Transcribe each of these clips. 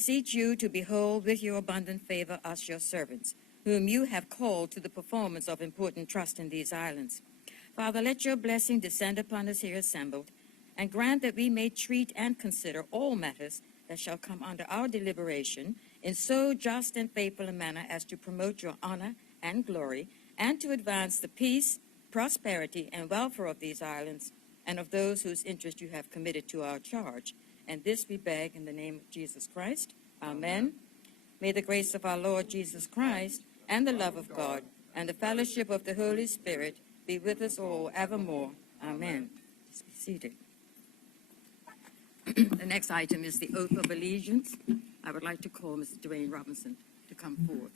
beseech you to behold with your abundant favor us, your servants, whom you have called to the performance of important trust in these islands. Father, let your blessing descend upon us here assembled, and grant that we may treat and consider all matters that shall come under our deliberation in so just and faithful a manner as to promote your honor and glory, and to advance the peace, prosperity, and welfare of these islands and of those whose interest you have committed to our charge. And this we beg in the name of Jesus Christ. Amen. May the grace of our Lord Jesus Christ and the love of God and the fellowship of the Holy Spirit be with us all evermore. Amen. Just be seated. The next item is the oath of allegiance. I would like to call Mr. Dwayne Robinson to come forth.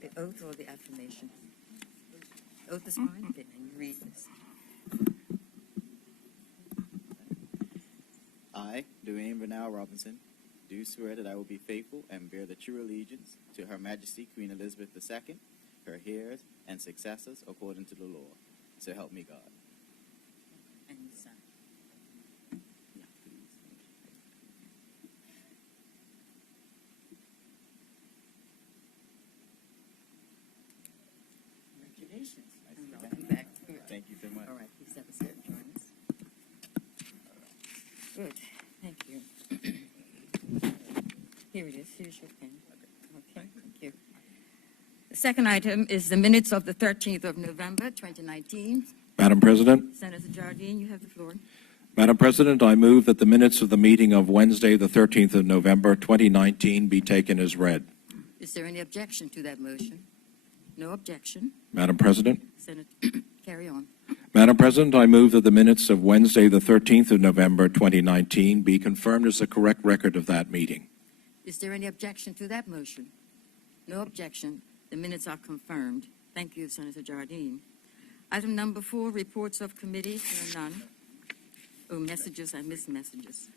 The oath or the affirmation? Oath is fine. Okay, and you read this. I, Dwayne Bernal Robinson, do swear that I will be faithful and bear the true allegiance to Her Majesty Queen Elizabeth II, her heirs and successors according to the law. So help me God. And you sign. Yeah, please. Congratulations. And welcome back. Good. Thank you so much. All right, please have a seat and join us. Good, thank you. Here it is, here's your pen. Okay, thank you. The second item is the minutes of the 13th of November, 2019. Madam President. Senator Jardine, you have the floor. Madam President, I move that the minutes of the meeting of Wednesday, the 13th of November, 2019 be taken as read. Is there any objection to that motion? No objection. Madam President. Senator, carry on. Madam President, I move that the minutes of Wednesday, the 13th of November, 2019 be confirmed as the correct record of that meeting. Is there any objection to that motion? No objection. The minutes are confirmed. Thank you, Senator Jardine. Item number 4, reports of committees. There are none. Oh, messages. I missed messages.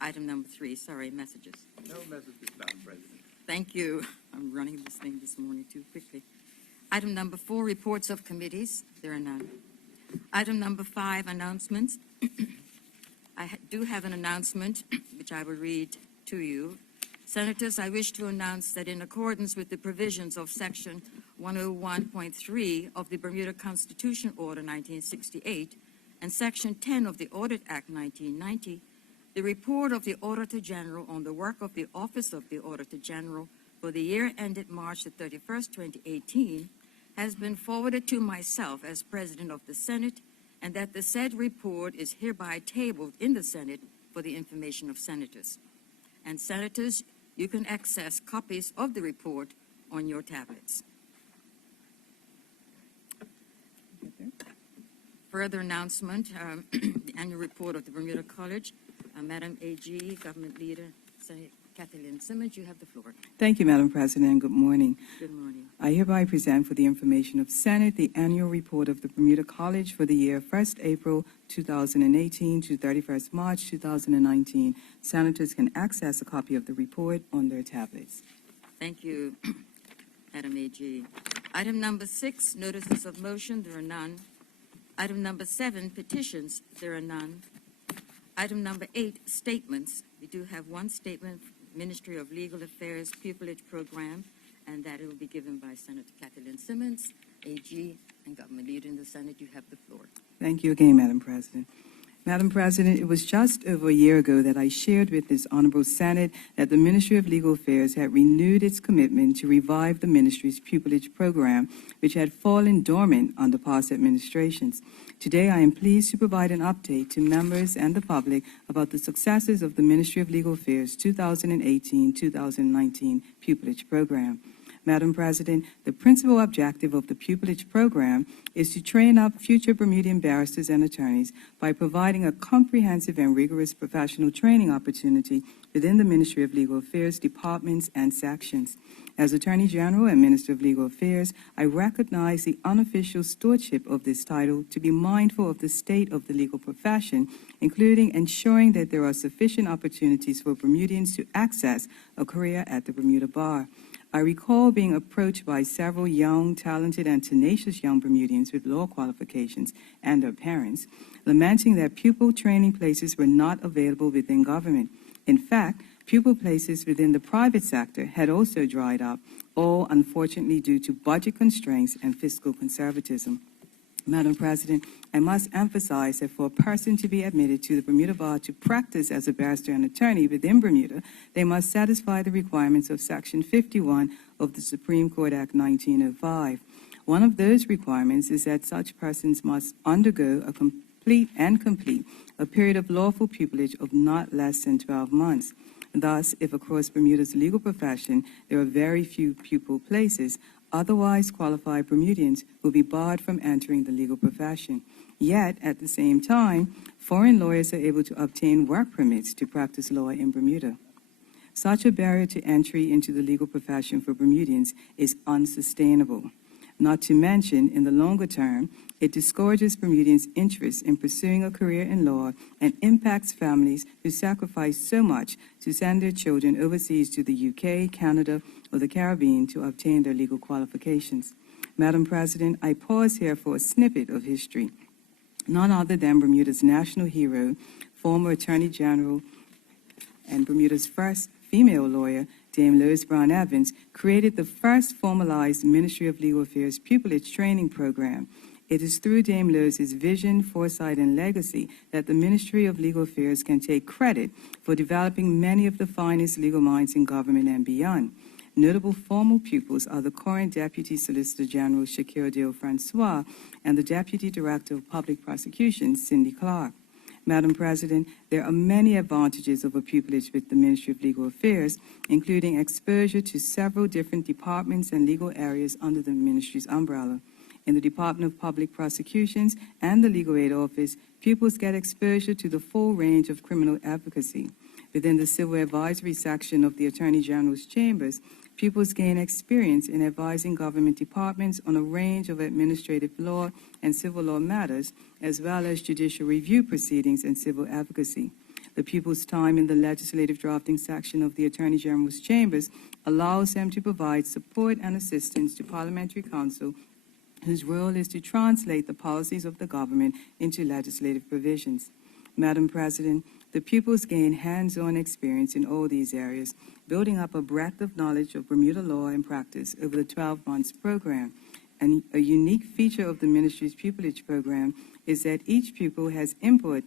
Item number 3. Sorry, messages. No messages, Madam President. Thank you. I'm running this thing this morning too quickly. Item number 4, reports of committees. There are none. Item number 5, announcements. I do have an announcement, which I will read to you. Senators, I wish to announce that in accordance with the provisions of Section 101.3 of the Bermuda Constitution Order 1968 and Section 10 of the Audit Act 1990, the report of the Auditor General on the work of the Office of the Auditor General for the year ended March the 31st, 2018, has been forwarded to myself as President of the Senate, and that the said report is hereby tabled in the Senate for the information of senators. And senators, you can access copies of the report on your tablets. Further announcement, the annual report of the Bermuda College. Madam AG, Government Leader, Senator Kathleen Simmons, you have the floor. Thank you, Madam President, and good morning. Good morning. I hereby present for the information of Senate the annual report of the Bermuda College for the year 1st April 2018 to 31st March 2019. Senators can access a copy of the report on their tablets. Thank you, Madam AG. Item number 6, notices of motion, there are none. Item number 7, petitions, there are none. Item number 8, statements. We do have one statement, Ministry of Legal Affairs Pupillage Program, and that it will be given by Senator Kathleen Simmons, AG, and Government Leader in the Senate. You have the floor. Thank you again, Madam President. Madam President, it was just over a year ago that I shared with this Honorable Senate that the Ministry of Legal Affairs had renewed its commitment to revive the ministry's pupillage program, which had fallen dormant under past administrations. Today, I am pleased to provide an update to members and the public about the successes of the Ministry of Legal Affairs 2018-2019 pupillage program. Madam President, the principal objective of the pupillage program is to train up future Bermudian barristers and attorneys by providing a comprehensive and rigorous professional training opportunity within the Ministry of Legal Affairs, departments, and sections. As Attorney General and Minister of Legal Affairs, I recognize the unofficial stewardship of this title to be mindful of the state of the legal profession, including ensuring that there are sufficient opportunities for Bermudians to access a career at the Bermuda Bar. I recall being approached by several young, talented, and tenacious young Bermudians with law qualifications and their parents, lamenting that pupil training places were not available within government. In fact, pupil places within the private sector had also dried up, all unfortunately due to budget constraints and fiscal conservatism. Madam President, I must emphasize that for a person to be admitted to the Bermuda Bar to practice as a barrister and attorney within Bermuda, they must satisfy the requirements of Section 51 of the Supreme Court Act 1905. One of those requirements is that such persons must undergo a complete a period of lawful pupillage of not less than 12 months. Thus, if across Bermuda's legal profession there are very few pupil places, otherwise qualified Bermudians will be barred from entering the legal profession. Yet, at the same time, foreign lawyers are able to obtain work permits to practice law in Bermuda. Such a barrier to entry into the legal profession for Bermudians is unsustainable. Not to mention, in the longer term, it discourages Bermudians' interest in pursuing a career in law and impacts families who sacrifice so much to send their children overseas to the UK, Canada, or the Caribbean to obtain their legal qualifications. Madam President, I pause here for a snippet of history. None other than Bermuda's national hero, former Attorney General and Bermuda's first female lawyer, Dame Lois Brown Evans, created the first formalized Ministry of Legal Affairs pupillage training program. It is through Dame Lois's vision, foresight, and legacy that the Ministry of Legal Affairs can take credit for developing many of the finest legal minds in government and beyond. Notable former pupils are the current Deputy Solicitor General Shakir Dale Francois and the Deputy Director of Public Prosecutions, Cindy Clark. Madam President, there are many advantages of a pupillage with the Ministry of Legal Affairs, including exposure to several different departments and legal areas under the ministry's umbrella. In the Department of Public Prosecutions and the Legal Aid Office, pupils get exposure to the full range of criminal advocacy. Within the Civil Advisory section of the Attorney General's chambers, pupils gain experience in advising government departments on a range of administrative law and civil law matters, as well as judicial review proceedings and civil advocacy. The pupils' time in the legislative drafting section of the Attorney General's chambers allows them to provide support and assistance to parliamentary counsel, whose role is to translate the policies of the government into legislative provisions. Madam President, the pupils gain hands-on experience in all these areas, building up a breadth of knowledge of Bermuda law and practice over the 12 months program. And a unique feature of the ministry's pupillage program is that each pupil has input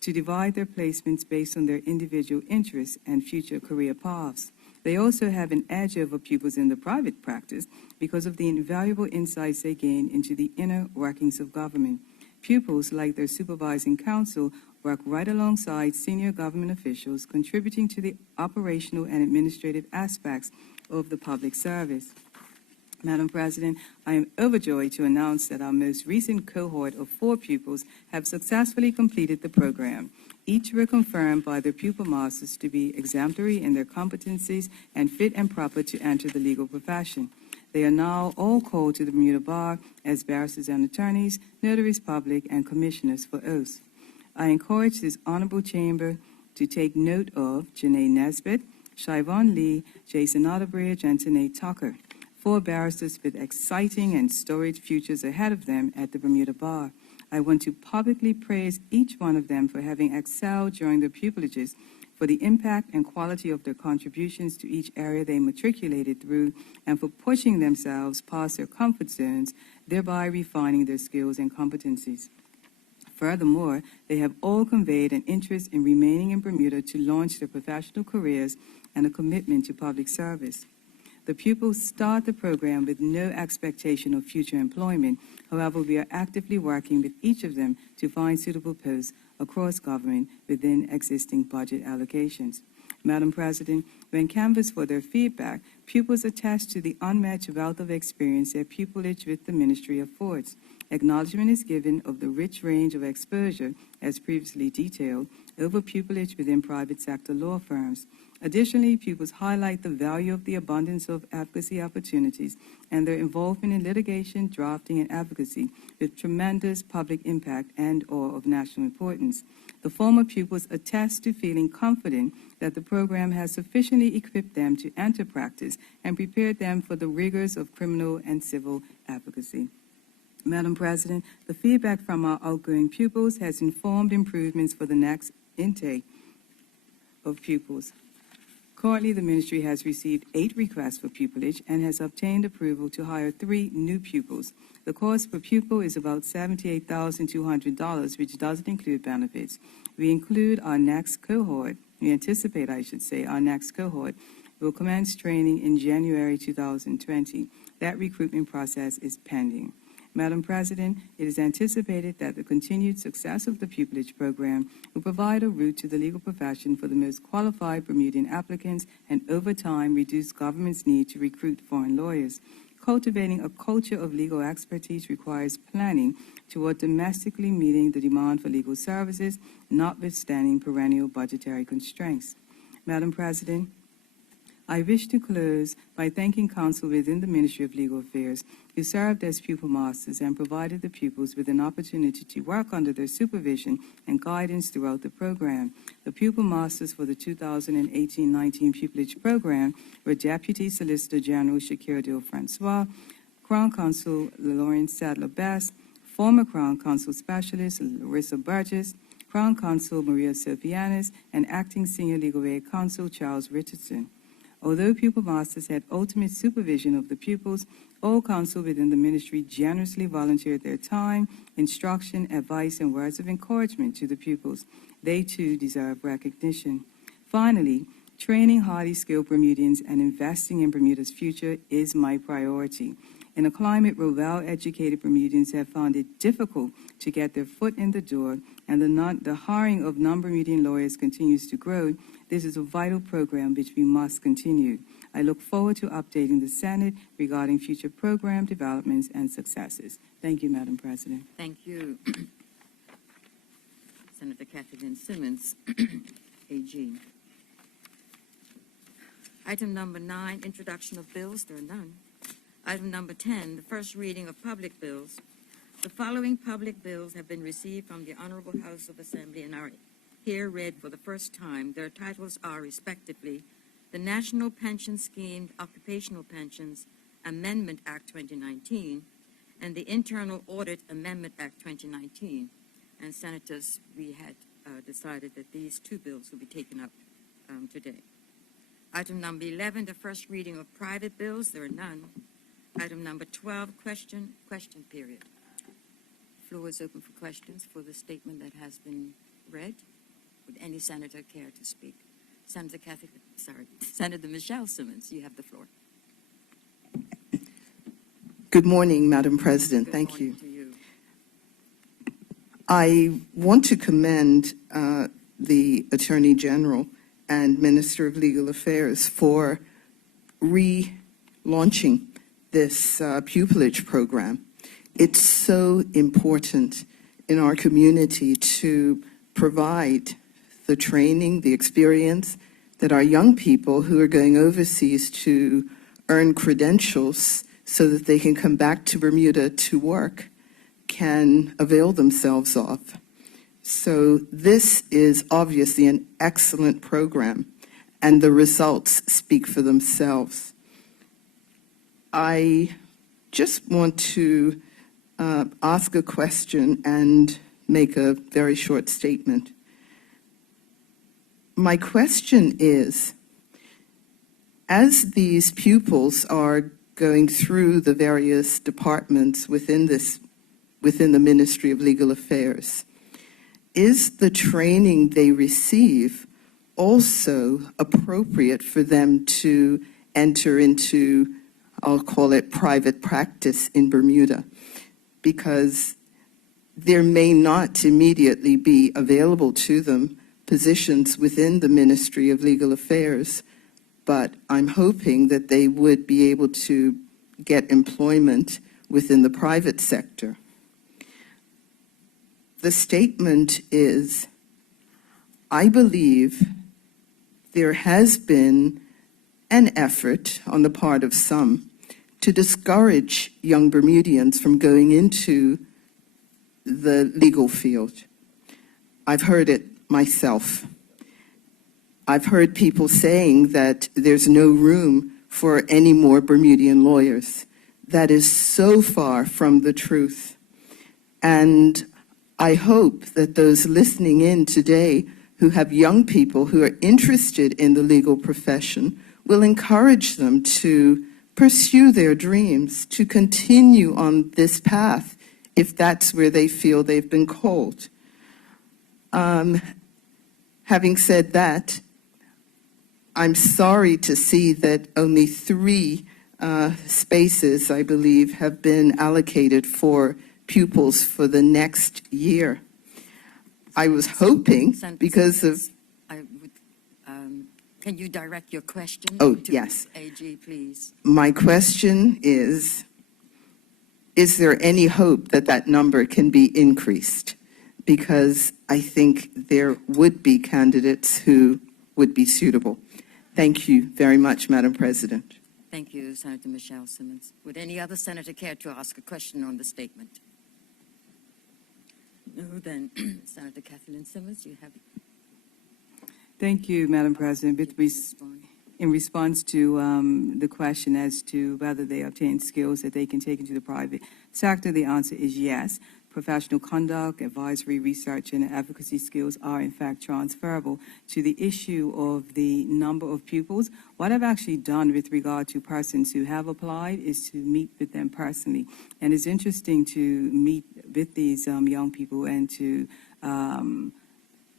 to divide their placements based on their individual interests and future career paths. They also have an edge over pupils in the private practice because of the invaluable insights they gain into the inner workings of government. Pupils, like their supervising counsel, work right alongside senior government officials, contributing to the operational and administrative aspects of the public service. Madam President, I am overjoyed to announce that our most recent cohort of 4 pupils have successfully completed the program. Each were confirmed by their pupil masters to be exemplary in their competencies and fit and proper to enter the legal profession. They are now all called to the Bermuda Bar as barristers and attorneys, notaries public, and commissioners for oaths. I encourage this honorable chamber to take note of Janae Nesbitt, Shyvonne Lee, Jason Otterbridge, and Tanae Tucker, 4 barristers with exciting and storied futures ahead of them at the Bermuda Bar. I want to publicly praise each one of them for having excelled during their pupillages, for the impact and quality of their contributions to each area they matriculated through, and for pushing themselves past their comfort zones, thereby refining their skills and competencies. Furthermore, they have all conveyed an interest in remaining in Bermuda to launch their professional careers and a commitment to public service. The pupils start the program with no expectation of future employment. However, we are actively working with each of them to find suitable posts across government within existing budget allocations. Madam President, when canvassed for their feedback, pupils attest to the unmatched wealth of experience their pupillage with the ministry affords. Acknowledgement is given of the rich range of exposure as previously detailed, over pupillage within private sector law firms. Additionally, pupils highlight the value of the abundance of advocacy opportunities and their involvement in litigation, drafting, and advocacy with tremendous public impact and/or of national importance. The former pupils attest to feeling confident that the program has sufficiently equipped them to enter practice and prepared them for the rigors of criminal and civil advocacy. Madam President, the feedback from our outgoing pupils has informed improvements for the next intake of pupils. Currently, the ministry has received 8 requests for pupillage and has obtained approval to hire 3 new pupils. The cost per pupil is about $78,200, which doesn't include benefits. We anticipate, our next cohort will commence training in January 2020. That recruitment process is pending. Madam President, it is anticipated that the continued success of the pupillage program will provide a route to the legal profession for the most qualified Bermudian applicants and over time reduce government's need to recruit foreign lawyers. Cultivating a culture of legal expertise requires planning toward domestically meeting the demand for legal services, notwithstanding perennial budgetary constraints. Madam President, I wish to close by thanking counsel within the Ministry of Legal Affairs who served as pupil masters and provided the pupils with an opportunity to work under their supervision and guidance throughout the program. The pupil masters for the 2018-19 pupillage program were Deputy Solicitor General Shakir Del Francois, Crown Counsel Lawrence Sadler-Bass, former Crown Counsel Specialist Larissa Burgess, Crown Counsel Maria Sofianis, and Acting Senior Legal Aid Counsel Charles Richardson. Although pupil masters had ultimate supervision of the pupils, all counsel within the ministry generously volunteered their time, instruction, advice, and words of encouragement to the pupils. They, too, deserve recognition. Finally, training highly skilled Bermudians and investing in Bermuda's future is my priority. In a climate where well-educated Bermudians have found it difficult to get their foot in the door and the hiring of non-Bermudian lawyers continues to grow, this is a vital program which we must continue. I look forward to updating the Senate regarding future program developments and successes. Thank you, Madam President. Thank you, Senator Kathy Lynn Simmons, AG. Item number 9, introduction of bills. There are none. Item number 10, the first reading of public bills. The following public bills have been received from the Honorable House of Assembly and are here read for the first time. Their titles are, respectively, the National Pension Scheme Occupational Pensions Amendment Act 2019 and the Internal Audit Amendment Act 2019. And, Senators, we had decided that these 2 bills will be taken up today. Item number 11, the first reading of private bills. There are none. Item number 12, question period. Floor is open for questions for the statement that has been read. Would any senator care to speak? Senator Michelle Simmons, you have the floor. Good morning, Madam President. Thank you. To you. I want to commend the Attorney General and Minister of Legal Affairs for relaunching this pupillage program. It's so important in our community to provide the training, the experience that our young people who are going overseas to earn credentials so that they can come back to Bermuda to work can avail themselves of. So this is obviously an excellent program, and the results speak for themselves. I just want to ask a question and make a very short statement. My question is, as these pupils are going through the various departments within the Ministry of Legal Affairs, is the training they receive also appropriate for them to enter into, I'll call it, private practice in Bermuda? Because there may not immediately be available to them positions within the Ministry of Legal Affairs, but I'm hoping that they would be able to get employment within the private sector. the statement is, I believe there has been an effort on the part of some to discourage young Bermudians from going into the legal field. I've heard it myself. I've heard people saying that there's no room for any more Bermudian lawyers. That is so far from the truth. And I hope that those listening in today who have young people who are interested in the legal profession will encourage them to pursue their dreams, to continue on this path if that's where they feel they've been called. Having said that, I'm sorry to see that only 3 spaces, I believe, have been allocated for pupils for the next year. I was hoping, because of... Can you direct your question Oh, to yes. AG, please? My question is there any hope that that number can be increased? Because I think there would be candidates who would be suitable. Thank you very much, Madam President. Thank you, Senator Michelle Simmons. Would any other senator care to ask a question on the statement? No, then, Senator Kathleen Simmons, you have Thank you, Madam President. to respond. In response to the question as to whether they obtain skills that they can take into the private sector, the answer is yes. Professional conduct, advisory, research, and advocacy skills are, in fact, transferable. To the issue of the number of pupils, what I've actually done with regard to persons who have applied is to meet with them personally. And it's interesting to meet with these young people and to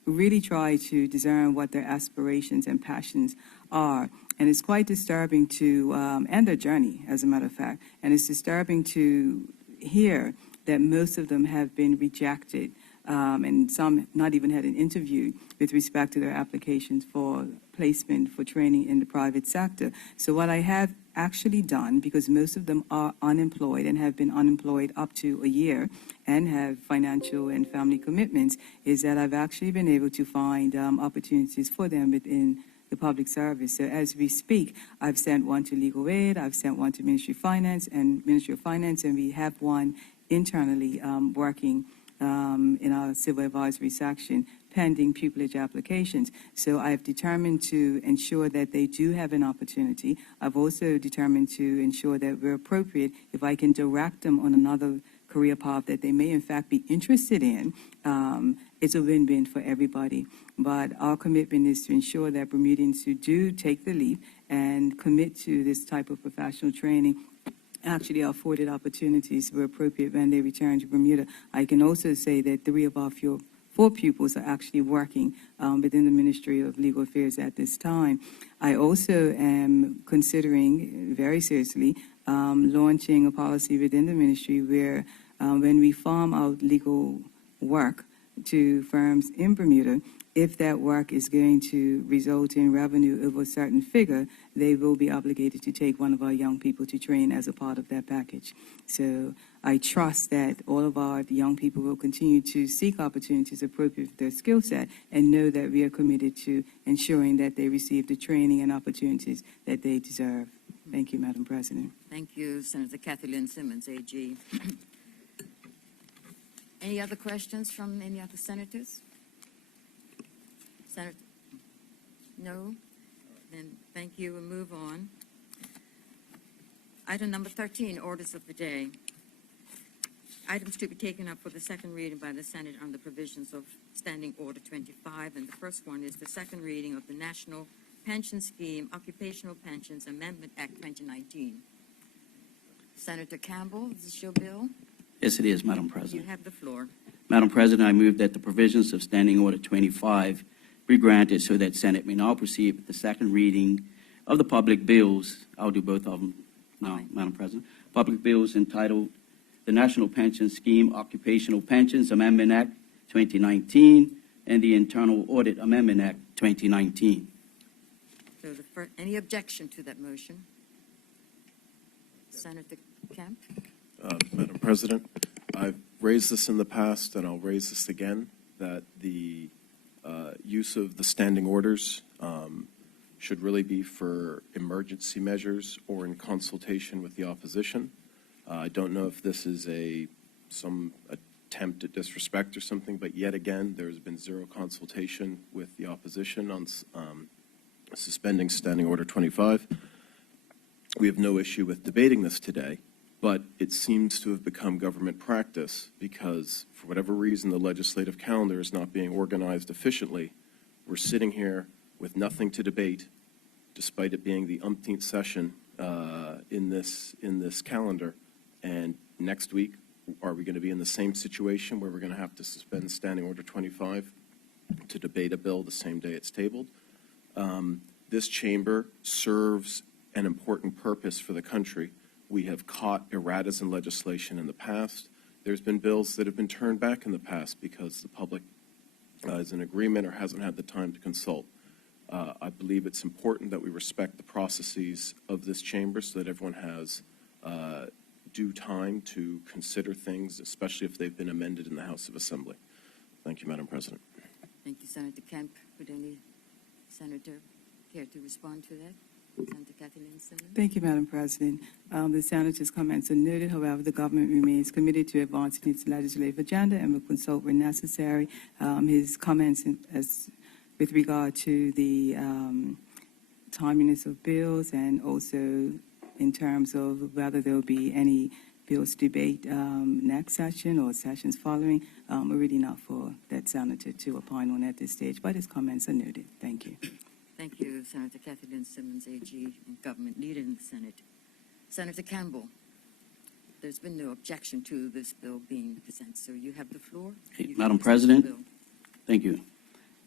really try to discern what their aspirations and passions are. And it's quite disturbing to, and their journey, as a matter of fact, and it's disturbing to hear that most of them have been rejected, and some not even had an interview with respect to their applications for placement for training in the private sector. So what I have actually done, because most of them are unemployed and have been unemployed up to a year and have financial and family commitments, is that I've actually been able to find opportunities for them within the public service. So as we speak, I've sent one to Legal Aid, I've sent one to Ministry of Finance, and we have one internally working in our civil advisory section pending pupillage applications. So I've determined to ensure that they do have an opportunity. I've also determined to ensure that we're appropriate if I can direct them on another career path that they may in fact be interested in. It's a win-win for everybody. But our commitment is to ensure that Bermudians who do take the leap and commit to this type of professional training actually are afforded opportunities where appropriate when they return to Bermuda. I can also say that 3 of our 4 pupils are actually working within the Ministry of Legal Affairs at this time. I also am considering very seriously launching a policy within the ministry where when we farm out legal work to firms in Bermuda, if that work is going to result in revenue of a certain figure, they will be obligated to take one of our young people to train as a part of that package. So I trust that all of our young people will continue to seek opportunities appropriate for their skill set and know that we are committed to ensuring that they receive the training and opportunities that they deserve. Thank you, Madam President. Thank you, Senator Kathleen Simmons, AG. Any other questions from any other senators? Senator? No? Then thank you. We'll move on. Item number 13, orders of the day. Items to be taken up for the second reading by the Senate on the provisions of Standing Order 25, and the first one is the second reading of the National Pension Scheme Occupational Pensions Amendment Act 2019. Senator Campbell, is this your bill? Yes, it is, Madam You President. have the floor. Madam President, I move that the provisions of Standing Order 25 be granted so that Senate may now proceed with the second reading of the public bills. I'll do both of them now, Fine. Madam President. Public bills entitled the National Pension Scheme Occupational Pensions Amendment Act 2019 and the Internal Audit Amendment Act 2019. So any objection to that motion? Senator Kemp? Madam President, I raised this in the past, and I'll raise this again, that the use of the standing orders should really be for emergency measures or in consultation with the opposition. I don't know if this is some attempt at disrespect or something, but yet again, there's been zero consultation with the opposition on suspending Standing Order 25. We have no issue with debating this today, but it seems to have become government practice because, for whatever reason, the legislative calendar is not being organized efficiently. We're sitting here with nothing to debate, despite it being the umpteenth session in this calendar. And next week, are we going to be in the same situation where we're going to have to suspend Standing Order 25 to debate a bill the same day it's tabled? This chamber serves an important purpose for the country. We have caught erratas in legislation in the past. There's been bills that have been turned back in the past because the public is in agreement or hasn't had the time to consult. I believe it's important that we respect the processes of this chamber so that everyone has due time to consider things, especially if they've been amended in the House of Assembly. Thank you, Madam President. Thank you, Senator Kemp. Would any senator care to respond to that? Senator Kathleen Simmons. Thank you, Madam President. The senator's comments are noted. However, the government remains committed to advancing its legislative agenda and will consult where necessary. His comments with regard to the timeliness of bills and also in terms of whether there will be any bills debate next session or sessions following, are really not for that senator to opine on at this stage, but his comments are noted. Thank you. Thank you, Senator Kathleen Simmons, AG and Government Leader in the Senate. Senator Campbell, there's been no objection to this bill being presented, so you have the floor. Hey, Madam President, thank you.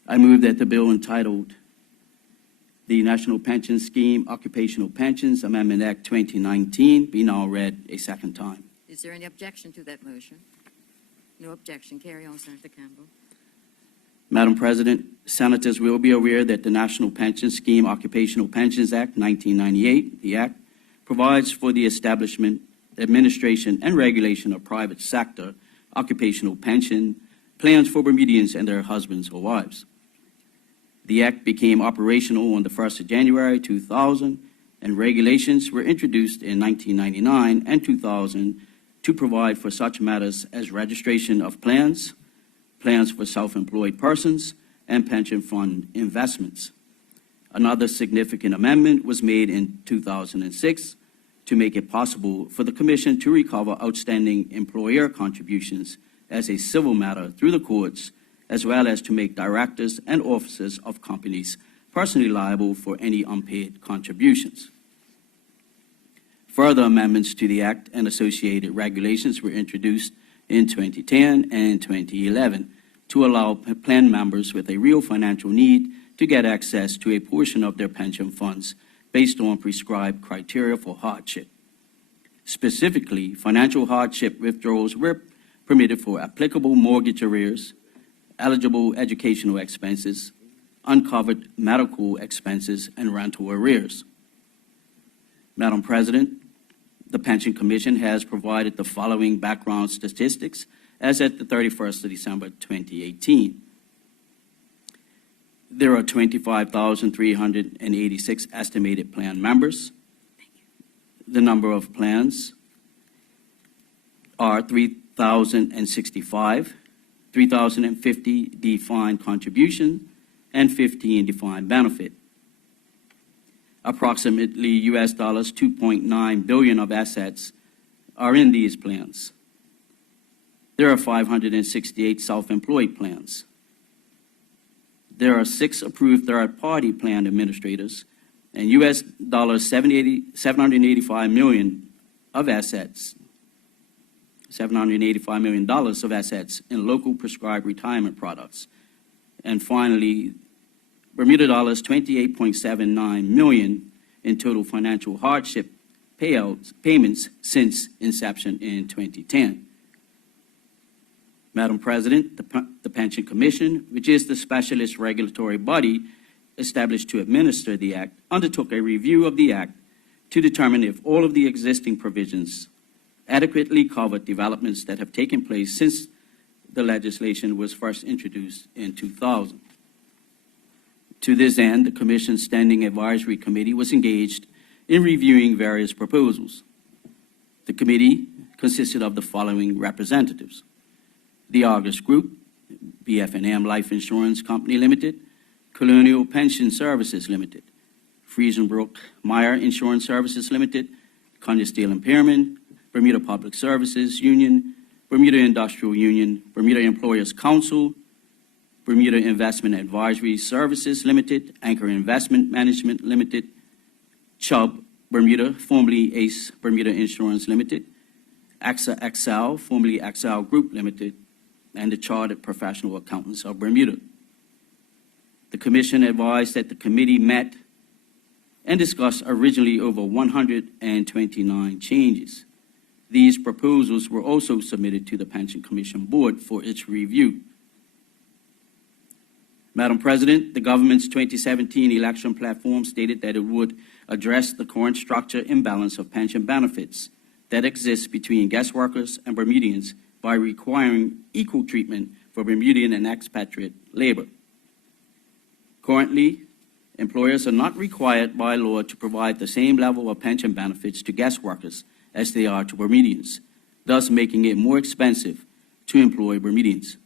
I move that the bill entitled the National Pension Scheme Occupational Pensions Amendment Act 2019 be now read a second time. Is there any objection to that motion? No objection. Carry on, Senator Campbell. Madam President, senators will be aware that the National Pension Scheme Occupational Pensions Act 1998, the Act, provides for the establishment, administration, and regulation of private sector occupational pension plans for Bermudians and their husbands or wives. The Act became operational on the 1st of January 2000, and regulations were introduced in 1999 and 2000 to provide for such matters as registration of plans, plans for self-employed persons, and pension fund investments. Another significant amendment was made in 2006 to make it possible for the Commission to recover outstanding employer contributions as a civil matter through the courts, as well as to make directors and officers of companies personally liable for any unpaid contributions. Further amendments to the Act and associated regulations were introduced in 2010 and 2011 to allow plan members with a real financial need to get access to a portion of their pension funds based on prescribed criteria for hardship. Specifically, financial hardship withdrawals were permitted for applicable mortgage arrears, eligible educational expenses, uncovered medical expenses, and rental arrears. Madam President, the Pension Commission has provided the following background statistics as at the 31st of December 2018. There are 25,386 estimated plan members. The number of plans are 3,065, 3,050 defined contribution, and 15 defined benefit. Approximately US dollars 2.9 billion of assets are in these plans. There are 568 self-employed plans. There are 6 approved third-party plan administrators and US dollars 785 million of assets, $785 million of assets in local prescribed retirement products. And finally, Bermuda dollars 28.79 million in total financial hardship payments since inception in 2010. Madam President, the Pension Commission, which is the specialist regulatory body established to administer the Act, undertook a review of the Act to determine if all of the existing provisions adequately cover developments that have taken place since the legislation was first introduced in 2000. To this end, the Commission's Standing Advisory Committee was engaged in reviewing various proposals. The committee consisted of the following representatives: the Argus Group, BF&M Life Insurance Company Limited, Colonial Pension Services Limited, Friesenbrook Meyer Insurance Services Limited, Condestale Impairment, Bermuda Public Services Union, Bermuda Industrial Union, Bermuda Employers Council, Bermuda Investment Advisory Services Limited, Anchor Investment Management Limited, Chubb Bermuda, formerly ACE Bermuda Insurance Limited, AXA XL, formerly XL Group Limited, and the Chartered Professional Accountants of Bermuda. The Commission advised that the committee met and discussed originally over 129 changes. These proposals were also submitted to the Pension Commission Board for its review. Madam President, the government's 2017 election platform stated that it would address the current structure imbalance of pension benefits that exists between guest workers and Bermudians by requiring equal treatment for Bermudian and expatriate labor. Currently, employers are not required by law to provide the same level of pension benefits to guest workers as they are to Bermudians, thus making it more expensive to employ Bermudians.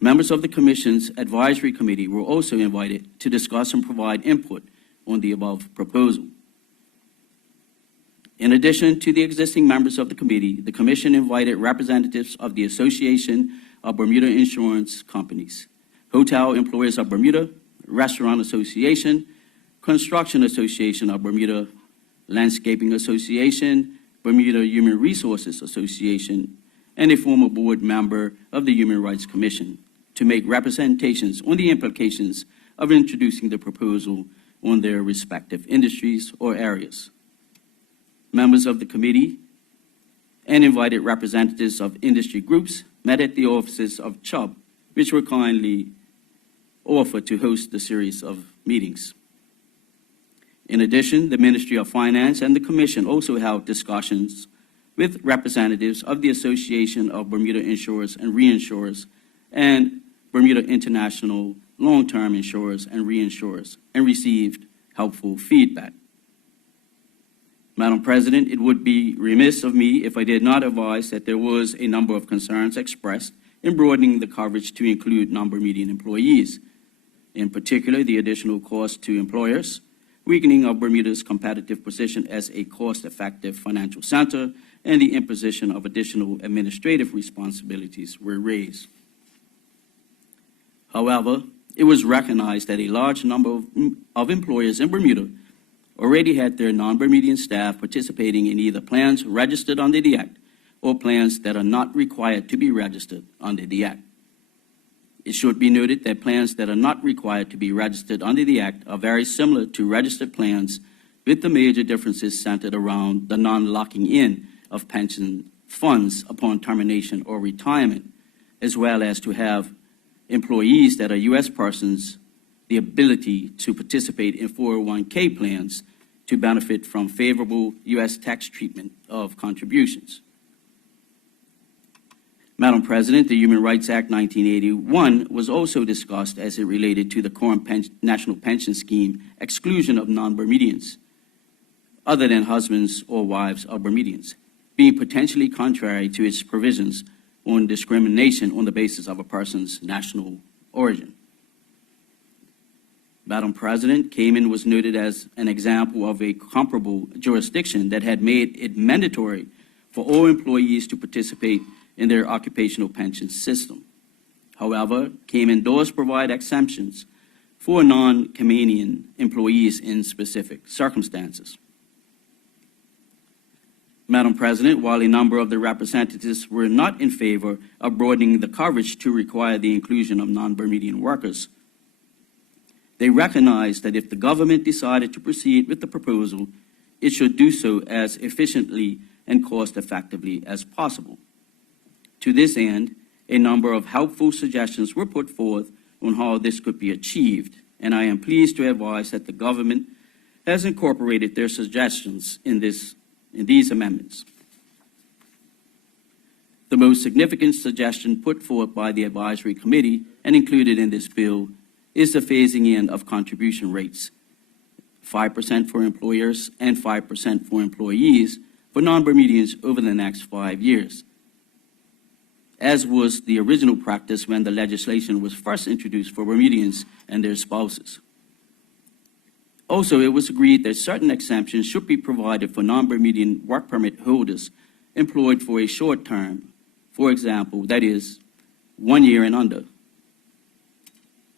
Members of the Commission's Advisory Committee were also invited to discuss and provide input on the above proposal. In addition to the existing members of the committee, the Commission invited representatives of the Association of Bermuda Insurance Companies, Hotel Employers of Bermuda, Restaurant Association, Construction Association of Bermuda, Landscaping Association, Bermuda Human Resources Association, and a former board member of the Human Rights Commission to make representations on the implications of introducing the proposal on their respective industries or areas. Members of the committee and invited representatives of industry groups met at the offices of Chubb, which were kindly offered to host the series of meetings. In addition, the Ministry of Finance and the Commission also held discussions with representatives of the Association of Bermuda Insurers and Reinsurers and Bermuda International Long-Term Insurers and Reinsurers, and received helpful feedback. Madam President, it would be remiss of me if I did not advise that there was a number of concerns expressed in broadening the coverage to include non-Bermudian employees, in particular the additional cost to employers, weakening of Bermuda's competitive position as a cost-effective financial center, and the imposition of additional administrative responsibilities were raised. However, it was recognized that a large number of employers in Bermuda already had their non-Bermudian staff participating in either plans registered under the Act or plans that are not required to be registered under the Act. It should be noted that plans that are not required to be registered under the Act are very similar to registered plans, with the major differences centered around the non-locking in of pension funds upon termination or retirement, as well as to have employees that are U.S. persons the ability to participate in 401k plans to benefit from favorable U.S. tax treatment of contributions. Madam President, the Human Rights Act 1981 was also discussed as it related to the current national pension scheme exclusion of non-Bermudians, other than husbands or wives of Bermudians, being potentially contrary to its provisions on discrimination on the basis of a person's national origin. Madam President, Cayman was noted as an example of a comparable jurisdiction that had made it mandatory for all employees to participate in their occupational pension system. However, Cayman does provide exemptions for non-Caymanian employees in specific circumstances. Madam President, while a number of the representatives were not in favor of broadening the coverage to require the inclusion of non-Bermudian workers, they recognized that if the government decided to proceed with the proposal, it should do so as efficiently and cost-effectively as possible. To this end, a number of helpful suggestions were put forth on how this could be achieved, and I am pleased to advise that the government has incorporated their suggestions in these amendments. The most significant suggestion put forth by the advisory committee and included in this bill is the phasing in of contribution rates, 5% for employers and 5% for employees for non-Bermudians over the next 5 years, as was the original practice when the legislation was first introduced for Bermudians and their spouses. Also, it was agreed that certain exemptions should be provided for non-Bermudian work permit holders employed for a short term, for example, that is, 1 year and under.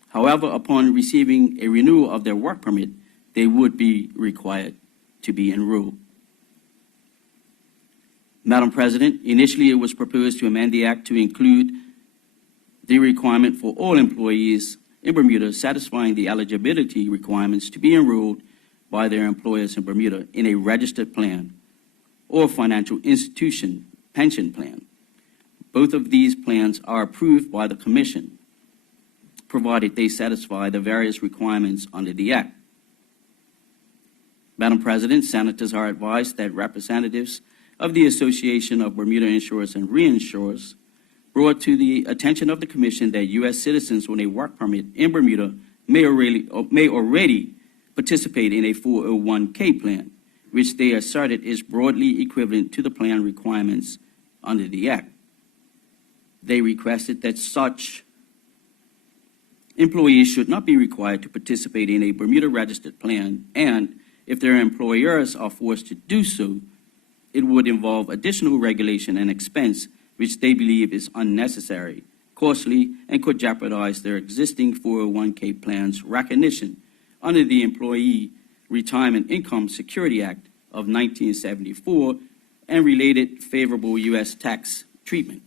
However, upon receiving a renewal of their work permit, they would be required to be enrolled. Madam President, initially it was proposed to amend the Act to include the requirement for all employees in Bermuda satisfying the eligibility requirements to be enrolled by their employers in Bermuda in a registered plan or financial institution pension plan. Both of these plans are approved by the Commission, provided they satisfy the various requirements under the Act. Madam President, Senators are advised that representatives of the Association of Bermuda Insurers and Reinsurers brought to the attention of the Commission that U.S. citizens on a work permit in Bermuda may already participate in a 401k plan, which they asserted is broadly equivalent to the plan requirements under the Act. They requested that such employees should not be required to participate in a Bermuda-registered plan, and if their employers are forced to do so, it would involve additional regulation and expense, which they believe is unnecessary, costly, and could jeopardize their existing 401k plans' recognition under the Employee Retirement Income Security Act of 1974 and related favorable U.S. tax treatment.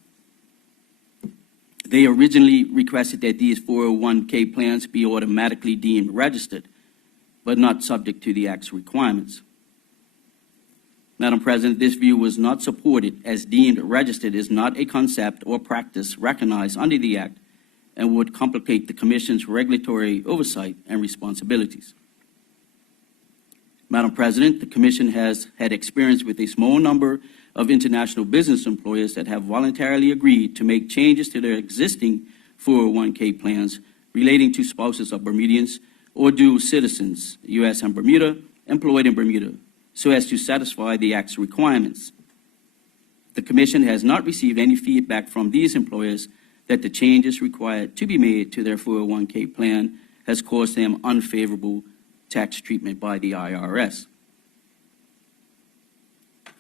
They originally requested that these 401k plans be automatically deemed registered, but not subject to the Act's requirements. Madam President, this view was not supported, as deemed registered is not a concept or practice recognized under the Act and would complicate the Commission's regulatory oversight and responsibilities. Madam President, the Commission has had experience with a small number of international business employers that have voluntarily agreed to make changes to their existing 401k plans relating to spouses of Bermudians or dual citizens, U.S. and Bermuda, employed in Bermuda, so as to satisfy the Act's requirements. The Commission has not received any feedback from these employers that the changes required to be made to their 401k plan has caused them unfavorable tax treatment by the IRS.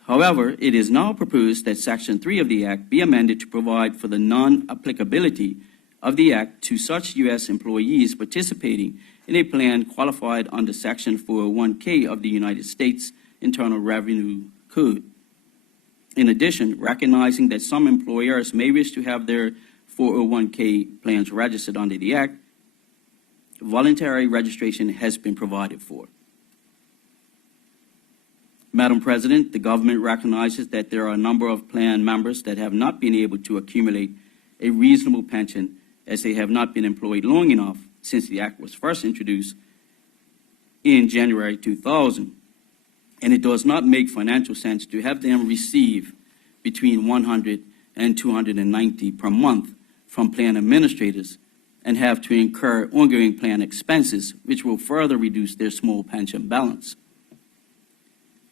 However, it is now proposed that Section 3 of the Act be amended to provide for the non-applicability of the Act to such U.S. employees participating in a plan qualified under Section 401k of the United States Internal Revenue Code. In addition, recognizing that some employers may wish to have their 401k plans registered under the Act, voluntary registration has been provided for. Madam President, the government recognizes that there are a number of plan members that have not been able to accumulate a reasonable pension as they have not been employed long enough since the Act was first introduced in January 2000. And it does not make financial sense to have them receive between $100 and $290 per month from plan administrators and have to incur ongoing plan expenses, which will further reduce their small pension balance.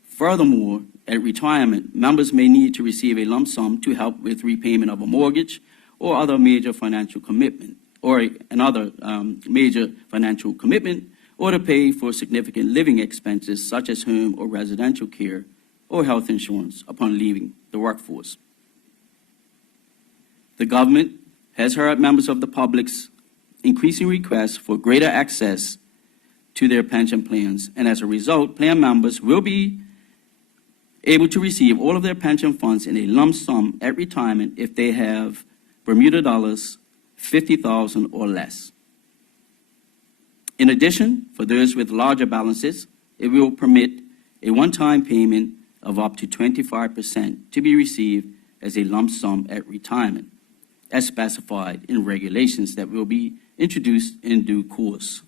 Furthermore, at retirement, members may need to receive a lump sum to help with repayment of a mortgage or other major financial commitment, or another major financial commitment, or to pay for significant living expenses such as home or residential care or health insurance upon leaving the workforce. The government has heard members of the public's increasing requests for greater access to their pension plans, and as a result, plan members will be able to receive all of their pension funds in a lump sum at retirement if they have Bermuda dollars $50,000 or less. In addition, for those with larger balances, it will permit a one-time payment of up to 25% to be received as a lump sum at retirement, as specified in regulations that will be introduced in due course.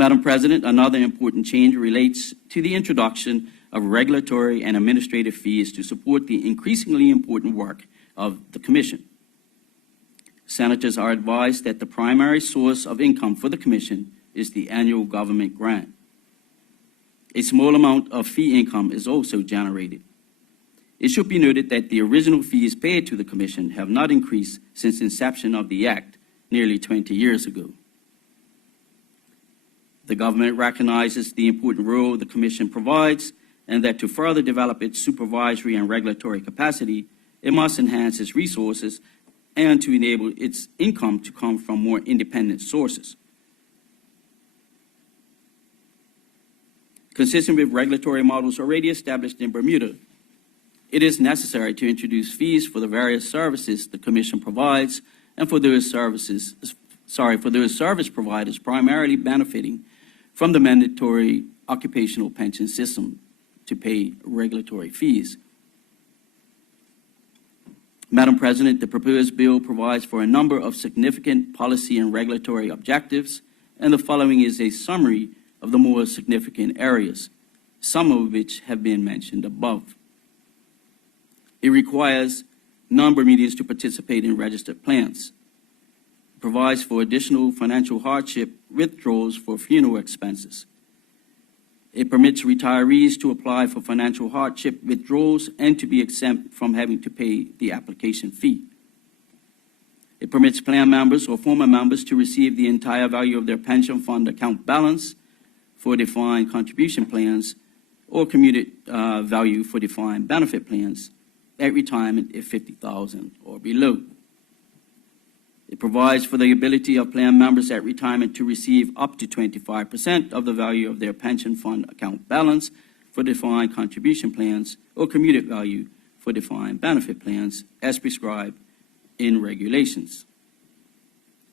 Madam President, another important change relates to the introduction of regulatory and administrative fees to support the increasingly important work of the Commission. Senators are advised that the primary source of income for the Commission is the annual government grant. A small amount of fee income is also generated. It should be noted that the original fees paid to the Commission have not increased since inception of the Act nearly 20 years ago. The government recognizes the important role the Commission provides and that to further develop its supervisory and regulatory capacity, it must enhance its resources and to enable its income to come from more independent sources. Consistent with regulatory models already established in Bermuda, it is necessary to introduce fees for the various services the Commission provides and for those service providers primarily benefiting from the mandatory occupational pension system to pay regulatory fees. Madam President, the proposed bill provides for a number of significant policy and regulatory objectives, and the following is a summary of the more significant areas, some of which have been mentioned above. It requires non-Bermudians to participate in registered plans. It provides for additional financial hardship withdrawals for funeral expenses. It permits retirees to apply for financial hardship withdrawals and to be exempt from having to pay the application fee. It permits plan members or former members to receive the entire value of their pension fund account balance for defined contribution plans or commuted value for defined benefit plans at retirement if 50,000 or below. It provides for the ability of plan members at retirement to receive up to 25% of the value of their pension fund account balance for defined contribution plans or commuted value for defined benefit plans as prescribed in regulations.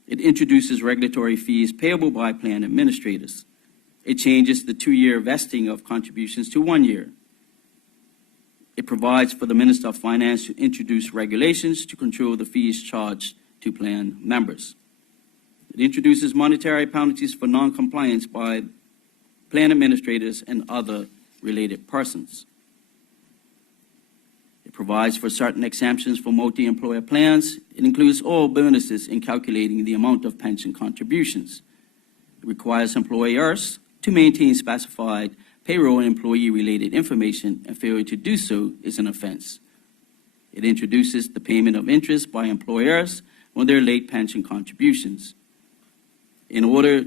It introduces regulatory fees payable by plan administrators. It changes the 2-year vesting of contributions to 1 year. It provides for the Minister of Finance to introduce regulations to control the fees charged to plan members. It introduces monetary penalties for non-compliance by plan administrators and other related persons. It provides for certain exemptions for multi-employer plans. It includes all bonuses in calculating the amount of pension contributions. It requires employers to maintain specified payroll and employee-related information, and failure to do so is an offense. It introduces the payment of interest by employers on their late pension contributions. In order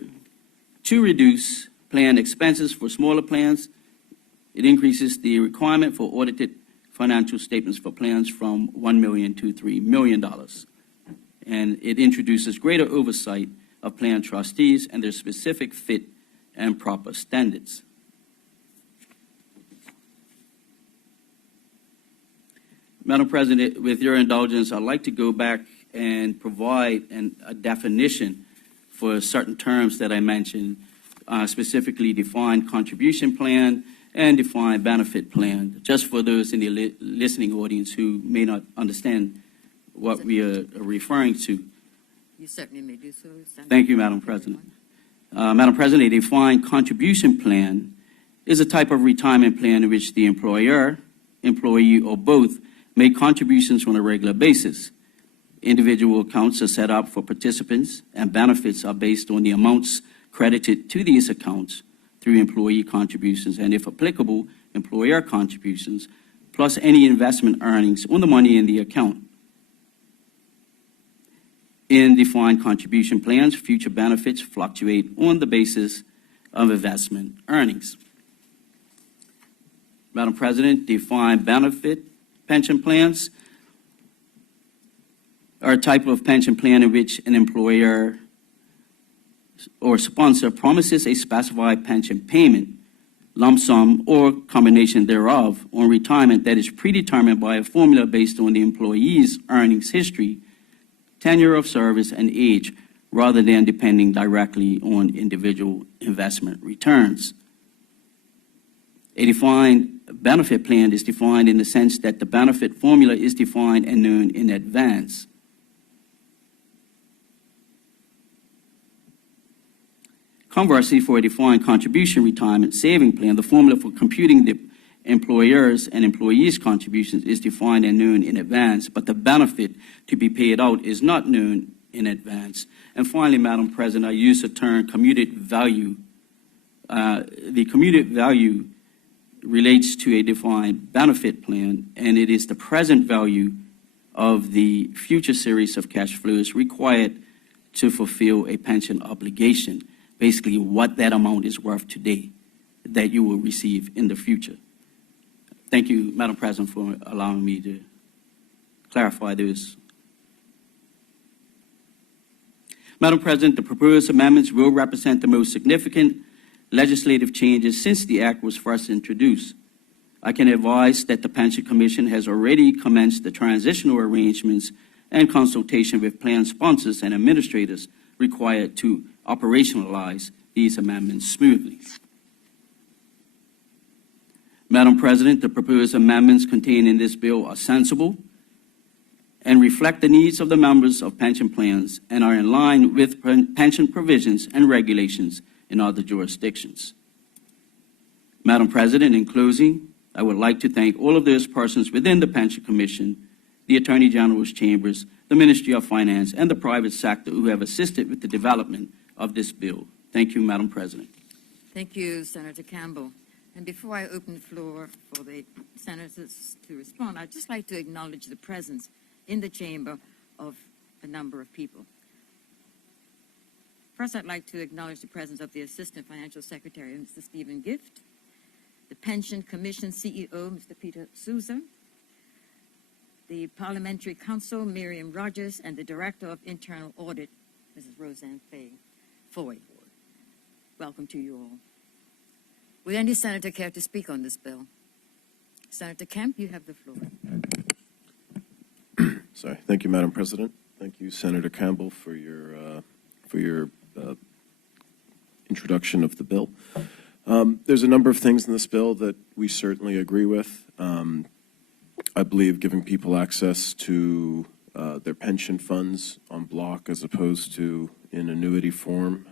to reduce plan expenses for smaller plans, it increases the requirement for audited financial statements for plans from $1 million to $3 million. And it introduces greater oversight of plan trustees and their specific fit and proper standards. Madam President, with your indulgence, I'd like to go back and provide a definition for certain terms that I mentioned, specifically defined contribution plan and defined benefit plan, just for those in the listening audience who may not understand what we are referring to. You certainly may do so. Thank you, Madam President. Madam President, a defined contribution plan is a type of retirement plan in which the employer, employee, or both make contributions on a regular basis. Individual accounts are set up for participants, and benefits are based on the amounts credited to these accounts through employee contributions and, if applicable, employer contributions, plus any investment earnings on the money in the account. In defined contribution plans, future benefits fluctuate on the basis of investment earnings. Madam President, defined benefit pension plans are a type of pension plan in which an employer or sponsor promises a specified pension payment, lump sum, or combination thereof on retirement that is predetermined by a formula based on the employee's earnings history, tenure of service, and age, rather than depending directly on individual investment returns. A defined benefit plan is defined in the sense that the benefit formula is defined and known in advance. Conversely, for a defined contribution retirement saving plan, the formula for computing the employers' and employees' contributions is defined and known in advance, but the benefit to be paid out is not known in advance. And finally, Madam President, I use the term commuted value. The commuted value relates to a defined benefit plan, and it is the present value of the future series of cash flows required to fulfill a pension obligation, basically what that amount is worth today that you will receive in the future. Thank you, Madam President, for allowing me to clarify this. Madam President, the proposed amendments will represent the most significant legislative changes since the Act was first introduced. I can advise that the Pension Commission has already commenced the transitional arrangements and consultation with plan sponsors and administrators required to operationalize these amendments smoothly. Madam President, the proposed amendments contained in this bill are sensible and reflect the needs of the members of pension plans and are in line with pension provisions and regulations in other jurisdictions. Madam President, in closing, I would like to thank all of those persons within the Pension Commission, the Attorney General's chambers, the Ministry of Finance, and the private sector who have assisted with the development of this bill. Thank you, Madam President. Thank you, Senator Campbell. And before I open the floor for the senators to respond, I'd just like to acknowledge the presence in the chamber of a number of people. First, I'd like to acknowledge the presence of the Assistant Financial Secretary, Mr. Stephen Gift, the Pension Commission CEO, Mr. Peter Souza, the Parliamentary Counsel, Miriam Rogers, and the Director of Internal Audit, Mrs. Roseanne Foy. Welcome to you all. Would any senator care to speak on this bill? Senator Kemp, you have the floor. Sorry. Thank you, Madam President. Thank you, Senator Campbell, for your introduction of the bill. There's a number of things in this bill that we certainly agree with. I believe giving people access to their pension funds en bloc as opposed to in annuity form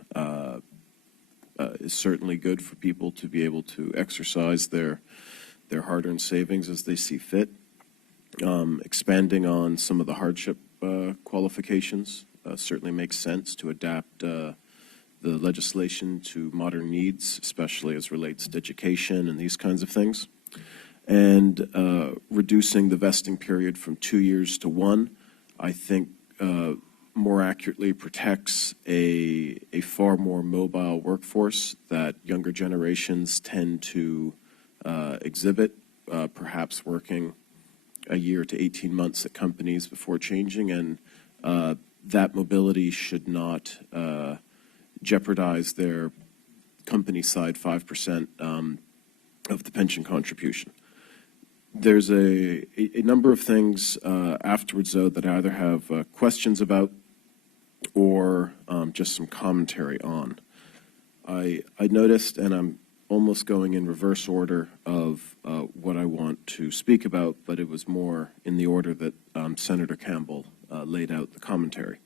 is certainly good for people to be able to exercise their hard-earned savings as they see fit. Expanding on some of the hardship qualifications certainly makes sense to adapt the legislation to modern needs, especially as relates to education and these kinds of things. And reducing the vesting period from 2 years to 1, I think more accurately protects a far more mobile workforce that younger generations tend to exhibit, perhaps working a year to 18 months at companies before changing, and that mobility should not jeopardize their company side 5% of the pension contribution. There's a number of things afterwards, though, that I either have questions about or just some commentary on. I noticed, and I'm almost going in reverse order of what I want to speak about, but it was more in the order that Senator Campbell laid out the commentary.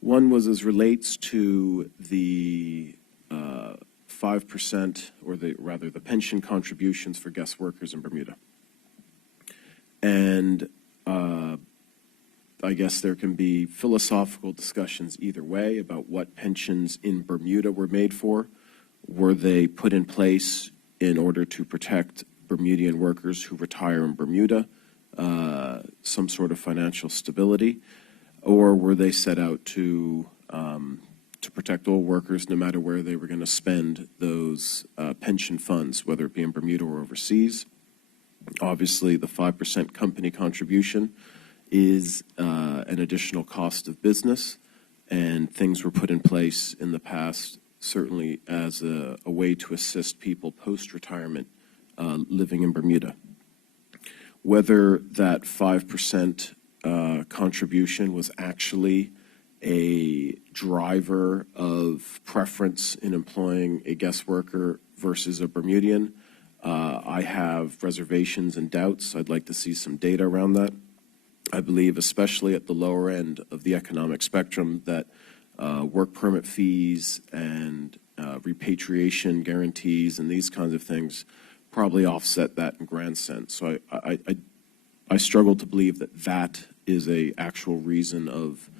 One was as relates to the 5%, or the pension contributions for guest workers in Bermuda. And I guess there can be philosophical discussions either way about what pensions in Bermuda were made for. Were they put in place in order to protect Bermudian workers who retire in Bermuda, some sort of financial stability, or were they set out to protect all workers no matter where they were going to spend those pension funds, whether it be in Bermuda or overseas? Obviously, the 5% company contribution is an additional cost of business, and things were put in place in the past certainly as a way to assist people post-retirement living in Bermuda. Whether that 5% contribution was actually a driver of preference in employing a guest worker versus a Bermudian, I have reservations and doubts. I'd like to see some data around that. I believe, especially at the lower end of the economic spectrum, that work permit fees and repatriation guarantees and these kinds of things probably offset that in grand sense. So I struggle to believe that that is a actual reason of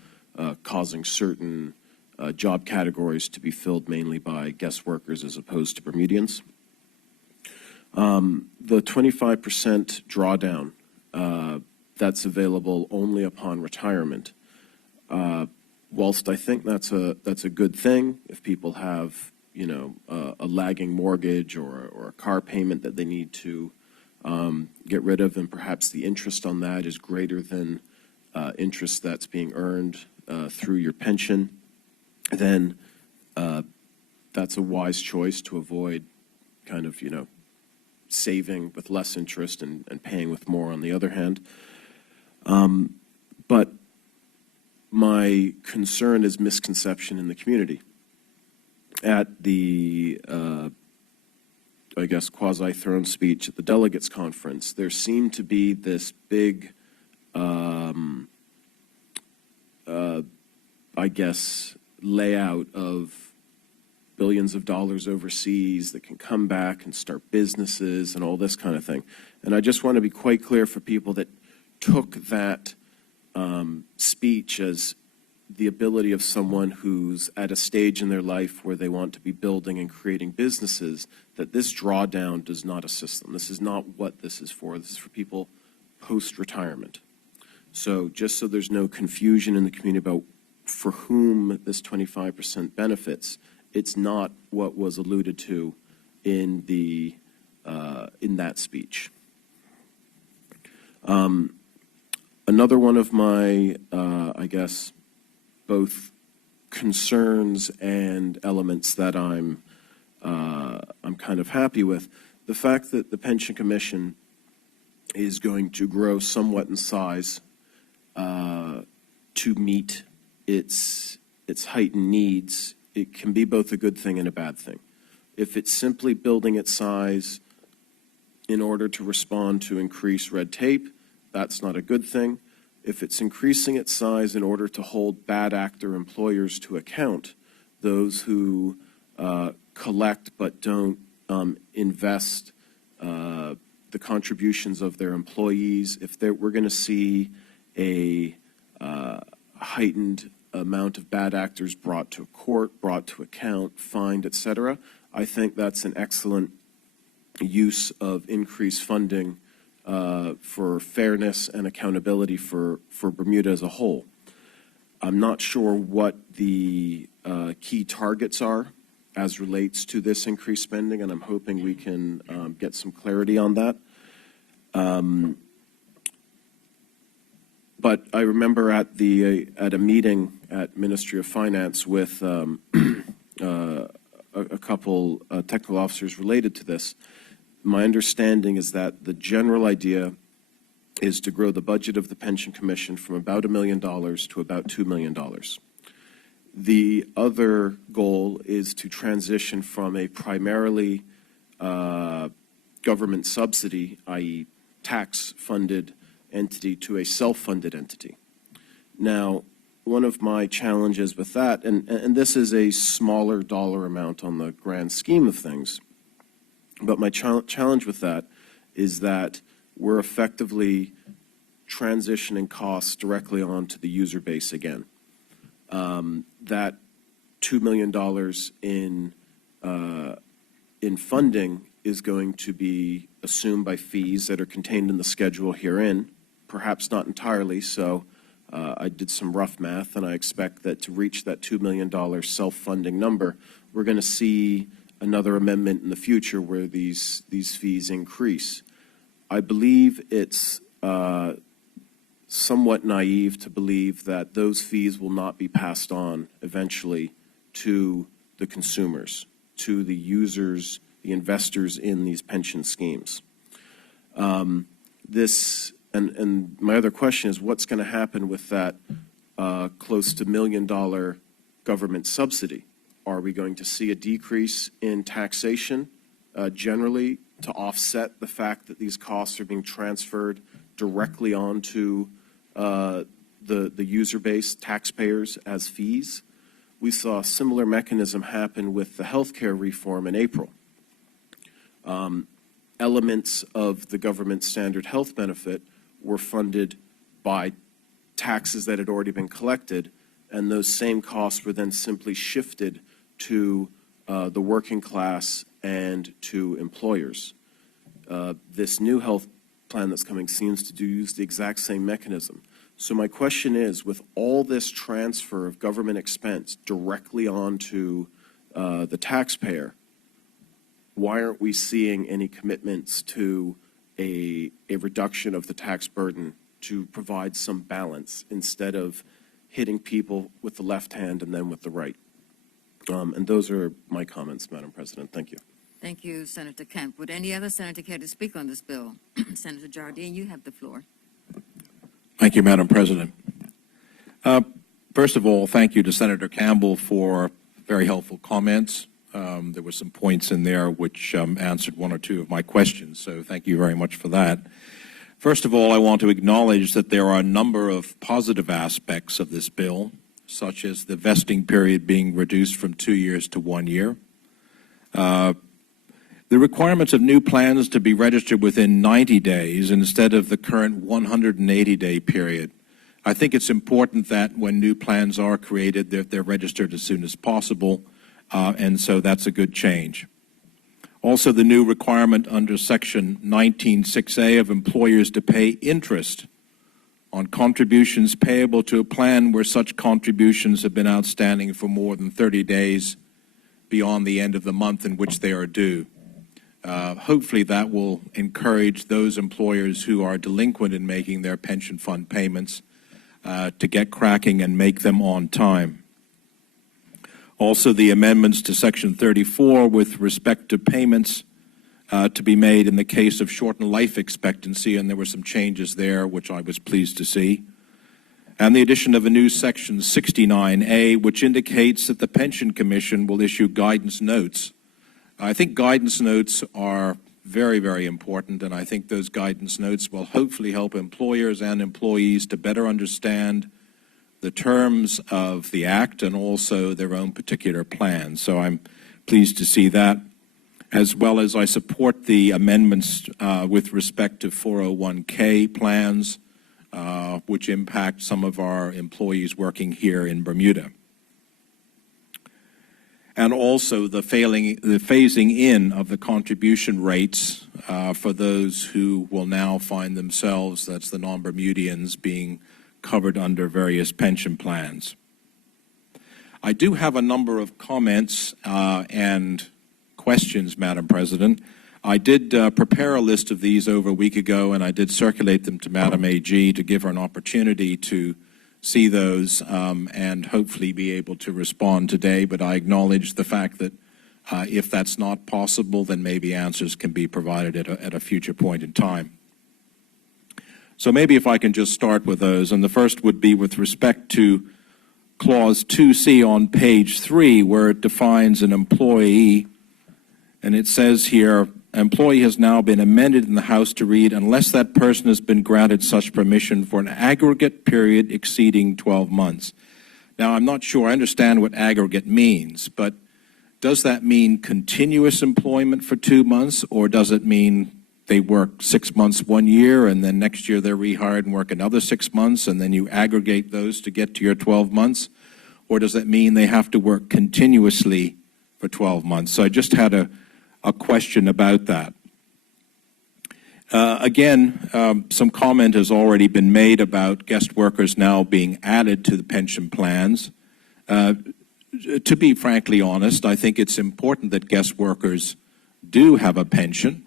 causing certain job categories to be filled mainly by guest workers as opposed to Bermudians. The 25% drawdown that's available only upon retirement. Whilst I think that's a good thing if people have a lagging mortgage or a car payment that they need to get rid of, and perhaps the interest on that is greater than interest that's being earned through your pension, then that's a wise choice to avoid kind of saving with less interest and paying with more on the other hand. But my concern is misconception in the community. At the, I guess, quasi-throne speech at the delegates conference, there seemed to be this big, I guess, layout of billions of dollars overseas that can come back and start businesses and all this kind of thing. And I just want to be quite clear for people that took that speech as the ability of someone who's at a stage in their life where they want to be building and creating businesses, that this drawdown does not assist them. This is not what this is for. This is for people post-retirement. So just so there's no confusion in the community about for whom this 25% benefits, it's not what was alluded to in the in that speech. Another one of my, I guess, both concerns and elements that I'm kind of happy with, the fact that the Pension Commission is going to grow somewhat in size to meet its heightened needs. It can be both a good thing and a bad thing. If it's simply building its size in order to respond to increased red tape, that's not a good thing. If it's increasing its size in order to hold bad actor employers to account, those who collect but don't invest the contributions of their employees, if we're going to see a heightened amount of bad actors brought to court, brought to account, fined, etc., I think that's an excellent use of increased funding for fairness and accountability for Bermuda as a whole. I'm not sure what the key targets are as relates to this increased spending, and I'm hoping we can get some clarity on that. But I remember at a meeting at Ministry of Finance with a couple technical officers related to this, my understanding is that the general idea is to grow the budget of the Pension Commission from about $1 million to about $2 million. The other goal is to transition from a primarily government subsidy, i.e. tax-funded entity, to a self-funded entity. Now, one of my challenges with that, and this is a smaller dollar amount on the grand scheme of things, but my challenge with that is that we're effectively transitioning costs directly onto the user base again. That $2 million in funding is going to be assumed by fees that are contained in the schedule herein, perhaps not entirely. So I did some rough math, and I expect that to reach that $2 million self-funding number, we're going to see another amendment in the future where these fees increase. I believe it's somewhat naive to believe that those fees will not be passed on eventually to the consumers, to the users, the investors in these pension schemes. And my other question is, what's going to happen with that close to $1 million government subsidy? Are we going to see a decrease in taxation generally to offset the fact that these costs are being transferred directly onto the user base, taxpayers, as fees? We saw a similar mechanism happen with the healthcare reform in April. elements of the government standard health benefit were funded by taxes that had already been collected, and those same costs were then simply shifted to the working class and to employers. This new health plan that's coming seems to use the exact same mechanism. So my question is, with all this transfer of government expense directly onto the taxpayer, why aren't we seeing any commitments to a reduction of the tax burden to provide some balance instead of hitting people with the left hand and then with the right? And those are my comments, Madam President. Thank you. Thank you, Senator Kemp. Would any other senator care to speak on this bill? Senator Jardine, you have the floor. Thank you, Madam President. First of all, thank you to Senator Campbell for very helpful comments. There were some points in there which answered one or two of my questions, so thank you very much for that. First of all, I want to acknowledge that there are a number of positive aspects of this bill, such as the vesting period being reduced from 2 years to 1 year. The requirements of new plans to be registered within 90 days instead of the current 180-day period. I think it's important that when new plans are created, that they're registered as soon as possible, and so that's a good change. Also, the new requirement under Section 19(6)A of employers to pay interest on contributions payable to a plan where such contributions have been outstanding for more than 30 days beyond the end of the month in which they are due. Hopefully that will encourage those employers who are delinquent in making their pension fund payments to get cracking and make them on time. Also, the amendments to Section 34 with respect to payments to be made in the case of shortened life expectancy, and there were some changes there which I was pleased to see. And the addition of a new Section 69A, which indicates that the Pension Commission will issue guidance notes. I think guidance notes are very, very important, and I think those guidance notes will hopefully help employers and employees to better understand the terms of the Act and also their own particular plans. So I'm pleased to see that, as well as I support the amendments with respect to 401k plans, which impact some of our employees working here in Bermuda. And also the phasing in of the contribution rates for those who will now find themselves, that's the non-Bermudians, being covered under various pension plans. I do have a number of comments and questions, Madam President. I did prepare a list of these over a week ago, and I did circulate them to Madam AG to give her an opportunity to see those and hopefully be able to respond today, but I acknowledge the fact that if that's not possible, then maybe answers can be provided at a future point in time. So maybe if I can just start with those, and the first would be with respect to Clause 2C on page 3, where it defines an employee, and it says here, employee has now been amended in the House to read, unless that person has been granted such permission for an aggregate period exceeding 12 months. Now, I'm not sure I understand what aggregate means, but does that mean continuous employment for 2 months, or does it mean they work 6 months 1 year, and then next year they're rehired and work another 6 months, and then you aggregate those to get to your 12 months? Or does that mean they have to work continuously for 12 months? So I just had a question about that. Again, some comment has already been made about guest workers now being added to the pension plans. To be frankly honest, I think it's important that guest workers do have a pension.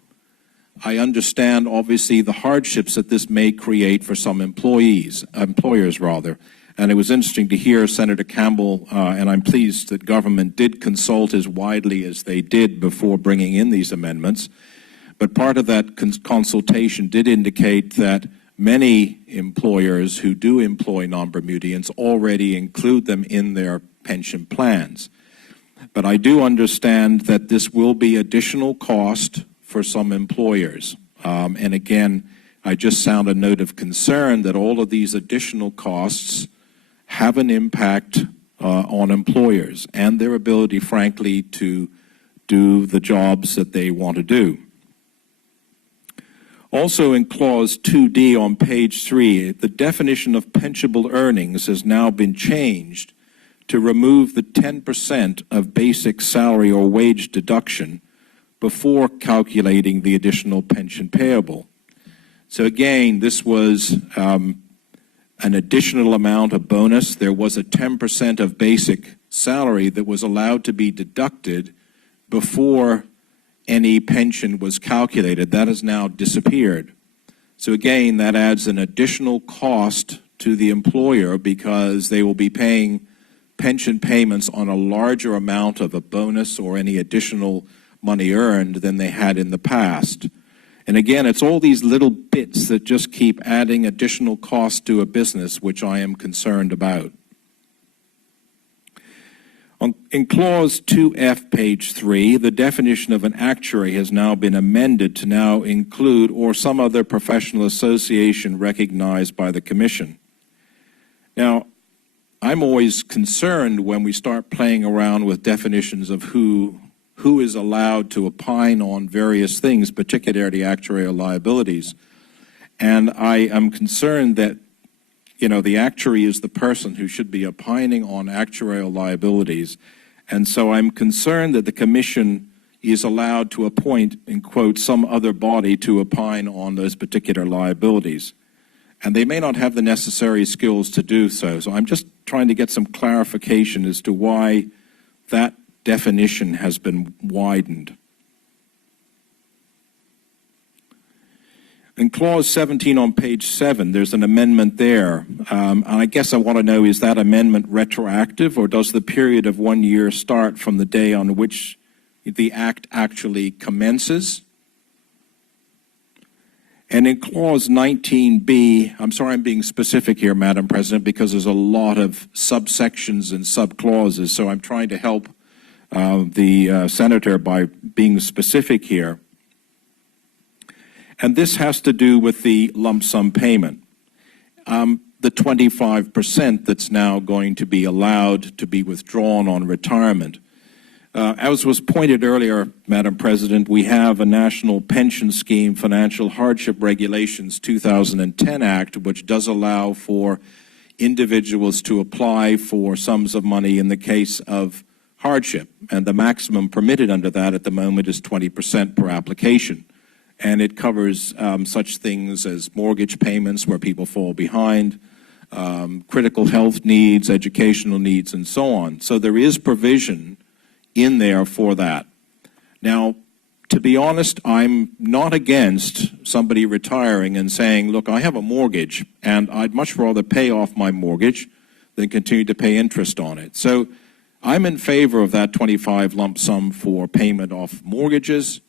I understand, obviously, the hardships that this may create for some employers, and it was interesting to hear Senator Campbell, and I'm pleased that government did consult as widely as they did before bringing in these amendments. But part of that consultation did indicate that many employers who do employ non-Bermudians already include them in their pension plans. But I do understand that this will be additional cost for some employers. And again, I just sound a note of concern that all of these additional costs have an impact on employers and their ability, frankly, to do the jobs that they want to do. Also in Clause 2D on page 3, the definition of pensionable earnings has now been changed to remove the 10% of basic salary or wage deduction before calculating the additional pension payable. So again, this was an additional amount of bonus. There was a 10% of basic salary that was allowed to be deducted before any pension was calculated. That has now disappeared. So again, that adds an additional cost to the employer because they will be paying pension payments on a larger amount of a bonus or any additional money earned than they had in the past. And again, it's all these little bits that just keep adding additional cost to a business, which I am concerned about. In Clause 2F, page 3, the definition of an actuary has now been amended to now include or some other professional association recognized by the Commission. Now, I'm always concerned when we start playing around with definitions of who is allowed to opine on various things, particularly actuarial liabilities. And I am concerned that the actuary is the person who should be opining on actuarial liabilities. And so I'm concerned that the Commission is allowed to appoint, in quote, some other body to opine on those particular liabilities. And they may not have the necessary skills to do so. So I'm just trying to get some clarification as to why that definition has been widened. In Clause 17 on page 7, there's an amendment there. And I guess I want to know, is that amendment retroactive, or does the period of 1 year start from the day on which the act actually commences? And in Clause 19B, I'm sorry I'm being specific here, Madam President, because there's a lot of subsections and subclauses, so I'm trying to help the Senator by being specific here. And this has to do with the lump sum payment, the 25% that's now going to be allowed to be withdrawn on retirement. As was pointed earlier, Madam President, we have a National Pension Scheme Financial Hardship Regulations 2010 Act, which does allow for individuals to apply for sums of money in the case of hardship. And the maximum permitted under that at the moment is 20% per application. And it covers such things as mortgage payments where people fall behind, critical health needs, educational needs, and so on. So there is provision in there for that. Now, to be honest, I'm not against somebody retiring and saying, look, I have a mortgage, and I'd much rather pay off my mortgage than continue to pay interest on it. So I'm in favor of that 25 lump sum for payment off mortgages,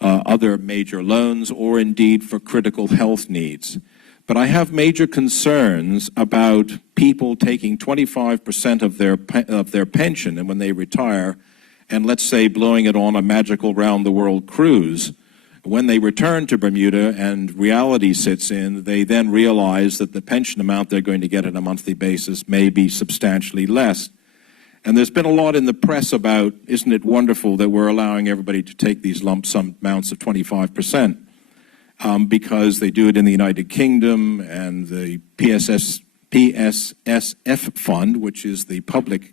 other major loans, or indeed for critical health needs. But I have major concerns about people taking 25% of their pension, and when they retire, and let's say blowing it on a magical round-the-world cruise. When they return to Bermuda and reality sits in, they then realize that the pension amount they're going to get on a monthly basis may be substantially less. And there's been a lot in the press about, isn't it wonderful that we're allowing everybody to take these lump sum amounts of 25%, because they do it in the United Kingdom, and the PSSF fund, which is the public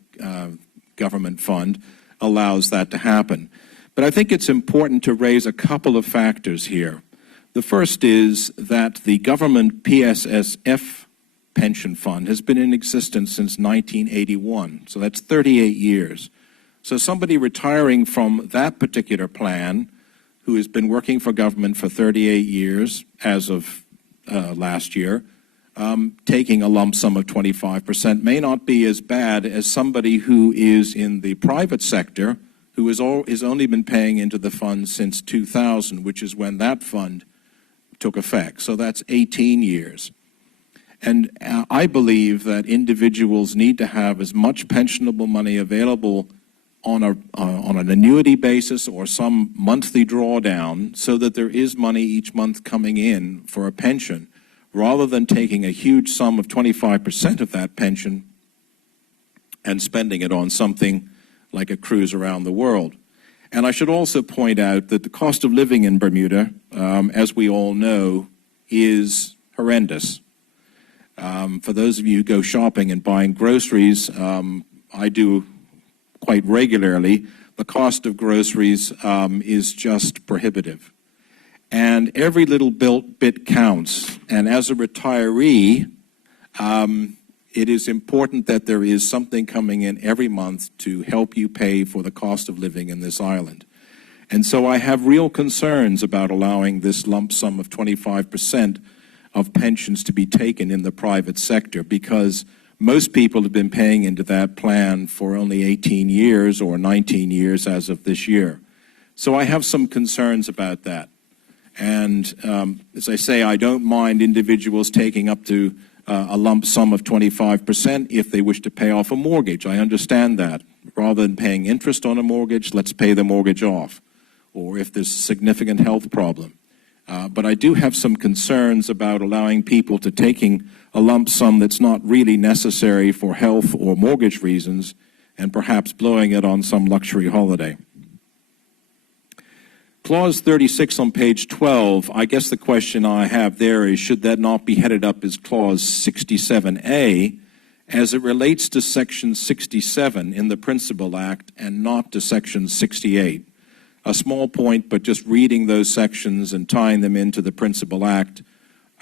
government fund, allows that to happen. But I think it's important to raise a couple of factors here. The first is that the government PSSF pension fund has been in existence since 1981, so that's 38 years. So somebody retiring from that particular plan, who has been working for government for 38 years as of last year, taking a lump sum of 25% may not be as bad as somebody who is in the private sector, who has only been paying into the fund since 2000, which is when that fund took effect. So that's 18 years. And I believe that individuals need to have as much pensionable money available on an annuity basis or some monthly drawdown, so that there is money each month coming in for a pension, rather than taking a huge sum of 25% of that pension and spending it on something like a cruise around the world. And I should also point out that the cost of living in Bermuda, as we all know, is horrendous. For those of you who go shopping and buying groceries, I do quite regularly, the cost of groceries is just prohibitive. And every little bit counts. And as a retiree, it is important that there is something coming in every month to help you pay for the cost of living in this island. And so I have real concerns about allowing this lump sum of 25% of pensions to be taken in the private sector, because most people have been paying into that plan for only 18 years or 19 years as of this year. So I have some concerns about that. And as I say, I don't mind individuals taking up to a lump sum of 25% if they wish to pay off a mortgage. I understand that. Rather than paying interest on a mortgage, let's pay the mortgage off. Or if there's a significant health problem. But I do have some concerns about allowing people to taking a lump sum that's not really necessary for health or mortgage reasons and perhaps blowing it on some luxury holiday. Clause 36 on page 12, I guess the question I have there is, should that not be headed up as Clause 67A, as it relates to Section 67 in the Principal Act and not to Section 68? A small point, but just reading those sections and tying them into the Principal Act,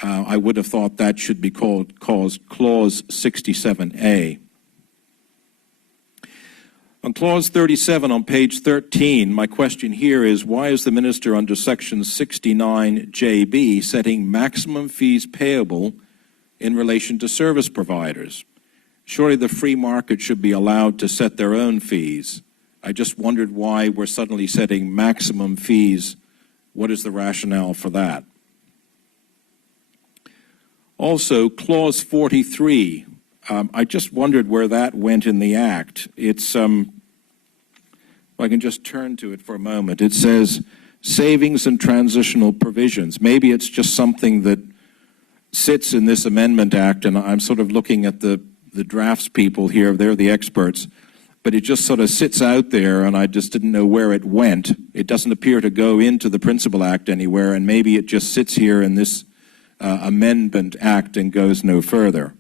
I would have thought that should be called Clause 67A. On Clause 37 on page 13, my question here is, why is the minister under Section 69JB setting maximum fees payable in relation to service providers? Surely the free market should be allowed to set their own fees. I just wondered why we're suddenly setting maximum fees. What is the rationale for that? Also, Clause 43, I just wondered where that went in the Act. It's, if I can just turn to it for a moment, it says savings and transitional provisions. Maybe it's just something that sits in this Amendment Act, and I'm sort of looking at the drafts people here, they're the experts, but it just sort of sits out there, and I just didn't know where it went. It doesn't appear to go into the Principal Act anywhere, and maybe it just sits here in this Amendment Act and goes no further.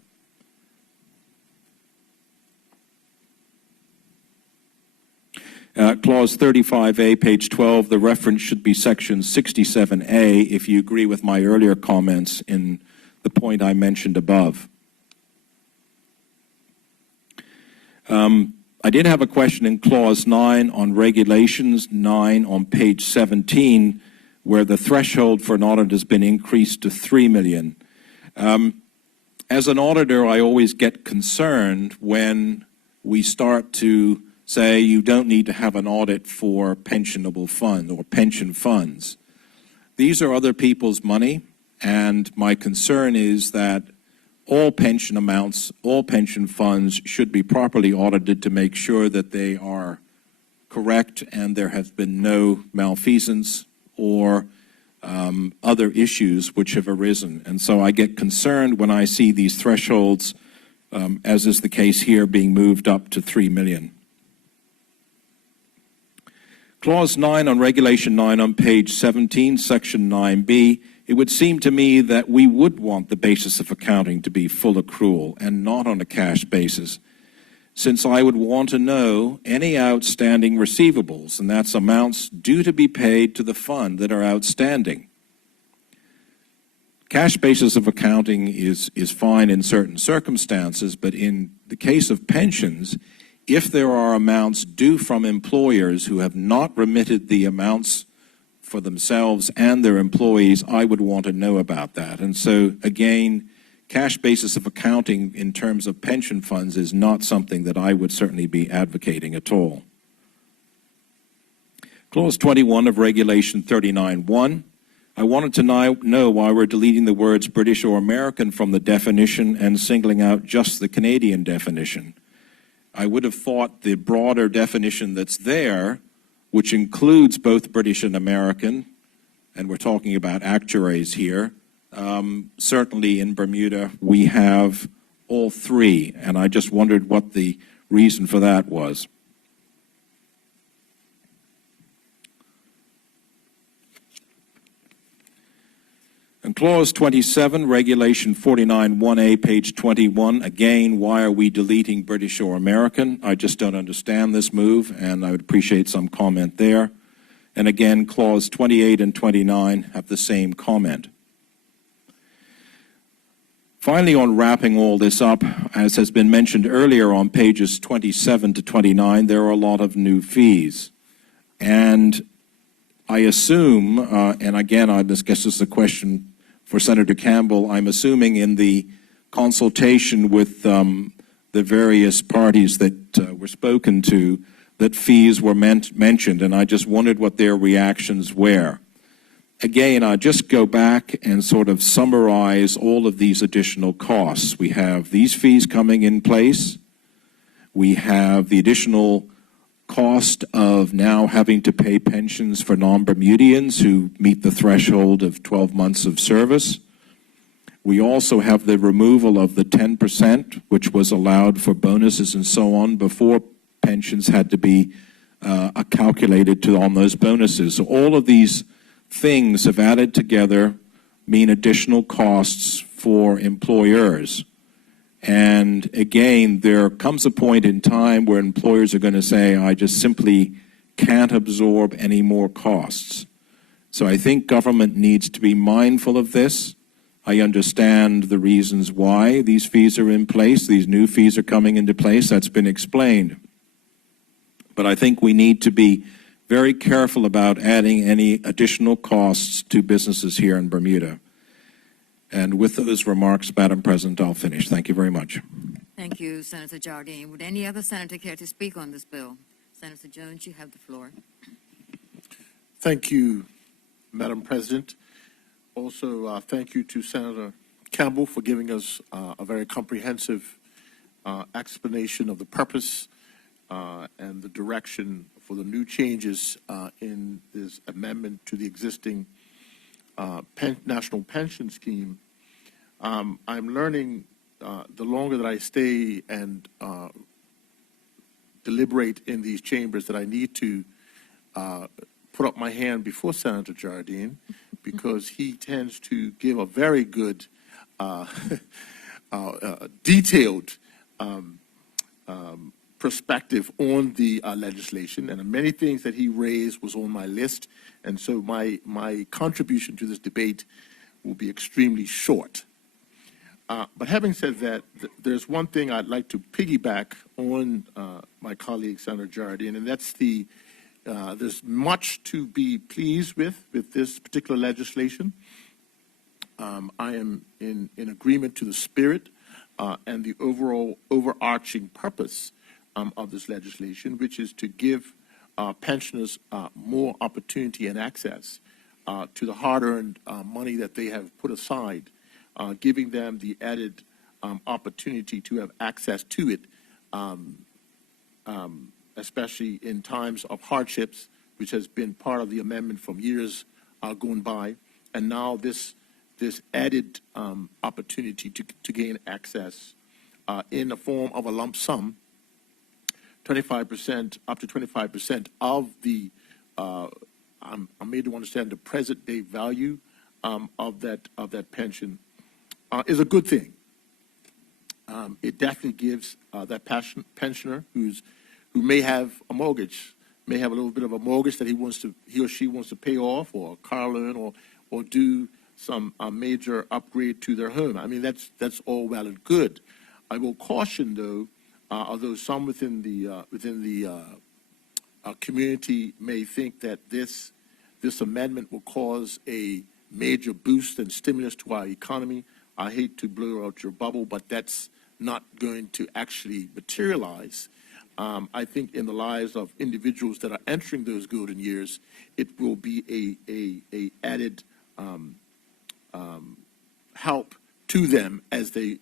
Clause 35A, page 12, the reference should be Section 67A, if you agree with my earlier comments in the point I mentioned above. I did have a question in Clause 9 on Regulations 9 on page 17, where the threshold for an audit has been increased to $3 million. As an auditor, I always get concerned when we start to say you don't need to have an audit for pensionable fund or pension funds. These are other people's money, and my concern is that all pension amounts, all pension funds should be properly audited to make sure that they are correct and there have been no malfeasance or other issues which have arisen. And so I get concerned when I see these thresholds, as is the case here, being moved up to $3 million. Clause 9 on Regulation 9 on page 17, Section 9B, it would seem to me that we would want the basis of accounting to be full accrual and not on a cash basis, since I would want to know any outstanding receivables, and that's amounts due to be paid to the fund that are outstanding. Cash basis of accounting is fine in certain circumstances, but in the case of pensions, if there are amounts due from employers who have not remitted the amounts for themselves and their employees, I would want to know about that. And so, again, cash basis of accounting in terms of pension funds is not something that I would certainly be advocating at all. Clause 21 of Regulation 39.1, I wanted to know why we're deleting the words British or American from the definition and singling out just the Canadian definition. I would have thought the broader definition that's there, which includes both British and American, and we're talking about actuaries here. Certainly in Bermuda, we have all three, and I just wondered what the reason for that was. Clause 27, Regulation 49-1A, page 21. Again, why are we deleting British or American? I just don't understand this move, and I would appreciate some comment there. And again, Clause 28 and 29 have the same comment. Finally, on wrapping all this up, as has been mentioned earlier on pages 27 to 29, there are a lot of new fees. And I assume, and again, I guess this is a question for Senator Campbell, I'm assuming in the consultation with the various parties that were spoken to, that fees were mentioned, and I just wondered what their reactions were. Again, I'll just go back and sort of summarize all of these additional costs. We have these fees coming in place. We have the additional cost of now having to pay pensions for non-Bermudians who meet the threshold of 12 months of service. We also have the removal of the 10%, which was allowed for bonuses and so on before pensions had to be calculated on those bonuses. So all of these things have added together mean additional costs for employers. And again, there comes a point in time where employers are going to say, I just simply can't absorb any more costs. So I think government needs to be mindful of this. I understand the reasons why these fees are in place. These new fees are coming into place. That's been explained. But I think we need to be very careful about adding any additional costs to businesses here in Bermuda. And with those remarks, Madam President, I'll finish. Thank you very much. Thank you, Senator Jardine. Would any other senator care to speak on this bill? Senator Jones, you have the floor. Thank you, Madam President. Also, thank you to Senator Campbell for giving us a very comprehensive explanation of the purpose and the direction for the new changes in this amendment to the existing national pension scheme. I'm learning the longer that I stay and deliberate in these chambers that I need to put up my hand before Senator Jardine, because he tends to give a very good, detailed perspective on the legislation, and many things that he raised was on my list, and so my contribution to this debate will be extremely short. But having said that, there's one thing I'd like to piggyback on my colleague Senator Jardine, and that's there's much to be pleased with this particular legislation. I am in agreement to the spirit and the overall overarching purpose of this legislation, which is to give pensioners more opportunity and access to the hard-earned money that they have put aside, giving them the added opportunity to have access to it, especially in times of hardships, which has been part of the amendment from years gone by, and now this added opportunity to gain access in the form of a lump sum, 25%, up to 25% of the, I'm made to understand the present day value of that pension is a good thing. It definitely gives that pensioner who may have a mortgage, may have a little bit of a mortgage that he or she wants to pay off, or a car loan, or do some major upgrade to their home. I mean, that's all well and good. I will caution, though, although some within the community may think that this amendment will cause a major boost and stimulus to our economy. I hate to blow out your bubble, but that's not going to actually materialize. I think in the lives of individuals that are entering those golden years, it will be a added help to them as they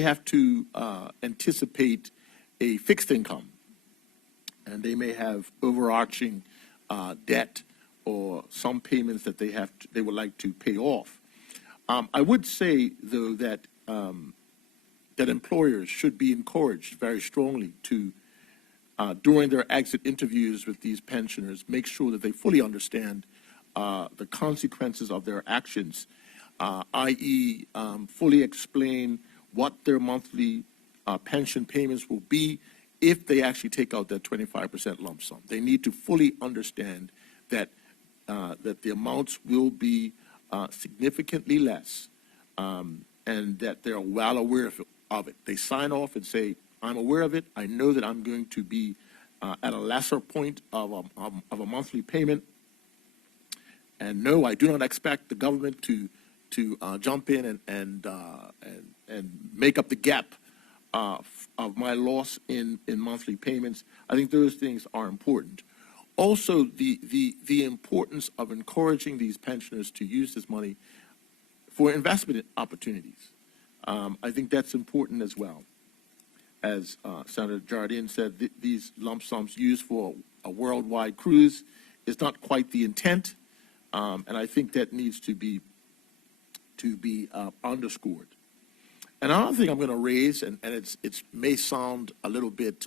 have to anticipate a fixed income, and they may have overarching debt or some payments that they would like to pay off. I would say, though, that employers should be encouraged very strongly to, during their exit interviews with these pensioners, make sure that they fully understand the consequences of their actions i.e., fully explain what their monthly pension payments will be if they actually take out that 25% lump sum. They need to fully understand that that the amounts will be significantly less, and that they're well aware of it. They sign off and say, I'm aware of it. I know that I'm going to be at a lesser point of a monthly payment. And no, I do not expect the government to jump in and make up the gap of my loss in monthly payments. I think those things are important. Also, the importance of encouraging these pensioners to use this money for investment opportunities. I think that's important as well. As Senator Jardine said, these lump sums used for a worldwide cruise is not quite the intent, and I think that needs to be underscored. Another thing I'm going to raise, and it may sound a little bit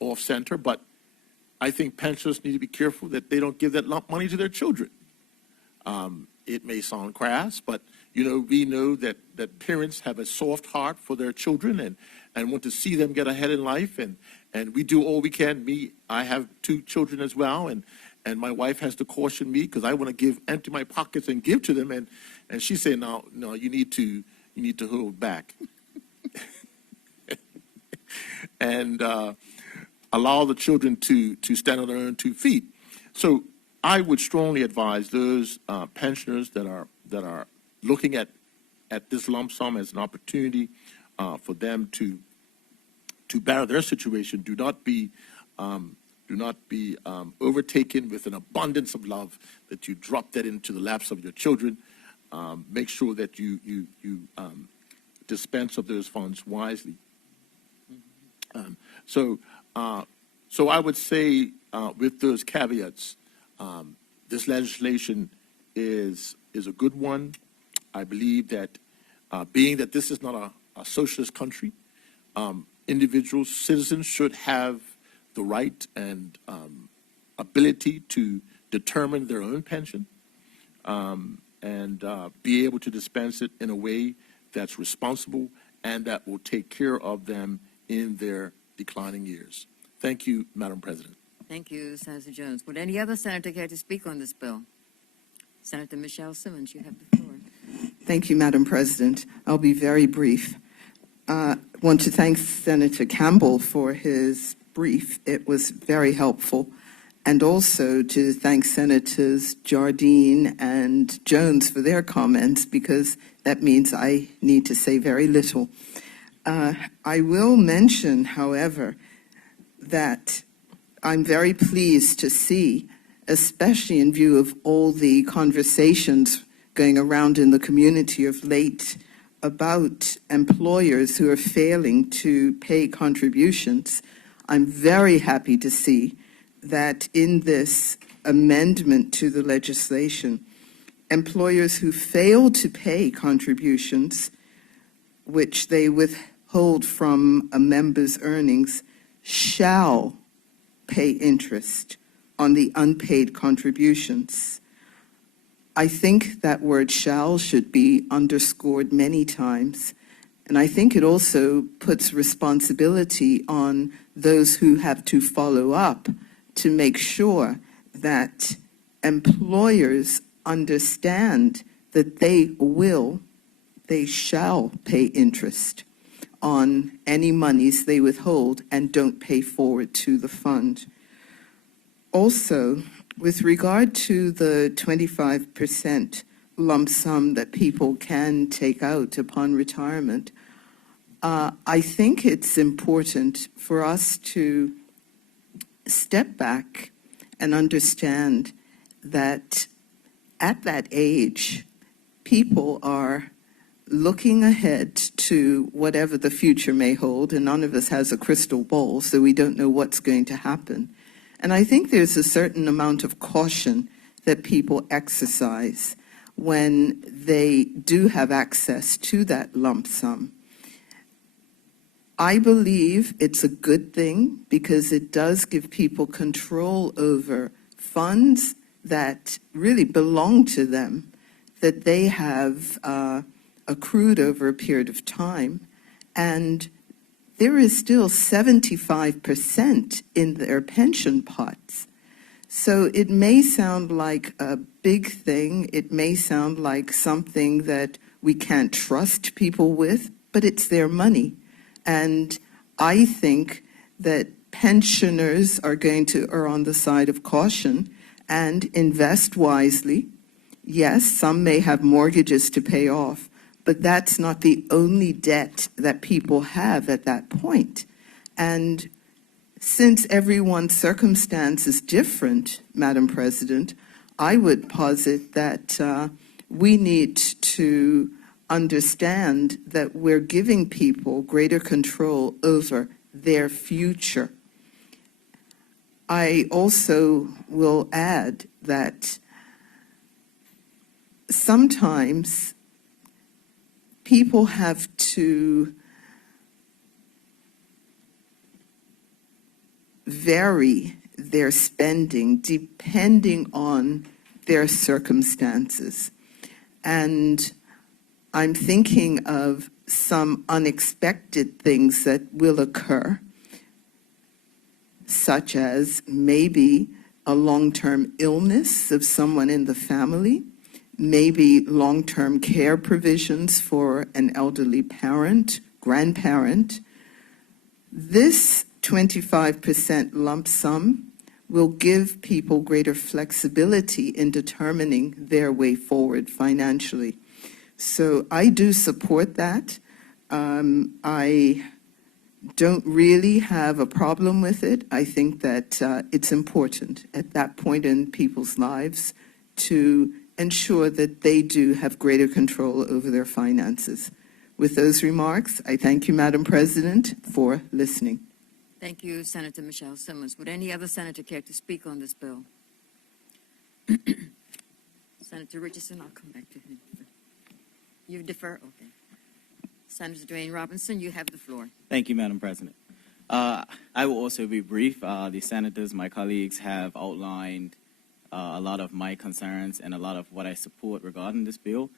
off center, but I think pensioners need to be careful that they don't give that lump money to their children. It may sound crass, but we know that parents have a soft heart for their children and want to see them get ahead in life, and we do all we can. I have 2 children as well, and my wife has to caution me because I want to empty my pockets and give to them, and she said, no, you need to hold back and allow the children to stand on their own 2 feet. So I would strongly advise those pensioners that are looking at this lump sum as an opportunity for them to better their situation. Do not be overtaken with an abundance of love that you drop that into the laps of your children. Make sure that you dispense of those funds wisely. So I would say, with those caveats, this legislation is a good one. I believe that being that this is not a socialist country, individuals, citizens should have the right and ability to determine their own pension and be able to dispense it in a way that's responsible and that will take care of them in their declining years. Thank you, Madam President. Thank you, Senator Jones. Would any other senator care to speak on this bill? Senator Michelle Simmons, you have the floor. Thank you, Madam President. I'll be very brief. I want to thank Senator Campbell for his brief. It was very helpful. And also to thank Senators Jardine and Jones for their comments, because that means I need to say very little. I will mention, however, that I'm very pleased to see, especially in view of all the conversations going around in the community of late about employers who are failing to pay contributions. I'm very happy to see that in this amendment to the legislation, employers who fail to pay contributions, which they withhold from a member's earnings, shall pay interest on the unpaid contributions. I think that word shall should be underscored many times, and I think it also puts responsibility on those who have to follow up to make sure that employers understand that they shall pay interest on any monies they withhold and don't pay forward to the fund. Also, with regard to the 25% lump sum that people can take out upon retirement, I think it's important for us to step back and understand that at that age, people are looking ahead to whatever the future may hold, and none of us has a crystal ball, so we don't know what's going to happen. And I think there's a certain amount of caution that people exercise when they do have access to that lump sum. I believe it's a good thing because it does give people control over funds that really belong to them, that they have accrued over a period of time, and there is still 75% in their pension pots. So it may sound like a big thing, it may sound like something that we can't trust people with, but it's their money. And I think that pensioners are going to err on the side of caution and invest wisely. Yes, some may have mortgages to pay off, but that's not the only debt that people have at that point. And since everyone's circumstance is different, Madam President, I would posit that we need to understand that we're giving people greater control over their future. I also will add that sometimes people have to vary their spending depending on their circumstances. And I'm thinking of some unexpected things that will occur, such as maybe a long-term illness of someone in the family, maybe long-term care provisions for an elderly parent, grandparent. This 25% lump sum will give people greater flexibility in determining their way forward financially. So I do support that. I don't really have a problem with it. I think that it's important at that point in people's lives to ensure that they do have greater control over their finances. With those remarks, I thank you, Madam President, for listening. Thank you, Senator Michelle Simmons. Would any other senator care to speak on this bill? Senator Richardson, I'll come back to him. You defer? Okay. Senator Dwayne Robinson, you have the floor. Thank you, Madam President. I will also be brief. The senators, my colleagues, have outlined a lot of my concerns and a lot of what I support regarding this bill.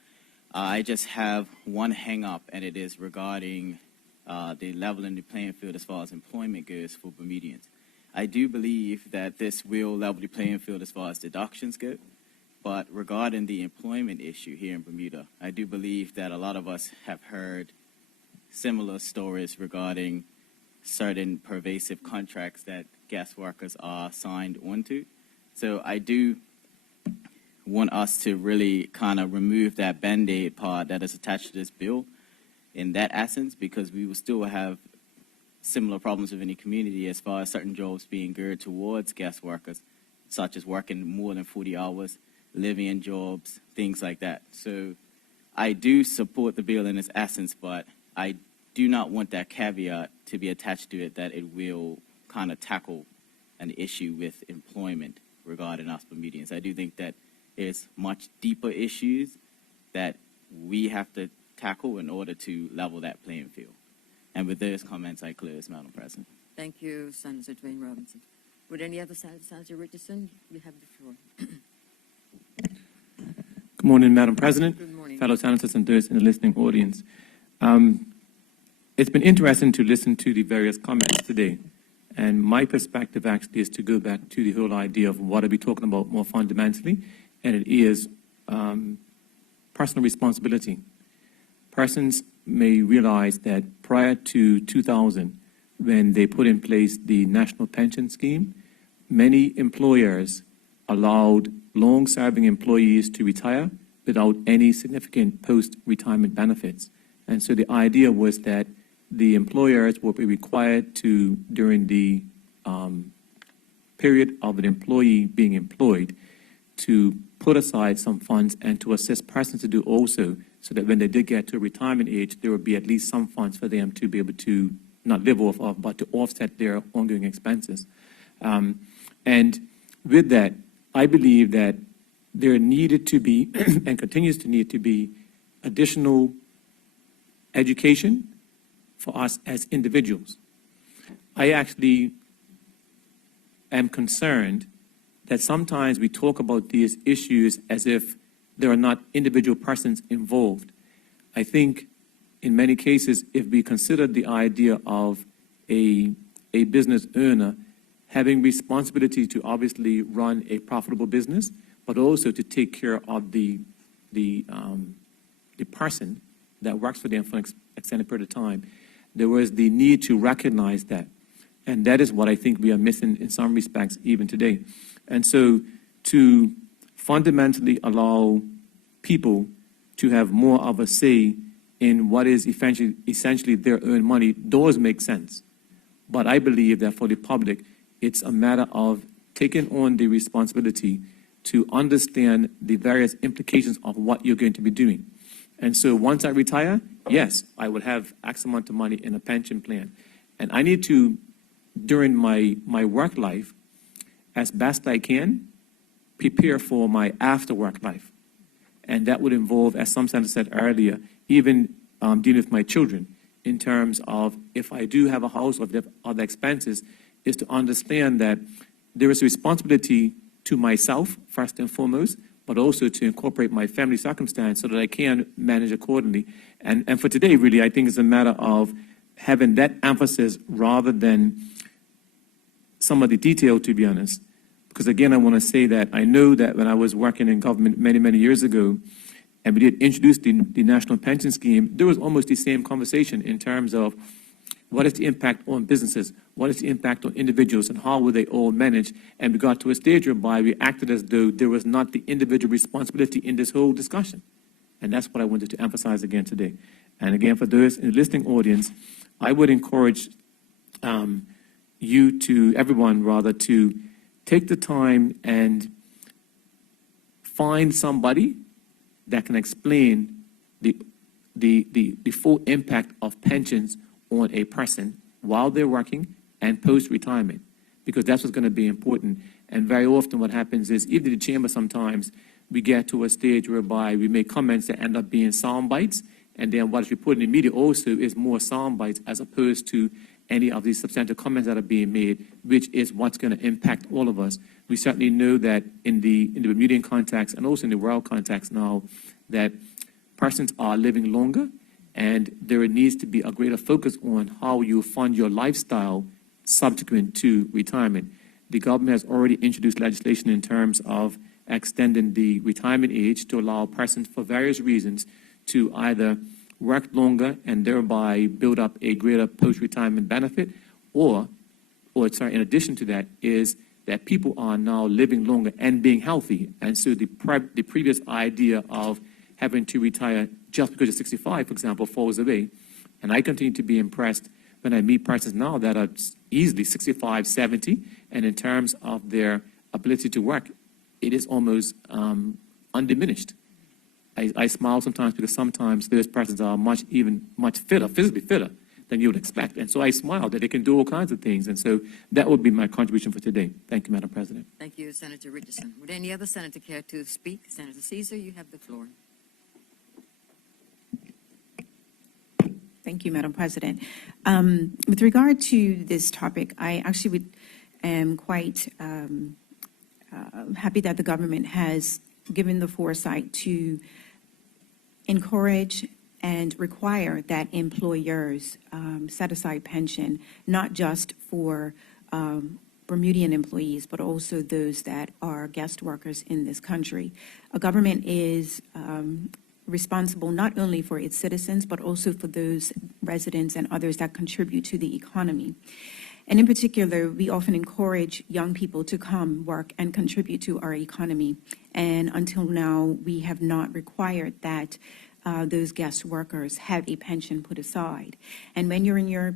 I just have one hang-up, and it is regarding the leveling the playing field as far as employment goes for Bermudians. I do believe that this will level the playing field as far as deductions go, but regarding the employment issue here in Bermuda, I do believe that a lot of us have heard similar stories regarding certain pervasive contracts that guest workers are signed onto. So I do want us to really kind of remove that Band-Aid part that is attached to this bill in that essence, because we will still have similar problems within the community as far as certain jobs being geared towards guest workers, such as working more than 40 hours, living jobs, things like that. So I do support the bill in its essence, but I do not want that caveat to be attached to it that it will kind of tackle an issue with employment regarding us Bermudians. I do think that there's much deeper issues that we have to tackle in order to level that playing field. And with those comments, I close, Madam President. Thank you, Senator Dwayne Robinson. Would any other senator? Senator Richardson, you have the floor. Good morning, Madam President, Good morning. fellow senators and those in the listening audience. It's been interesting to listen to the various comments today. And my perspective actually is to go back to the whole idea of what are we talking about more fundamentally, and it is personal responsibility. Persons may realize that prior to 2000, when they put in place the National Pension Scheme, many employers allowed long-serving employees to retire without any significant post-retirement benefits. And so the idea was that the employers will be required to, during the period of an employee being employed, to put aside some funds and to assist persons to do also, so that when they did get to a retirement age, there would be at least some funds for them to be able to not live off of, but to offset their ongoing expenses. And with that, I believe that there needed to be, and continues to need to be, additional education for us as individuals. I actually am concerned that sometimes we talk about these issues as if there are not individual persons involved. I think in many cases, if we consider the idea of a business owner having responsibility to obviously run a profitable business, but also to take care of the person that works for them for an extended period of time, there was the need to recognize that. And that is what I think we are missing in some respects even today. And so to fundamentally allow people to have more of a say in what is essentially their own money does make sense. But I believe that for the public, it's a matter of taking on the responsibility to understand the various implications of what you're going to be doing. And so once I retire, yes, I will have X amount of money in a pension plan. And I need to, during my work life, as best I can, prepare for my after work life. And that would involve, as some senators said earlier, even dealing with my children in terms of if I do have a house or if there are other expenses, is to understand that there is a responsibility to myself, first and foremost, but also to incorporate my family circumstance so that I can manage accordingly. And for today, really, I think it's a matter of having that emphasis rather than some of the detail, to be honest. Because again, I want to say that I know that when I was working in government many, many years ago, and we did introduce the National Pension Scheme, there was almost the same conversation in terms of what is the impact on businesses, what is the impact on individuals, and how will they all manage? And we got to a stage whereby we acted as though there was not the individual responsibility in this whole discussion. And that's what I wanted to emphasize again today. And again, for those in the listening audience, I would encourage everyone rather, to take the time and find somebody that can explain the full impact of pensions on a person while they're working and post-retirement, because that's what's going to be important. And very often what happens is, even in the chamber sometimes, we get to a stage whereby we make comments that end up being sound bites, and then what is reported in the media also is more sound bites as opposed to any of these substantive comments that are being made, which is what's going to impact all of us. We certainly know that in the Bermudian context and also in the world context now, that persons are living longer, and there needs to be a greater focus on how you fund your lifestyle subsequent to retirement. The government has already introduced legislation in terms of extending the retirement age to allow persons for various reasons to either work longer and thereby build up a greater post-retirement benefit, or in addition to that, is that people are now living longer and being healthy. And so the previous idea of having to retire just because you're 65, for example, falls away. And I continue to be impressed when I meet persons now that are easily 65, 70, and in terms of their ability to work, it is almost undiminished. I smile sometimes because sometimes those persons are much fitter, physically fitter than you would expect. And so I smile that they can do all kinds of things. And so that would be my contribution for today. Thank you, Madam President. Thank you, Senator Richardson. Would any other senator care to speak? Senator Caesar, you have the floor. Thank you, Madam President. With regard to this topic, I actually am quite happy that the government has given the foresight to encourage and require that employers set aside pension, not just for Bermudian employees, but also those that are guest workers in this country. A government is responsible not only for its citizens, but also for those residents and others that contribute to the economy. And in particular, we often encourage young people to come work and contribute to our economy. And until now, we have not required that those guest workers have a pension put aside. And when you're in your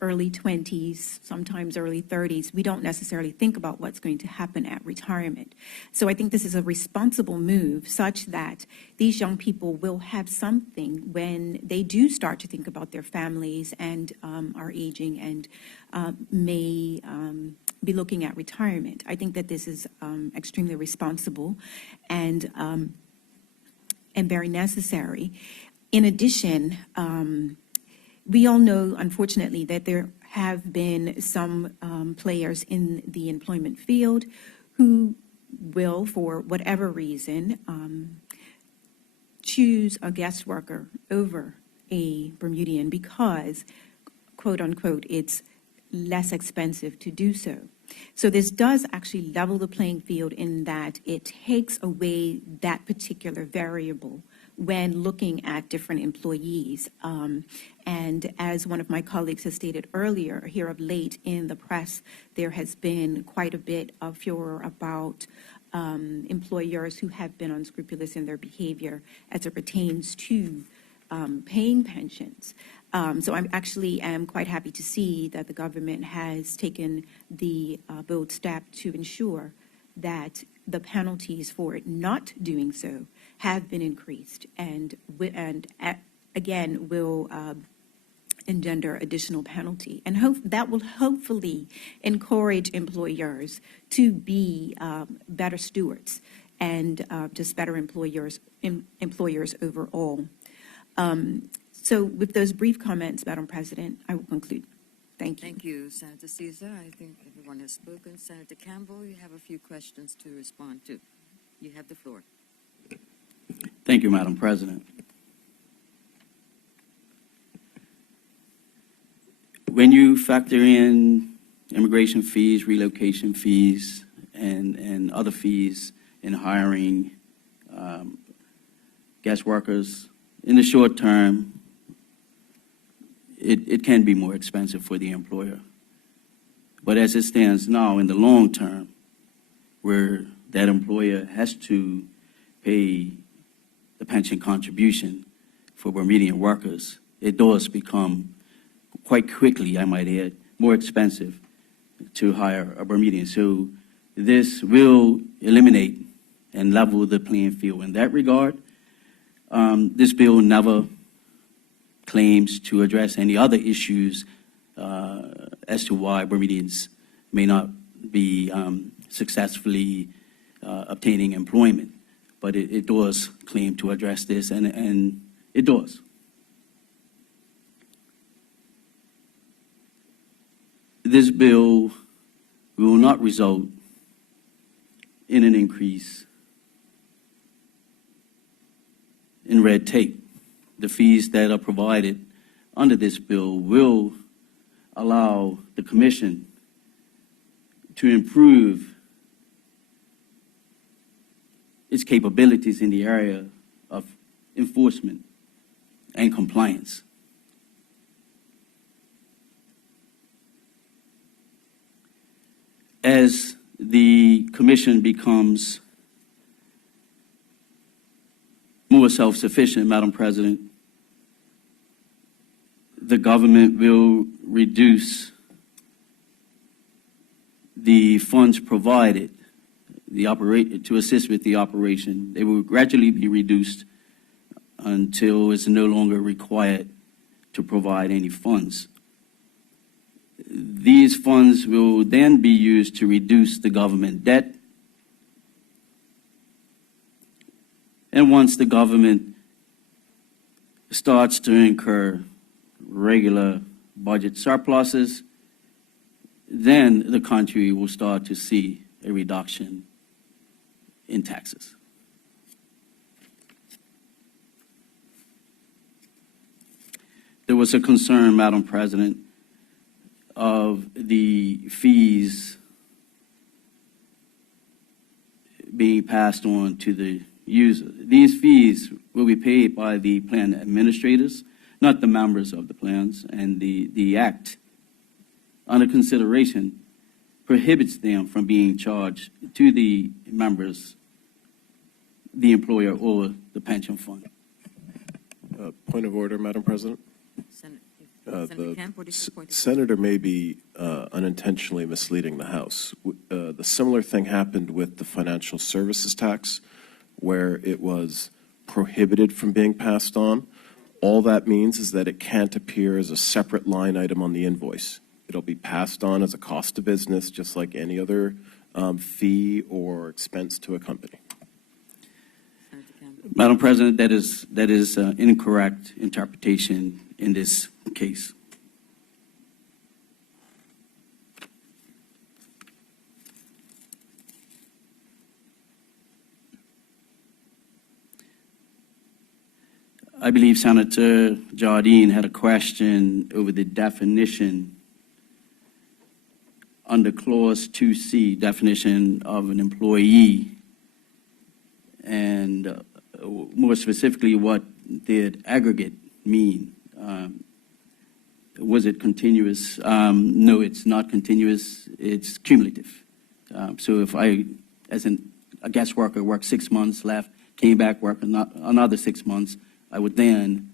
early 20s, sometimes early 30s, we don't necessarily think about what's going to happen at retirement. So I think this is a responsible move such that these young people will have something when they do start to think about their families and are aging and may be looking at retirement. I think that this is extremely responsible and very necessary. In addition, we all know, unfortunately, that there have been some players in the employment field who will, for whatever reason, choose a guest worker over a Bermudian because, quote unquote, it's less expensive to do so. So this does actually level the playing field in that it takes away that particular variable when looking at different employees. And as one of my colleagues has stated earlier, here of late in the press, there has been quite a bit of furor about employers who have been unscrupulous in their behavior as it pertains to paying pensions. So I'm actually am quite happy to see that the government has taken the bold step to ensure that the penalties for it not doing so have been increased and again will engender additional penalty. And that will hopefully encourage employers to be better stewards and just better employers overall. So with those brief comments, Madam President, I will conclude. Thank you. Thank you, Senator Caesar. I think everyone has spoken. Senator Campbell, you have a few questions to respond to. You have the floor. Thank you, Madam President. When you factor in immigration fees, relocation fees, and other fees in hiring guest workers, in the short term, it can be more expensive for the employer. But as it stands now, in the long term, where that employer has to pay the pension contribution for Bermudian workers, it does become quite quickly, I might add, more expensive to hire a Bermudian. So this will eliminate and level the playing field in that regard. This bill never claims to address any other issues as to why Bermudians may not be successfully obtaining employment. But it does claim to address this, and it does. This bill will not result in an increase in red tape. The fees that are provided under this bill will allow the Commission to improve its capabilities in the area of enforcement and compliance. As the Commission becomes more self-sufficient, Madam President, the government will reduce the funds provided to assist with the operation. They will gradually be reduced until it's no longer required to provide any funds. These funds will then be used to reduce the government debt. And once the government starts to incur regular budget surpluses, then the country will start to see a reduction in taxes. There was a concern, Madam President, of the fees being passed on to the user. These fees will be paid by the plan administrators, not the members of the plans, and the Act, under consideration, prohibits them from being charged to the members, the employer, or the pension fund. Point of order, Madam President. Senator Camp, what is your point? Senator may be unintentionally misleading the House. The similar thing happened with the financial services tax, where it was prohibited from being passed on. All that means is that it can't appear as a separate line item on the invoice. It'll be passed on as a cost of business, just like any other fee or expense to a company. Madam President, that is incorrect interpretation in this case. I believe Senator Jardine had a question over the definition under Clause 2C, definition of an employee, and more specifically, what did aggregate mean? Was it continuous? No, it's not continuous. It's cumulative. So if I, as a guest worker, worked 6 months, left, came back, worked another 6 months, I would then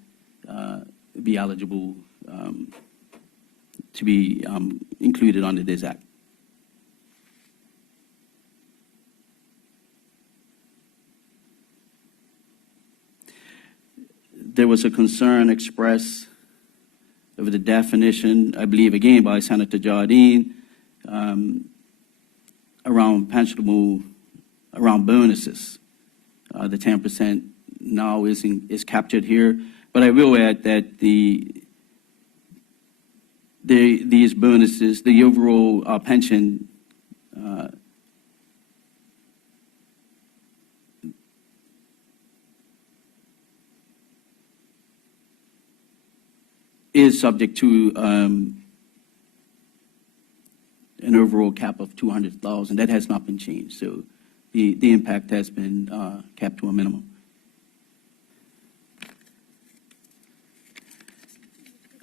be eligible to be included under this act. There was a concern expressed over the definition, I believe, again, by Senator Jardine, around pensionable, around bonuses. The 10% now is captured here, but I will add that these bonuses, the overall pension is subject to an overall cap of $200,000. That has not been changed, so the impact has been capped to a minimum.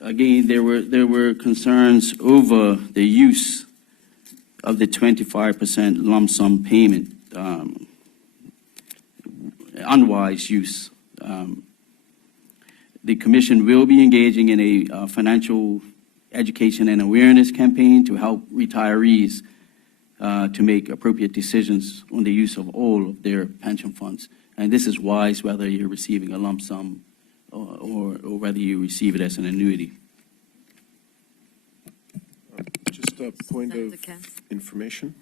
Again, there were concerns over the use of the 25% lump sum payment, unwise use. The Commission will be engaging in a financial education and awareness campaign to help retirees to make appropriate decisions on the use of all of their pension funds. And this is wise whether you're receiving a lump sum or whether you receive it as an annuity. Just a point Senator of Kent? information.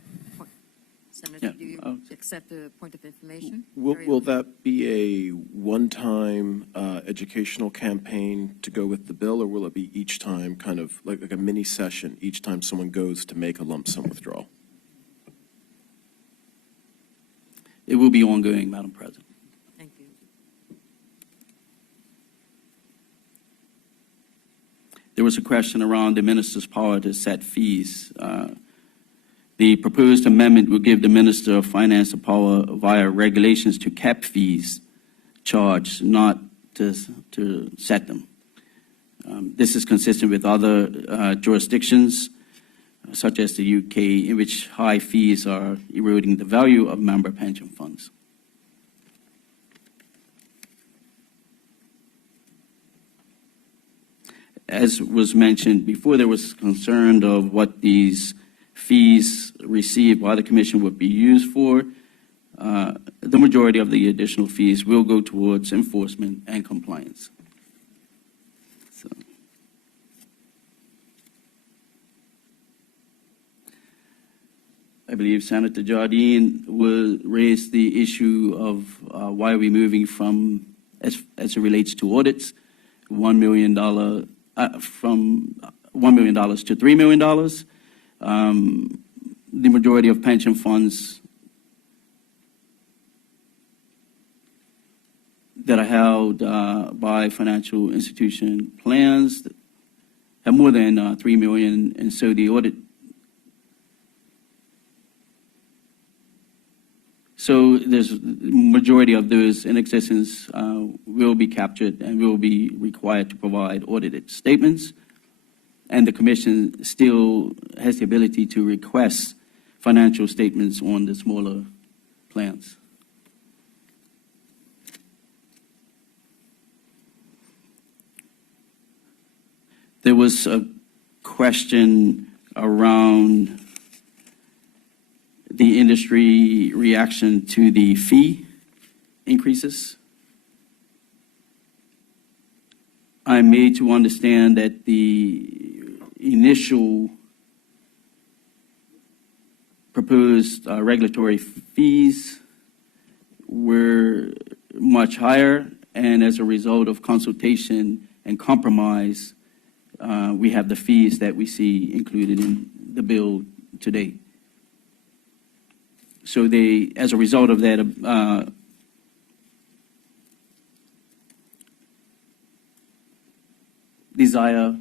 Senator, Yeah, do you accept a point of information? Will that be a one-time educational campaign to go with the bill, or will it be each time, kind of like a mini session, each time someone goes to make a lump sum withdrawal? It will be ongoing, Madam President. Thank you. There was a question around the minister's power to set fees. The proposed amendment will give the Minister of Finance the power via regulations to cap fees charged, not to set them. This is consistent with other jurisdictions, such as the UK, in which high fees are eroding the value of member pension funds. As was mentioned before, there was concern of what these fees received by the Commission would be used for. The majority of the additional fees will go towards enforcement and compliance. So, I believe Senator Jardine will raise the issue of why are we moving from, as it relates to audits, $1 million from $1 million to $3 million. The majority of pension funds that are held by financial institution plans have more than $3 million, and so the audit. So there's the majority of those in existence will be captured and will be required to provide audited statements. And the Commission still has the ability to request financial statements on the smaller plans. There was a question around the industry reaction to the fee increases. I'm made to understand that the initial proposed regulatory fees were much higher, and as a result of consultation and compromise, we have the fees that we see included in the bill today. So as a result of that, desire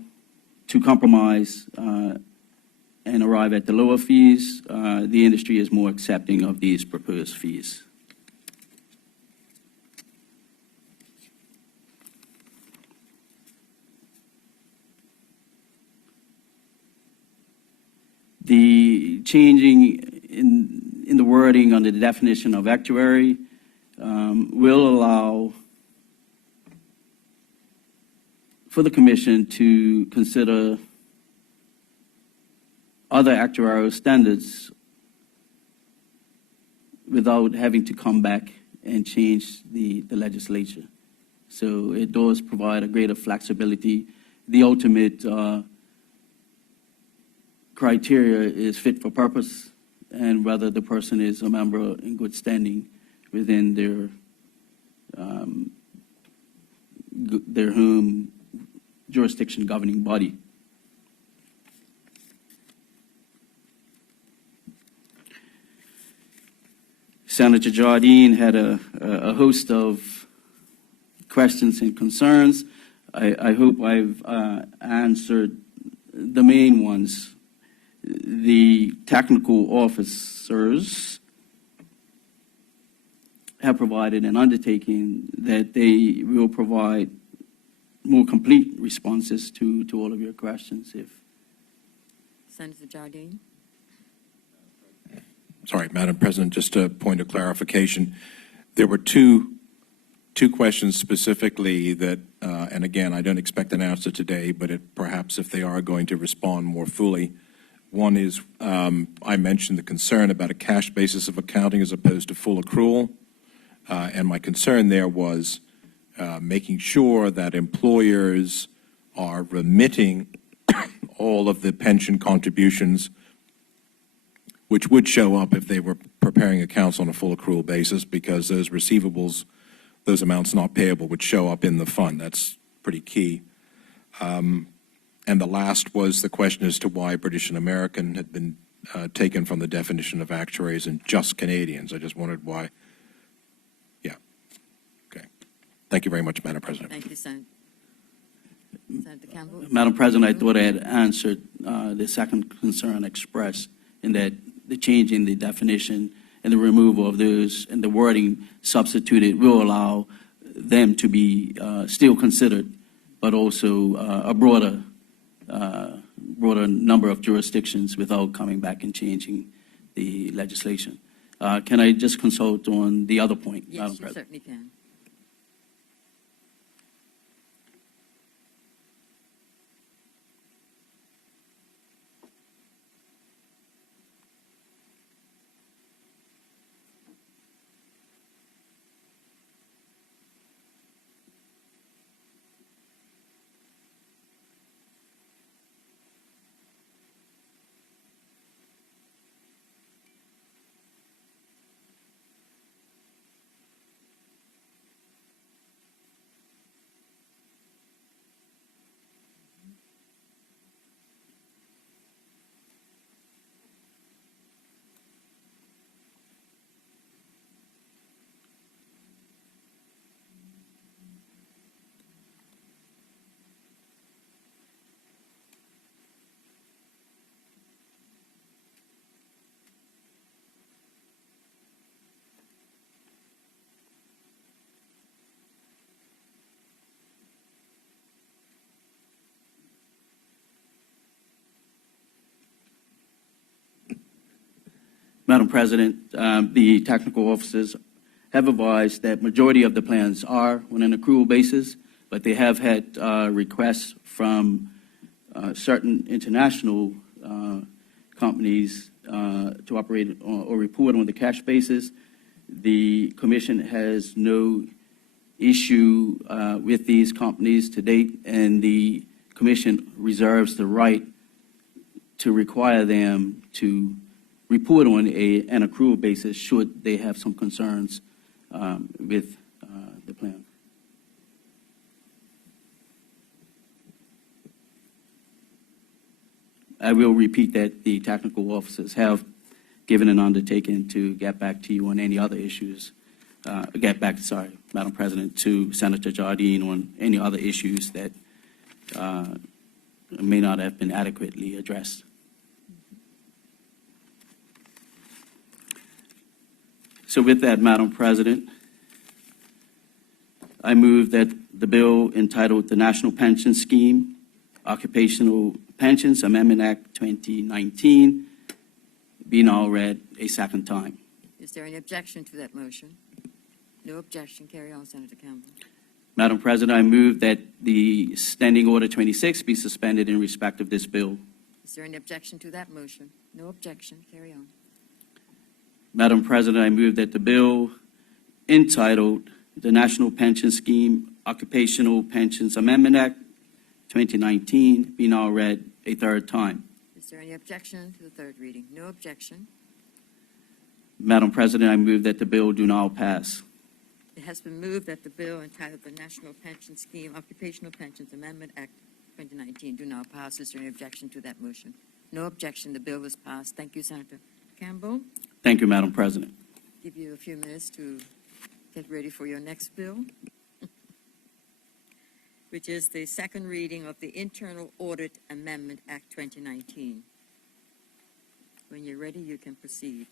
to compromise and arrive at the lower fees, the industry is more accepting of these proposed fees. The changing in the wording on the definition of actuary will allow for the Commission to consider other actuarial standards without having to come back and change the legislature. So it does provide a greater flexibility. The ultimate criteria is fit for purpose and whether the person is a member in good standing within their home jurisdiction governing body. Senator Jardine had a host of questions and concerns. I hope I've answered the main ones. The technical officers have provided an undertaking that they will provide more complete responses to all of your questions. Senator Jardine. Sorry, Madam President, just a point of clarification. There were two questions specifically that, and again, I don't expect an answer today, but perhaps if they are going to respond more fully. One is, I mentioned the concern about a cash basis of accounting as opposed to full accrual. And my concern there was making sure that employers are remitting all of the pension contributions, which would show up if they were preparing accounts on a full accrual basis, because those receivables, those amounts not payable, would show up in the fund. That's pretty key. And the last was the question as to why British and American had been taken from the definition of actuaries and just Canadians. I just wondered why. Yeah. Okay. Thank you very much, Madam President. Thank you, Senator Campbell. Madam President, I thought I had answered the second concern expressed in that the change in the definition and the removal of those and the wording substituted will allow them to be still considered, but also a broader number of jurisdictions without coming back and changing the legislation. Can I just consult on the other point, Yes, Madam you President? certainly can. Madam President, the technical officers have advised that majority of the plans are on an accrual basis, but they have had requests from certain international companies to operate or report on the cash basis. The Commission has no issue with these companies to date, and the Commission reserves the right to require them to report on an accrual basis should they have some concerns with the plan. I will repeat that the technical officers have given an undertaking to get back to you on any other issues, Madam President, to Senator Jardine on any other issues that may not have been adequately addressed. So with that, Madam President, I move that the bill entitled the National Pension Scheme, Occupational Pensions Amendment Act 2019 be now read a second time. Is there any objection to that motion? No objection. Carry on, Senator Campbell. Madam President, I move that the Standing Order 26 be suspended in respect of this bill. Is there any objection to that motion? No objection. Carry on. Madam President, I move that the bill entitled the National Pension Scheme Occupational Pensions Amendment Act 2019 be now read a third time. Is there any objection to the third reading? No objection. Madam President, I move that the bill do now pass. It has been moved that the bill entitled the National Pension Scheme Occupational Pensions Amendment Act 2019 do now pass. Is there any objection to that motion? No objection. The bill is passed. Thank you, Senator Campbell. Thank you, Madam President. Give you a few minutes to get ready for your next bill, which is the second reading of the Internal Audit Amendment Act 2019. When you're ready, you can proceed.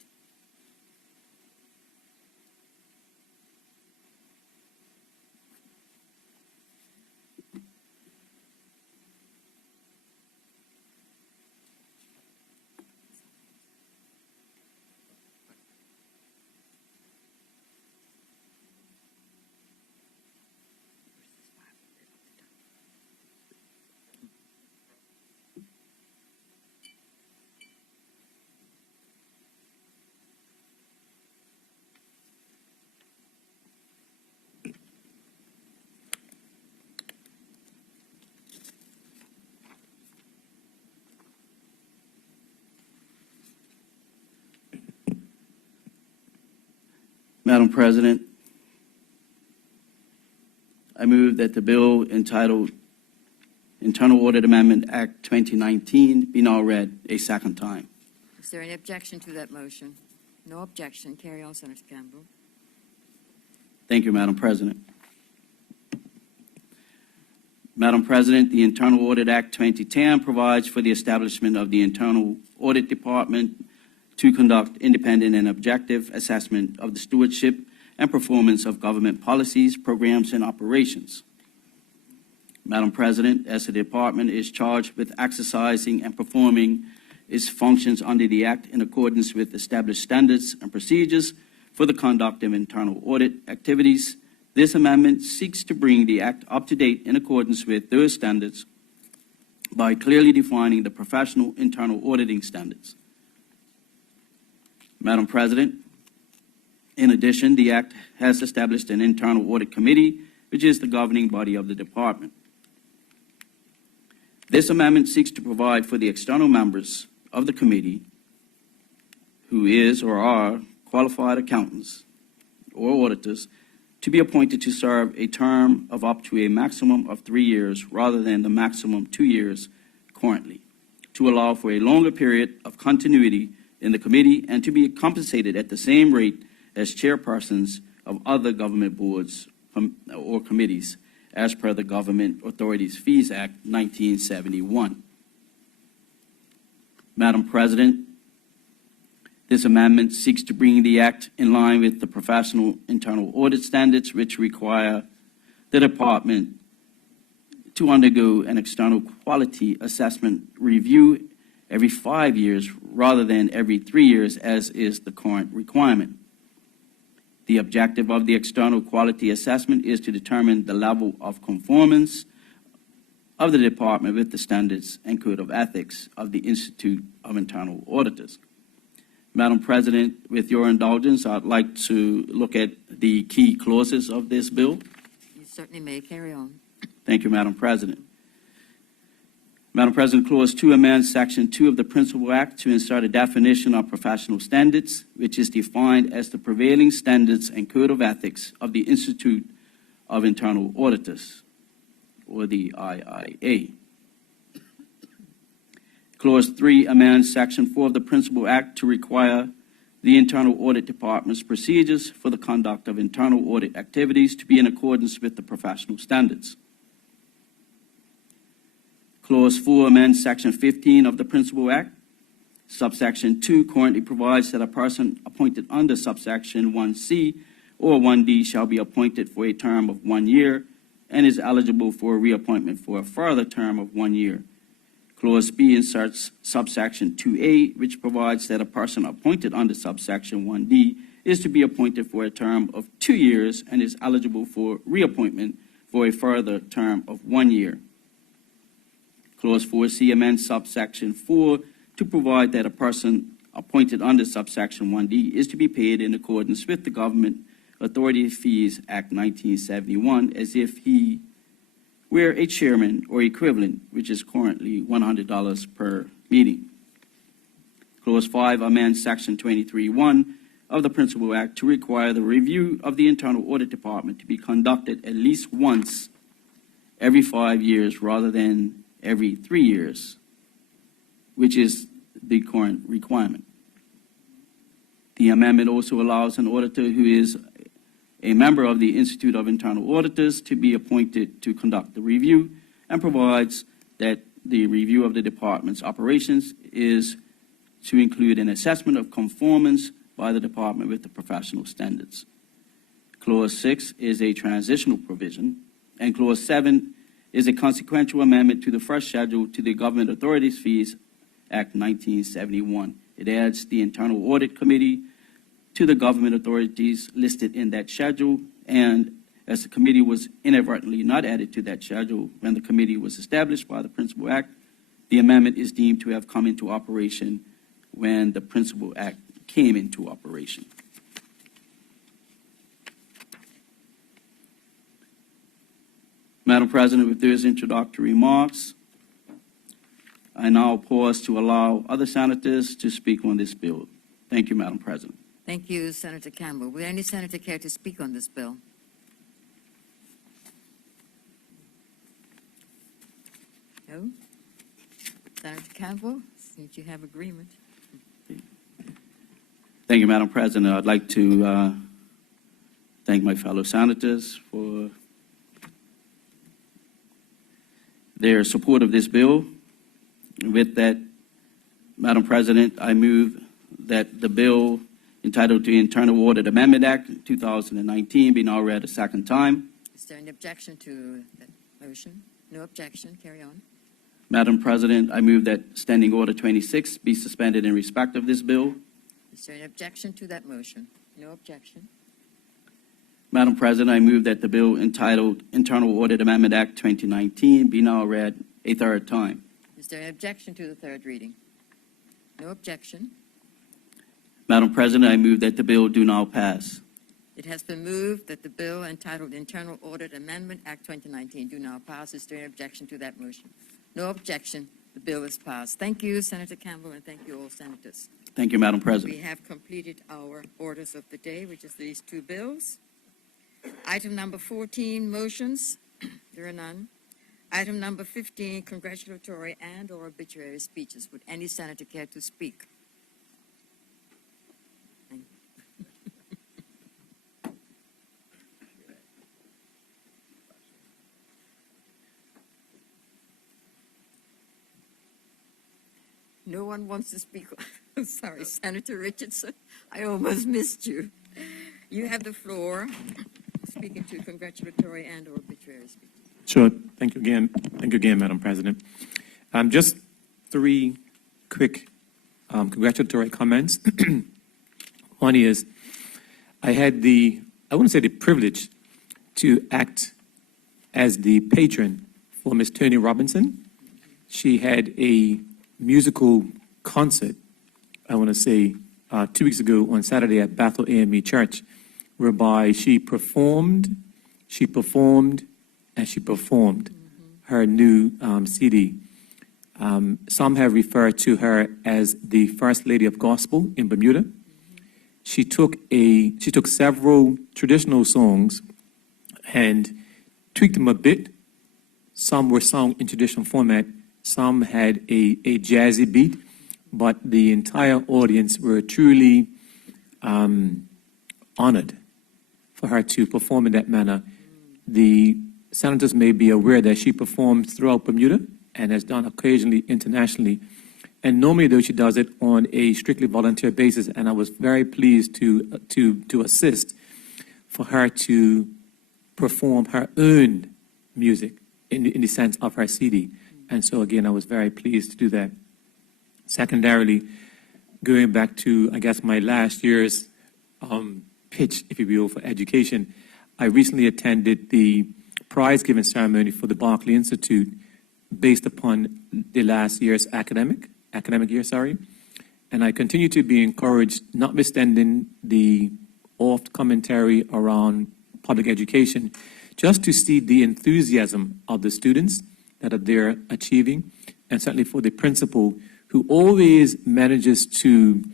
Madam President, I move that the bill entitled Internal Audit Amendment Act 2019 be now read a second time. Is there any objection to that motion? No objection. Carry on, Senator Campbell. Thank you, Madam President. Madam President, the Internal Audit Act 2010 provides for the establishment of the Internal Audit Department to conduct independent and objective assessment of the stewardship and performance of government policies, programs, and operations. Madam President, as the department is charged with exercising and performing its functions under the Act in accordance with established standards and procedures for the conduct of internal audit activities, this amendment seeks to bring the Act up to date in accordance with those standards by clearly defining the professional internal auditing standards. Madam President, in addition, the Act has established an internal audit committee, which is the governing body of the department. This amendment seeks to provide for the external members of the committee who is or are qualified accountants or auditors to be appointed to serve a term of up to a maximum of 3 years rather than the maximum 2 years currently, to allow for a longer period of continuity in the committee and to be compensated at the same rate as chairpersons of other government boards or committees as per the Government Authorities Fees Act 1971. Madam President, this amendment seeks to bring the Act in line with the professional internal audit standards, which require the department to undergo an external quality assessment review every 5 years rather than every 3 years, as is the current requirement. The objective of the external quality assessment is to determine the level of conformance of the department with the standards and code of ethics of the Institute of Internal Auditors. Madam President, with your indulgence, I'd like to look at the key clauses of this bill. You certainly may. Carry on. Thank you, Madam President. Madam President, Clause 2 amends Section 2 of the Principal Act to insert a definition of professional standards, which is defined as the prevailing standards and code of ethics of the Institute of Internal Auditors, or the IIA. Clause 3 amends Section 4 of the Principal Act to require the Internal Audit Department's procedures for the conduct of internal audit activities to be in accordance with the professional standards. Clause 4 amends Section 15 of the Principal Act. Subsection 2 currently provides that a person appointed under subsection 1C or 1D shall be appointed for a term of 1 year and is eligible for reappointment for a further term of 1 year. Clause B inserts subsection 2A, which provides that a person appointed under subsection 1D is to be appointed for a term of 2 years and is eligible for reappointment for a further term of 1 year. Clause 4C amends subsection 4 to provide that a person appointed under subsection 1D is to be paid in accordance with the Government Authority Fees Act 1971 as if he were a chairman or equivalent, which is currently $100 per meeting. Clause 5 amends Section 23(1) of the Principal Act to require the review of the Internal Audit Department to be conducted at least once every 5 years rather than every 3 years, which is the current requirement. The amendment also allows an auditor who is a member of the Institute of Internal Auditors to be appointed to conduct the review and provides that the review of the department's operations is to include an assessment of conformance by the department with the professional standards. Clause 6 is a transitional provision, and Clause 7 is a consequential amendment to the first schedule to the Government Authorities Fees Act 1971. It adds the Internal Audit Committee to the government authorities listed in that schedule, and as the committee was inadvertently not added to that schedule when the committee was established by the Principal Act, the amendment is deemed to have come into operation when the Principal Act came into operation. Madam President, with those introductory remarks, I now pause to allow other senators to speak on this bill. Thank you, Madam President. Thank you, Senator Campbell. Will any senator care to speak on this bill? No? Senator Campbell, since you have agreement. Thank you, Madam President. I'd like to thank my fellow senators for their support of this bill. With that, Madam President, I move that the bill entitled the Internal Audit Amendment Act 2019 be now read a second time. Is there any objection to that motion? No objection. Carry on. Madam President, I move that Standing Order 26 be suspended in respect of this bill. Is there any objection to that motion? No objection. Madam President, I move that the bill entitled Internal Audit Amendment Act 2019 be now read a third time. Is there any objection to the third reading? No objection. Madam President, I move that the bill do now pass. It has been moved that the bill entitled Internal Audit Amendment Act 2019 do now pass. Is there any objection to that motion? No objection. The bill is passed. Thank you, Senator Campbell, and thank you all senators. Thank you, Madam President. We have completed our orders of the day, which is these two bills. Item number 14, motions. There are none. Item number 15, congratulatory and or obituary speeches. Would any senator care to speak? No one wants to speak. I'm sorry, Senator Richardson. I almost missed you. You have the floor, speaking to congratulatory and or obituary speeches. Sure. Thank you again. Thank you again, Madam President. Just three quick congratulatory comments. One is I had I wouldn't say the privilege to act as the patron for Miss Tony Robinson. She had a musical concert, I want to say, 2 weeks ago on Saturday at Bethel AME Church, whereby she performed, and she performed her new CD. Some have referred to her as the First Lady of Gospel in Bermuda. She took several traditional songs and tweaked them a bit. Some were sung in traditional format. Some had a jazzy beat, but the entire audience were truly honored for her to perform in that manner. The senators may be aware that she performed throughout Bermuda, and has done occasionally internationally. And normally, though, she does it on a strictly volunteer basis, and I was very pleased to assist for her to perform her own music in the sense of her CD. And so, again, I was very pleased to do that. Secondarily, going back to, I guess, my last year's pitch, if you will, for education, I recently attended the prize-giving ceremony for the Barclay Institute based upon the last year's academic year, and I continue to be encouraged, notwithstanding the oft commentary around public education, just to see the enthusiasm of the students that are there achieving, and certainly for the principal who always manages to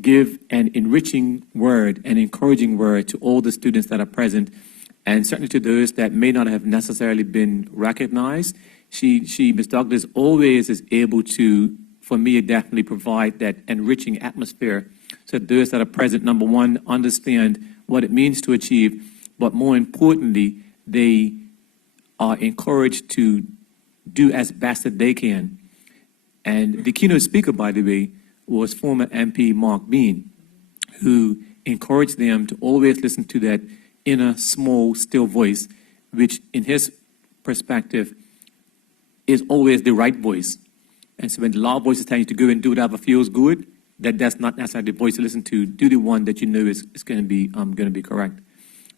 give an enriching word, an encouraging word to all the students that are present, and certainly to those that may not have necessarily been recognized. Ms. Douglas, always is able to, for me, definitely provide that enriching atmosphere so that those that are present, number one, understand what it means to achieve, but more importantly, they are encouraged to do as best that they can. And the keynote speaker, by the way, was former MP Mark Bean, who encouraged them to always listen to that inner, small, still voice, which in his perspective is always the right voice. And so when the loud voice is telling you to go and do whatever feels good, that's not necessarily the voice to listen to. Do the one that you know is going to be correct.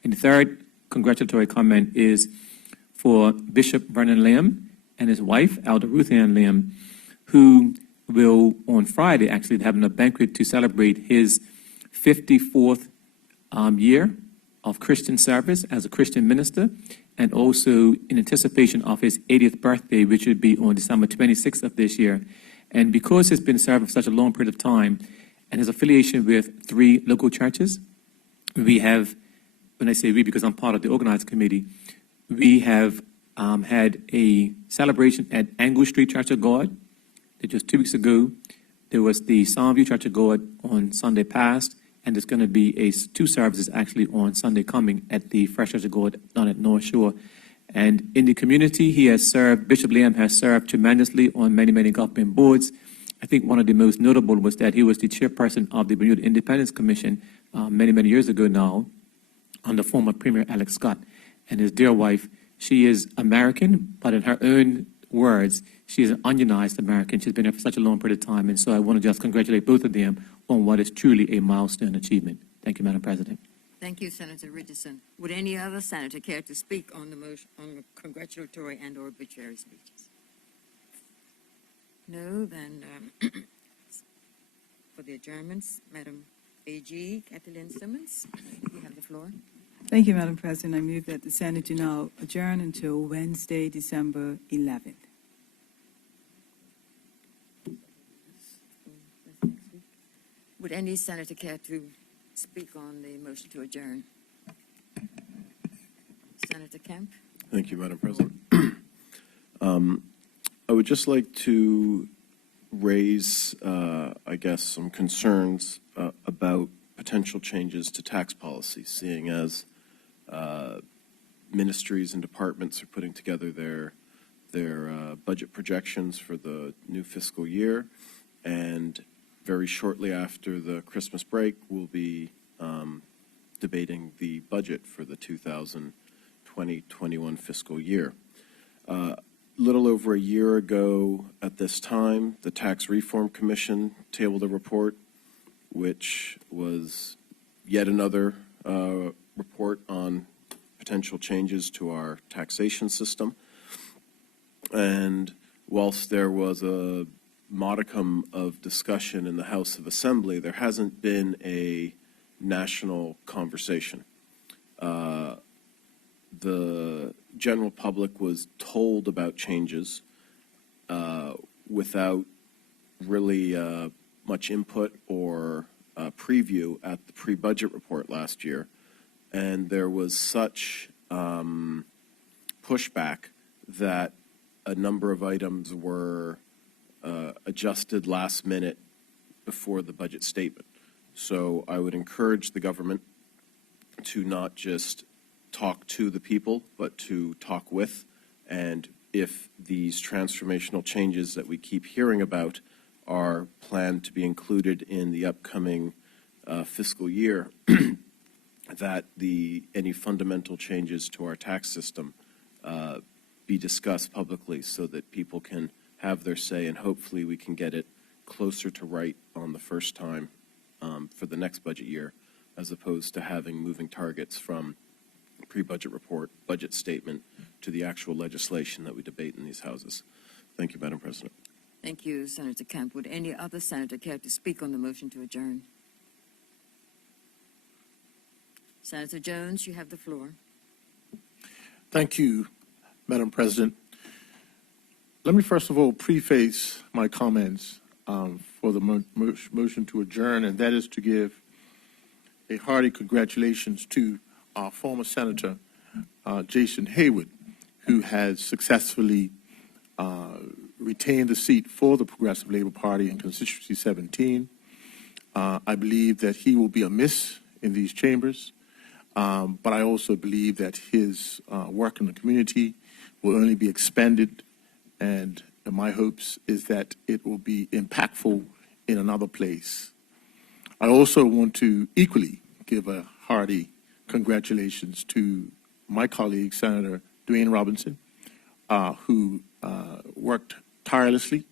And the third congratulatory comment is for Bishop Vernon Lamb and his wife, Elder Ruth Ann Lamb, who will, on Friday, actually having a banquet to celebrate his 54th year of Christian service as a Christian minister, and also in anticipation of his 80th birthday, which would be on December 26th of this year. And because he's been serving for such a long period of time, and his affiliation with 3 local churches, we have, when I say we, because I'm part of the organizing committee, we have had a celebration at Angle Street Church of God. Just 2 weeks ago, there was the Psalmview Church of God on Sunday past, and there's going to be 2 services actually on Sunday coming at the Fresh Church of God down at North Shore. And in the community, Bishop Liam has served tremendously on many, many government boards. I think one of the most notable was that he was the chairperson of the Bermuda Independence Commission many, many years ago now, under former Premier Alex Scott. And his dear wife, she is American, but in her own words, she is an unionized American. She's been here for such a long period of time. And so I want to just congratulate both of them on what is truly a milestone achievement. Thank you, Madam President. Thank you, Senator Richardson. Would any other senator care to speak on the motion, on the congratulatory and or obituary speeches? No, then for the adjournments, Madam AG Kathleen Simmons, you have the floor. Thank you, Madam President. I move that the Senate do now adjourn until Wednesday, December 11th. Would any senator care to speak on the motion to adjourn? Senator Kemp? Thank you, Madam President. I would just like to raise, I guess, some concerns about potential changes to tax policy, seeing as ministries and departments are putting together their budget projections for the new fiscal year, and very shortly after the Christmas break, we'll be debating the budget for the 2020-21 fiscal year. Little over a year ago at this time, the Tax Reform Commission tabled a report, which was yet another report on potential changes to our taxation system. And whilst there was a modicum of discussion in the House of Assembly, there hasn't been a national conversation. The general public was told about changes without really much input or preview at the pre-budget report last year. And there was such pushback that a number of items were adjusted last minute before the budget statement. So I would encourage the government to not just talk to the people, but to talk with and if these transformational changes that we keep hearing about are planned to be included in the upcoming fiscal year, that any fundamental changes to our tax system be discussed publicly so that people can have their say, and hopefully we can get it closer to right on the first time for the next budget year, as opposed to having moving targets from pre-budget report, budget statement, to the actual legislation that we debate in these houses. Thank you, Madam President. Thank you, Senator Kemp. Would any other senator care to speak on the motion to adjourn? Senator Jones, you have the floor. Thank you, Madam President. Let me first of all preface my comments for the motion to adjourn, and that is to give a hearty congratulations to our former Senator Jason Haywood, who has successfully retained the seat for the Progressive Labor Party in Constituency 17. I believe that he will be a miss in these chambers, but I also believe that his work in the community will only be expanded, and my hopes is that it will be impactful in another place. I also want to equally give a hearty congratulations to my colleague, Senator Dwayne Robinson, who worked tirelessly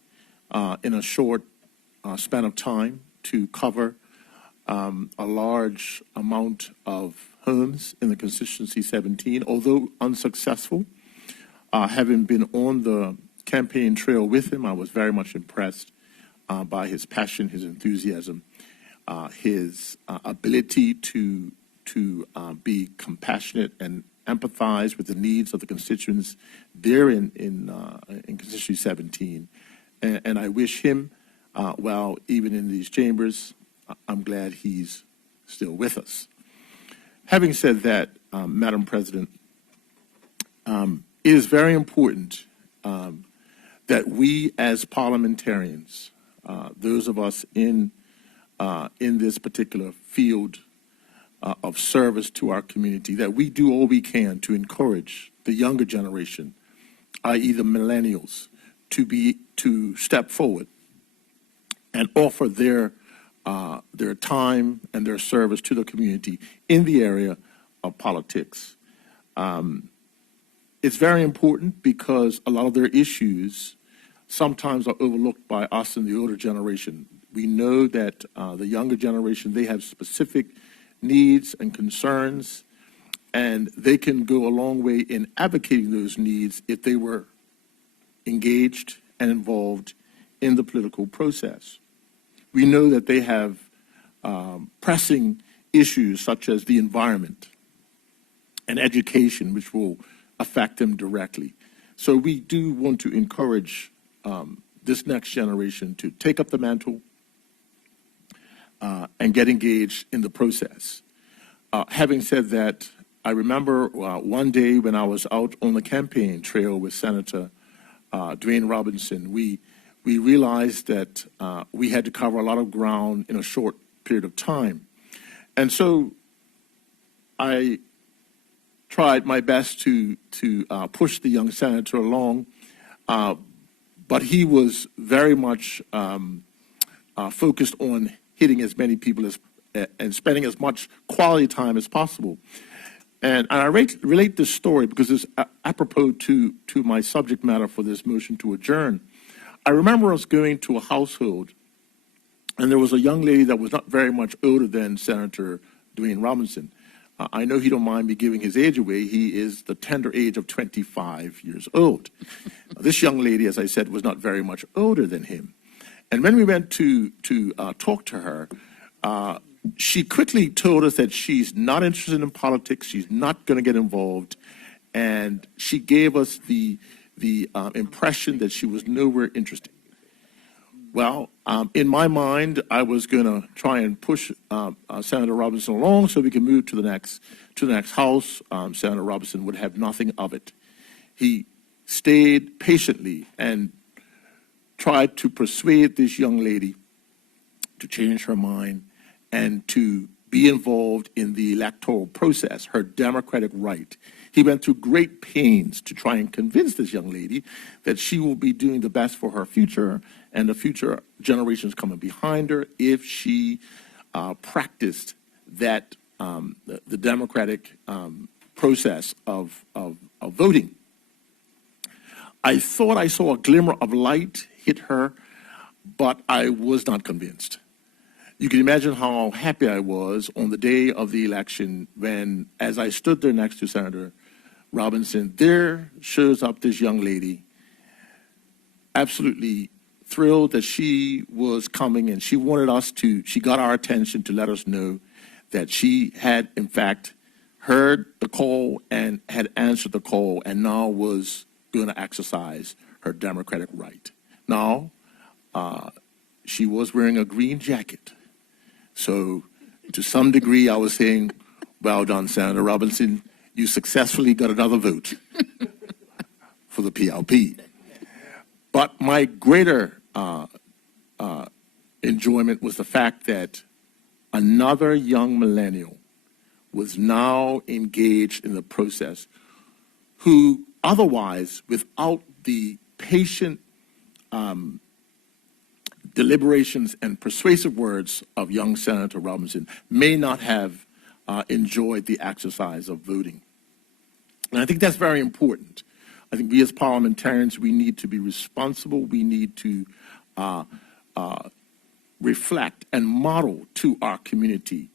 in a short span of time to cover a large amount of homes in the Constituency 17, although unsuccessful. Having been on the campaign trail with him, I was very much impressed by his passion, his enthusiasm, his ability to be compassionate and empathize with the needs of the constituents there in Constituency 17. And I wish him well, even in these chambers. I'm glad he's still with us. Having said that, Madam President, it is very important that we as parliamentarians, those of us in this particular field of service to our community, that we do all we can to encourage the younger generation, i.e. the millennials, to step forward and offer their time and their service to the community in the area of politics. It's very important because a lot of their issues sometimes are overlooked by us in the older generation. We know that the younger generation, they have specific needs and concerns, and they can go a long way in advocating those needs if they were engaged and involved in the political process. We know that they have pressing issues such as the environment and education, which will affect them directly. So we do want to encourage this next generation to take up the mantle and get engaged in the process. Having said that, I remember one day when I was out on the campaign trail with Senator Dwayne Robinson, we realized that we had to cover a lot of ground in a short period of time. And so I tried my best to push the young senator along, but he was very much focused on hitting as many people and spending as much quality time as possible. And I relate this story because it's apropos to my subject matter for this motion to adjourn. I remember us going to a household, and there was a young lady that was not very much older than Senator Dwayne Robinson. I know he don't mind me giving his age away. He is the tender age of 25 years old. Now, this young lady, as I said, was not very much older than him. And when we went to talk to her, she quickly told us that she's not interested in politics. She's not going to get involved. And she gave us the impression that she was nowhere interested. Well, in my mind, I was going to try and push Senator Robinson along so we can move to the next house. Senator Robinson would have nothing of it. He stayed patiently and tried to persuade this young lady to change her mind and to be involved in the electoral process, her democratic right. He went through great pains to try and convince this young lady that she will be doing the best for her future and the future generations coming behind her if she practiced that the democratic process of voting. I thought I saw a glimmer of light hit her, but I was not convinced. You can imagine how happy I was on the day of the election when, as I stood there next to Senator Robinson, there shows up this young lady, absolutely thrilled that she was coming, and she got our attention to let us know that she had, in fact, heard the call and had answered the call and now was going to exercise her democratic right. Now, she was wearing a green jacket. So to some degree, I was saying, well done, Senator Robinson. You successfully got another vote for the PLP. But my greater enjoyment was the fact that another young millennial was now engaged in the process who otherwise, without the patient deliberations and persuasive words of young Senator Robinson, may not have enjoyed the exercise of voting. And I think that's very important. I think we as parliamentarians, we need to be responsible. We need to reflect and model to our community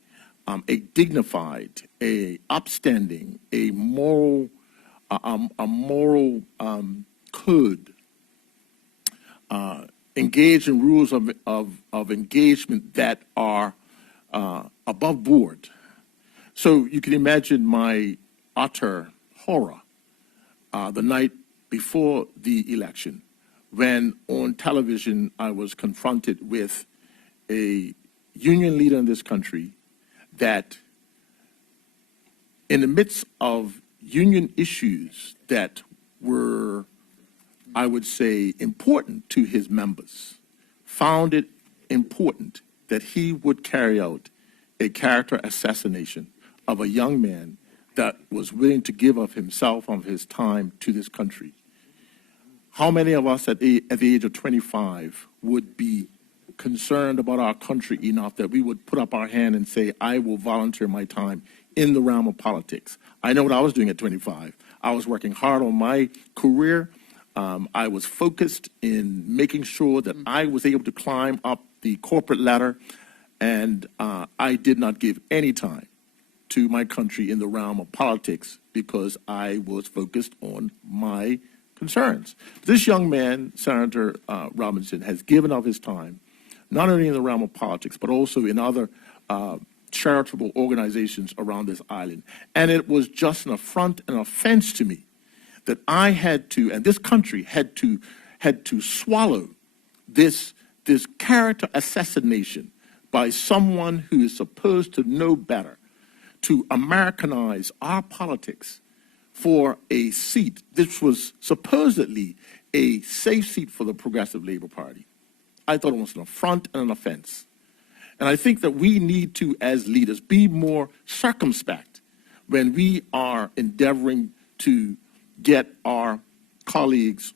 a dignified, a upstanding, a moral code, engage in rules of engagement that are above board. So you can imagine my utter horror the night before the election when on television I was confronted with a union leader in this country that in the midst of union issues that were, I would say, important to his members, found it important that he would carry out a character assassination of a young man that was willing to give of himself, of his time to this country. How many of us at the age of 25 would be concerned about our country enough that we would put up our hand and say, I will volunteer my time in the realm of politics? I know what I was doing at 25. I was working hard on my career. I was focused in making sure that I was able to climb up the corporate ladder, and I did not give any time to my country in the realm of politics because I was focused on my concerns. This young man, Senator Robinson, has given of his time, not only in the realm of politics, but also in other charitable organizations around this island. And it was just an affront and offense to me that I had to, and this country had to swallow this character assassination by someone who is supposed to know better, to Americanize our politics for a seat. This was supposedly a safe seat for the Progressive Labor Party. I thought it was an affront and an offense. And I think that we need to, as leaders, be more circumspect when we are endeavoring to get our colleagues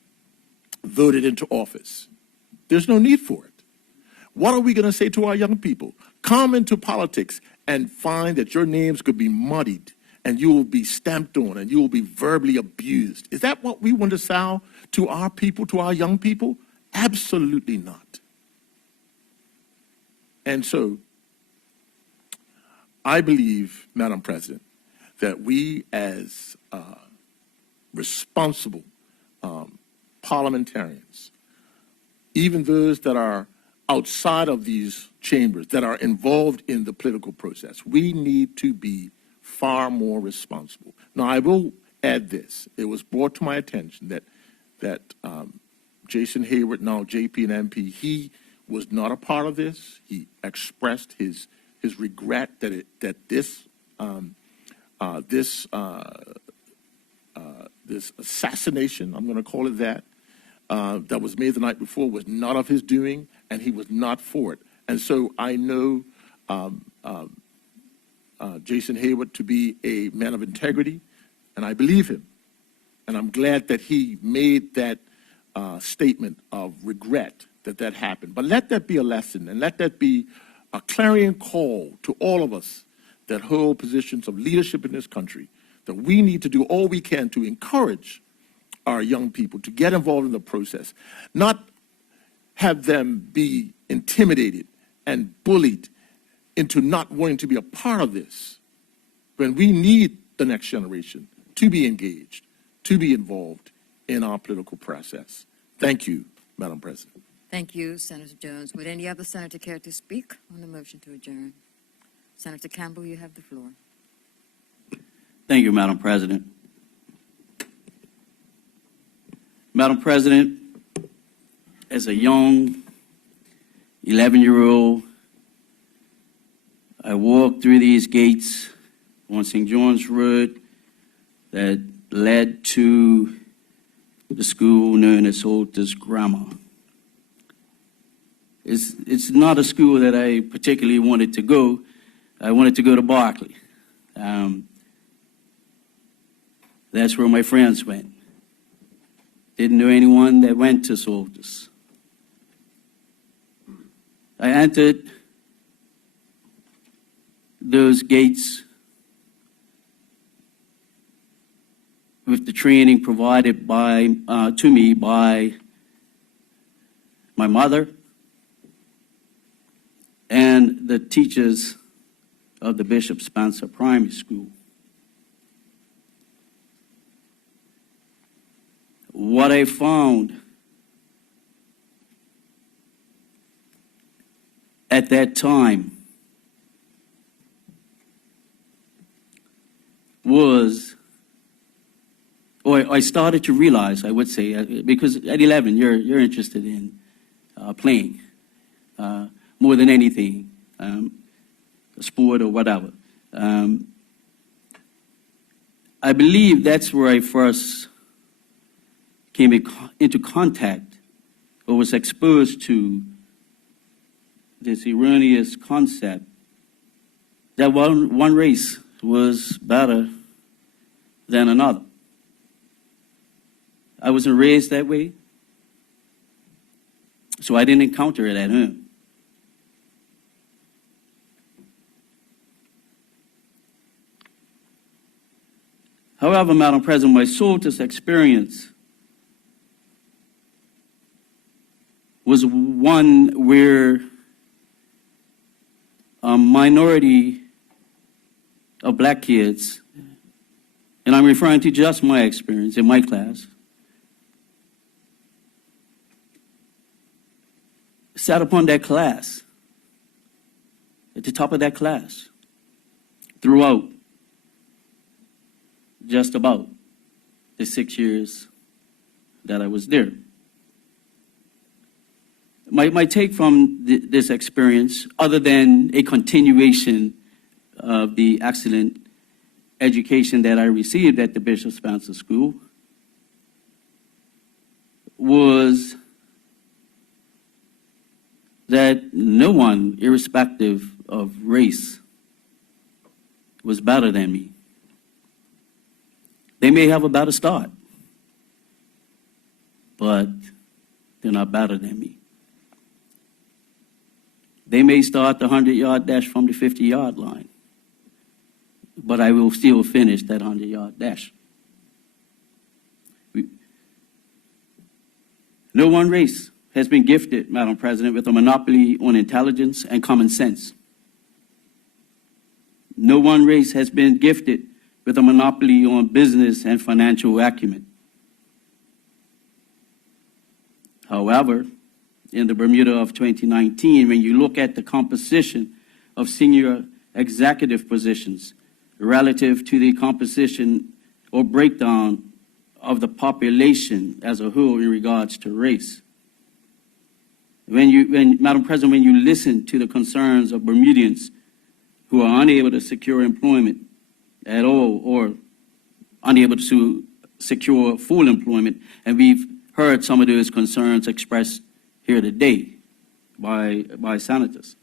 voted into office. There's no need for it. What are we going to say to our young people? Come into politics and find that your names could be muddied and you will be stamped on and you will be verbally abused. Is that what we want to sound to our people, to our young people? Absolutely not. And so I believe, Madam President, that we as responsible parliamentarians, even those that are outside of these chambers, that are involved in the political process, we need to be far more responsible. Now, I will add this. It was brought to my attention that Jason Hayward, now JP and MP, he was not a part of this. He expressed his regret that this assassination, I'm going to call it that was made the night before was not of his doing, and he was not for it. And so I know Jason Hayward to be a man of integrity, and I believe him. And I'm glad that he made that statement of regret that happened. But let that be a lesson, and let that be a clarion call to all of us that hold positions of leadership in this country, that we need to do all we can to encourage our young people to get involved in the process, not have them be intimidated and bullied into not wanting to be a part of this, when we need the next generation to be engaged, to be involved in our political process. Thank you, Madam President. Thank you, Senator Jones. Would any other senator care to speak on the motion to adjourn? Senator Campbell, you have the floor. Thank you, Madam President. Madam President, as a young 11-year-old, I walked through these gates on St. John's Road that led to the school known as Auditors Grammar. It's not a school that I particularly wanted to go. I wanted to go to Berkeley. That's where my friends went. Didn't know anyone that went to Auditors. I entered those gates with the training provided to me by my mother and the teachers of the Bishop Spencer Primary School. What I found at that time was, or I started to realize, I would say, because at 11, you're interested in playing more than anything, a sport or whatever. I believe that's where I first came into contact or was exposed to this erroneous concept that one race was better than another. I wasn't raised that way, so I didn't encounter it at home. However, Madam President, my Auditors experience was one where a minority of black kids, and I'm referring to just my experience in my class, sat upon that class, at the top of that class, throughout just about the 6 years that I was there. My take from this experience, other than a continuation of the excellent education that I received at the Bishop Spencer School, was that no one, irrespective of race, was better than me. They may have a better start, but they're not better than me. They may start the 100-yard dash from the 50-yard line, but I will still finish that 100-yard dash. No one race has been gifted, Madam President, with a monopoly on intelligence and common sense. No one race has been gifted with a monopoly on business and financial acumen. However, in the Bermuda of 2019, when you look at the composition of senior executive positions relative to the composition or breakdown of the population as a whole in regards to race, Madam President, when you listen to the concerns of Bermudians who are unable to secure employment at all or unable to secure full employment, and we've heard some of those concerns expressed here today by senators.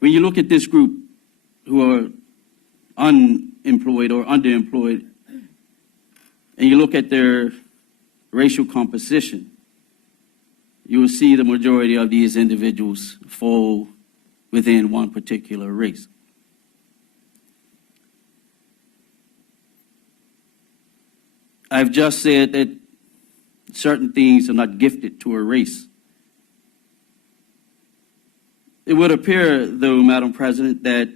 When you look at this group who are employed or underemployed, and you look at their racial composition, you will see the majority of these individuals fall within one particular race. I've just said that certain things are not gifted to a race. It would appear, though, Madam President, that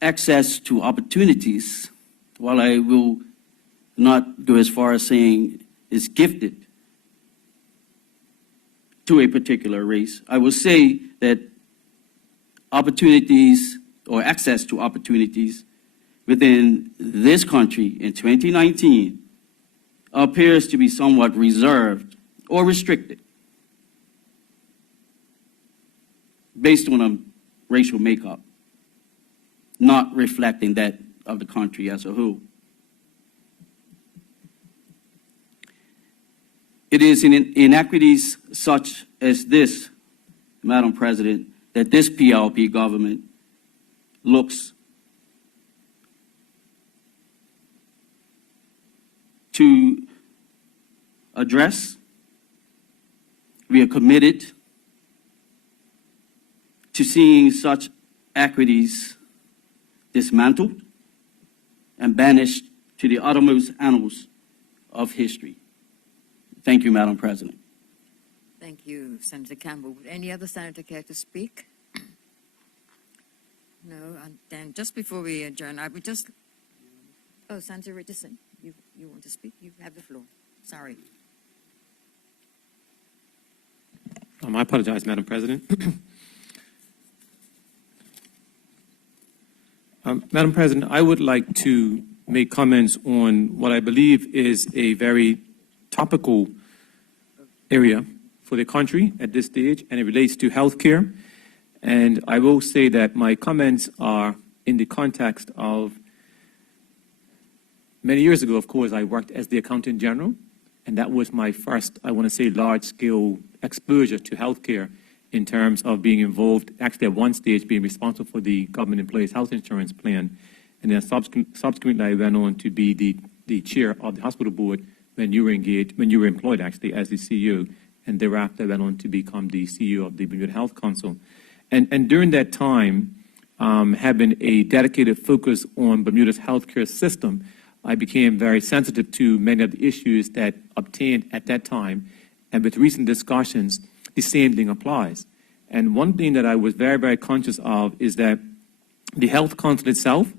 access to opportunities, while I will not go as far as saying is gifted to a particular race, I will say that opportunities or access to opportunities within this country in 2019 appears to be somewhat reserved or restricted based on a racial makeup, not reflecting that of the country as a whole. It is in inequities such as this, Madam President, that this PLP government looks to address. We are committed to seeing such equities dismantled and banished to the uttermost annals of history. Thank you, Madam President. Thank you, Senator Campbell. Would any other senator care to speak? No, and then just before we adjourn, I would just... Oh, Senator Richardson, you want to speak? You have the floor. Sorry. I apologize, Madam President. Madam President, I would like to make comments on what I believe is a very topical area for the country at this stage, and it relates to health care. And I will say that my comments are in the context of many years ago, of course, I worked as the Accountant General, and that was my first, I want to say, large-scale exposure to health care in terms of being involved, actually at one stage being responsible for the government employees' health insurance plan. And then subsequently I went on to be the chair of the hospital board when you were employed actually as the CEO, and thereafter I went on to become the CEO of the Bermuda Health Council. And during that time, having a dedicated focus on Bermuda's healthcare system, I became very sensitive to many of the issues that obtained at that time. And with recent discussions, the same thing applies. And one thing that I was very, very conscious of is that the Health Council itself,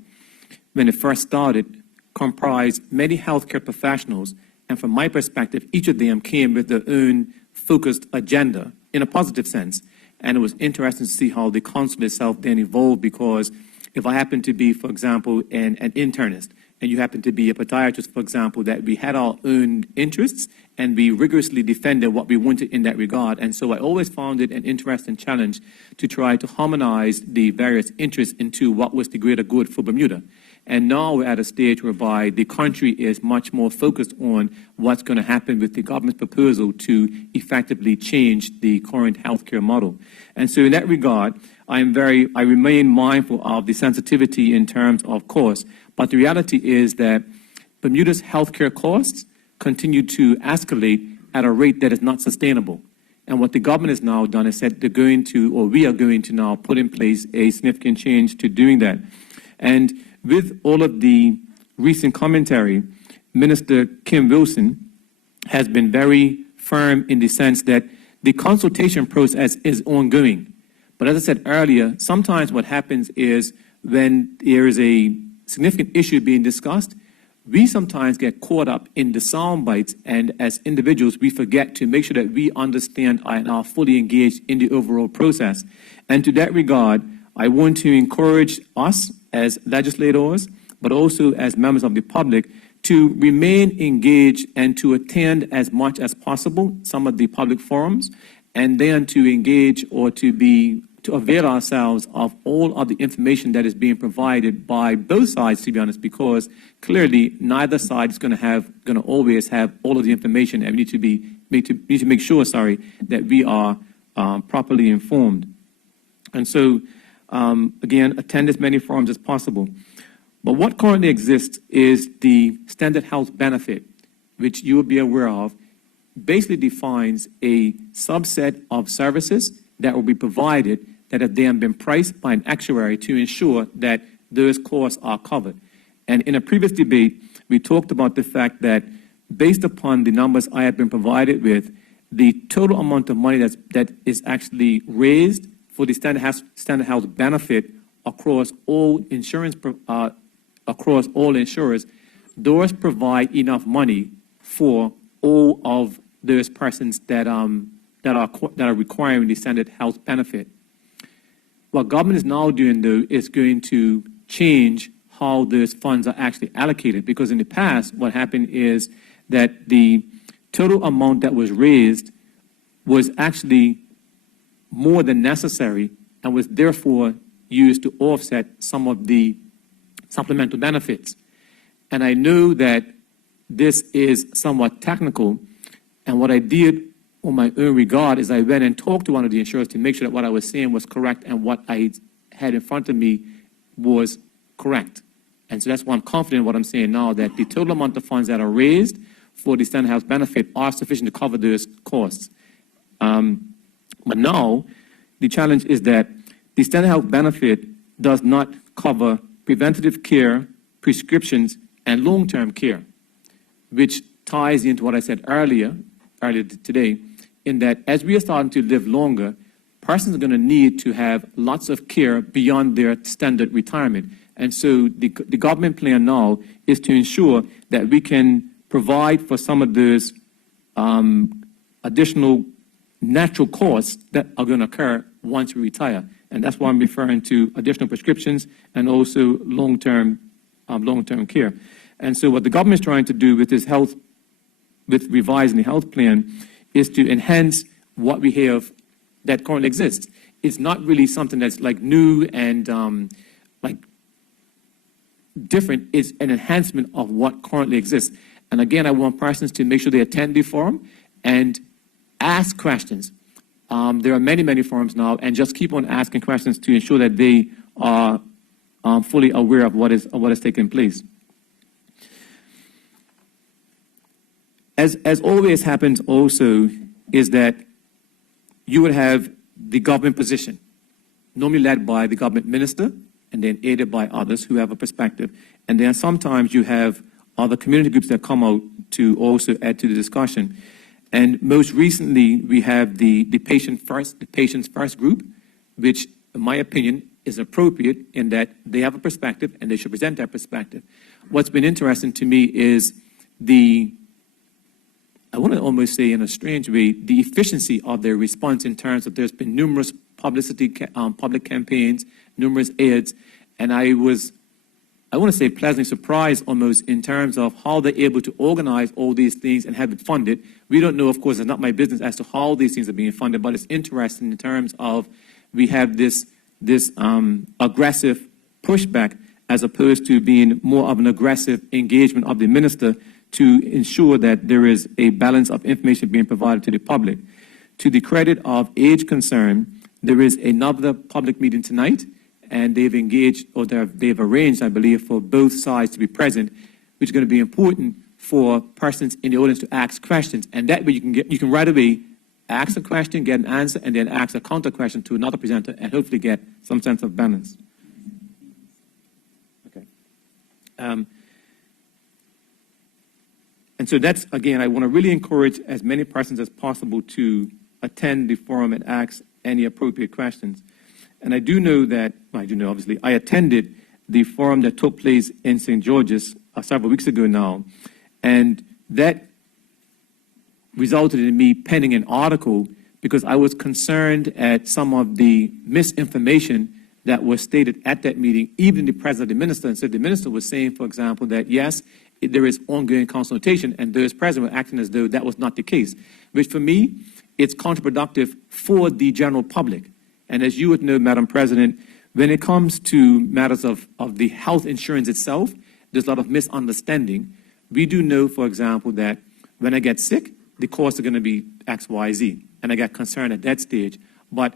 when it first started, comprised many healthcare professionals. And from my perspective, each of them came with their own focused agenda in a positive sense. And it was interesting to see how the council itself then evolved, because if I happen to be, for example, an internist, and you happen to be a podiatrist, for example, that we had our own interests and we rigorously defended what we wanted in that regard. And so I always found it an interesting challenge to try to harmonize the various interests into what was the greater good for Bermuda. And now we're at a stage whereby the country is much more focused on what's going to happen with the government's proposal to effectively change the current healthcare model. And so in that regard, I remain mindful of the sensitivity in terms of cost, but the reality is that Bermuda's healthcare costs continue to escalate at a rate that is not sustainable. And what the government has now done is said we are going to now put in place a significant change to doing that. And with all of the recent commentary, Minister Kim Wilson has been very firm in the sense that the consultation process is ongoing. But as I said earlier, sometimes what happens is when there is a significant issue being discussed, we sometimes get caught up in the sound bites, and as individuals, we forget to make sure that we understand and are fully engaged in the overall process. And to that regard, I want to encourage us as legislators, but also as members of the public, to remain engaged and to attend as much as possible some of the public forums, and then to engage or to avail ourselves of all of the information that is being provided by both sides, to be honest, because clearly neither side is going to always have all of the information, and we need to make sure, that we are properly informed. And so Again, attend as many forums as possible. But what currently exists is the standard health benefit, which you will be aware of, basically defines a subset of services that will be provided that have then been priced by an actuary to ensure that those costs are covered. And in a previous debate, we talked about the fact that based upon the numbers I have been provided with, the total amount of money that is actually raised for the standard health benefit across all insurance across all insurers, those provide enough money for all of those persons that are requiring the standard health benefit. What government is now doing, though, is going to change how those funds are actually allocated, because in the past, what happened is that the total amount that was raised was actually more than necessary and was therefore used to offset some of the supplemental benefits. And I know that this is somewhat technical, and what I did on my own regard is I went and talked to one of the insurers to make sure that what I was saying was correct and what I had in front of me was correct. And so that's why I'm confident in what I'm saying now, that the total amount of funds that are raised for the standard health benefit are sufficient to cover those costs. But now, the challenge is that the standard health benefit does not cover preventative care, prescriptions, and long-term care, which ties into what I said earlier today, in that as we are starting to live longer, persons are going to need to have lots of care beyond their standard retirement. And so the government plan now is to ensure that we can provide for some of those additional natural costs that are going to occur once we retire. And that's why I'm referring to additional prescriptions and also long-term care. And so what the government is trying to do with this with revising the health plan, is to enhance what we have that currently exists. It's not really something that's like new and like different. It's an enhancement of what currently exists. And again, I want persons to make sure they attend the forum and ask questions. There are many forums now, and just keep on asking questions to ensure that they are fully aware of what is taking place. As always happens also is that you would have the government position, normally led by the government minister and then aided by others who have a perspective. And then sometimes you have other community groups that come out to also add to the discussion. And most recently, we have the Patients First group, which, in my opinion, is appropriate in that they have a perspective and they should present that perspective. What's been interesting to me is I want to almost say in a strange way, the efficiency of their response in terms of there's been numerous public campaigns, numerous ads, and I want to say pleasantly surprised almost in terms of how they're able to organize all these things and have it funded. We don't know, of course, it's not my business as to how these things are being funded, but it's interesting in terms of we have this aggressive pushback as opposed to being more of an aggressive engagement of the minister to ensure that there is a balance of information being provided to the public. To the credit of Age Concern, there is another public meeting tonight, and they've engaged, or they've arranged, I believe, for both sides to be present, which is going to be important for persons in the audience to ask questions. And that way you can right away ask a question, get an answer, and then ask a counter question to another presenter, and hopefully get some sense of balance. Okay. And so that's, again, I want to really encourage as many persons as possible to attend the forum and ask any appropriate questions. And I do know that, obviously, I attended the forum that took place in St. George's several weeks ago now, and that resulted in me penning an article because I was concerned at some of the misinformation that was stated at that meeting, even the president of the minister. And so the minister was saying, for example, that yes, there is ongoing consultation, and those present were acting as though that was not the case, which for me, it's counterproductive for the general public. And as you would know, Madam President, when it comes to matters of the health insurance itself, there's a lot of misunderstanding. We do know, for example, that when I get sick, the costs are going to be X, Y, Z, and I get concerned at that stage. But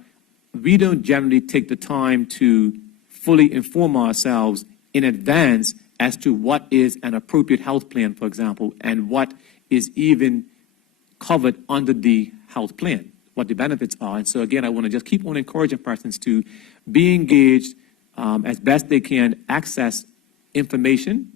we don't generally take the time to fully inform ourselves in advance as to what is an appropriate health plan, for example, and what is even covered under the health plan, what the benefits are. And so again, I want to just keep on encouraging persons to be engaged as best they can, access information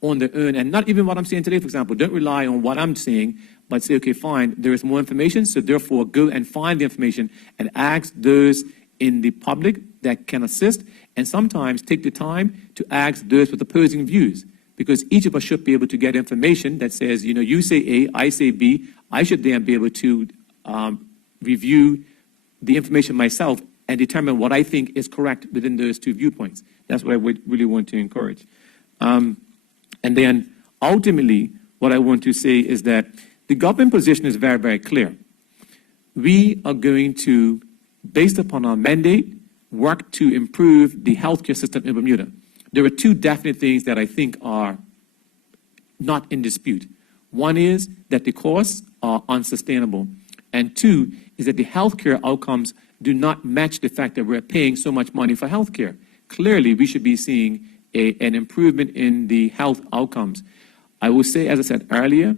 on their own, and not even what I'm saying today, for example. Don't rely on what I'm saying, but say, okay, fine, there is more information, so therefore go and find the information and ask those in the public that can assist, and sometimes take the time to ask those with opposing views, because each of us should be able to get information that says, you know, you say A, I say B, I should then be able to review the information myself and determine what I think is correct within those two viewpoints. That's what I would really want to encourage. And then ultimately, what I want to say is that the government position is very, very clear. We are going to, based upon our mandate, work to improve the healthcare system in Bermuda. There are two definite things that I think are not in dispute. One is that the costs are unsustainable. And two is that the healthcare outcomes do not match the fact that we're paying so much money for healthcare. Clearly, we should be seeing an improvement in the health outcomes. I will say, as I said earlier,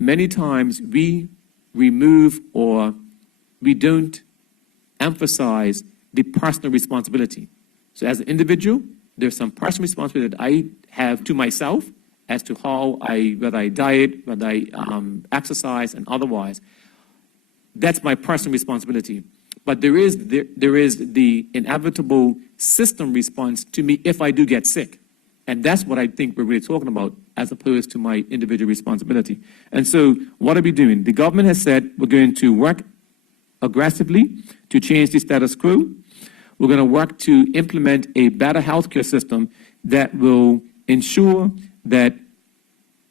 many times we remove or we don't emphasize the personal responsibility. So as an individual, there's some personal responsibility that I have to myself as to whether I diet, whether I exercise, and otherwise. That's my personal responsibility. But there is the inevitable system response to me if I do get sick. And that's what I think we're really talking about, as opposed to my individual responsibility. And so what are we doing? The government has said we're going to work aggressively to change the status quo. We're going to work to implement a better healthcare system that will ensure that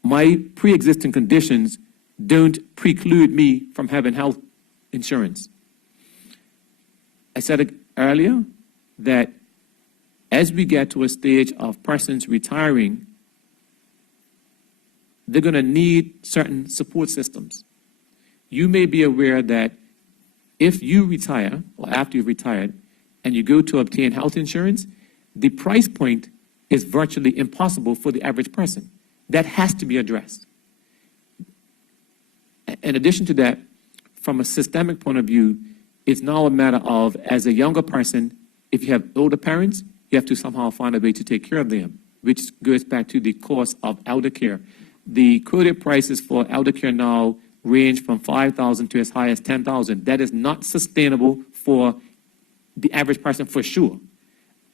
my pre-existing conditions don't preclude me from having health insurance. I said it earlier that as we get to a stage of persons retiring, they're going to need certain support systems. You may be aware that if you retire, or after you've retired, and you go to obtain health insurance, the price point is virtually impossible for the average person. That has to be addressed. In addition to that, from a systemic point of view, it's now a matter of, as a younger person, if you have older parents, you have to somehow find a way to take care of them, which goes back to the cost of elder care. The quoted prices for elder care now range from $5,000 to as high as $10,000. That is not sustainable for the average person, for sure.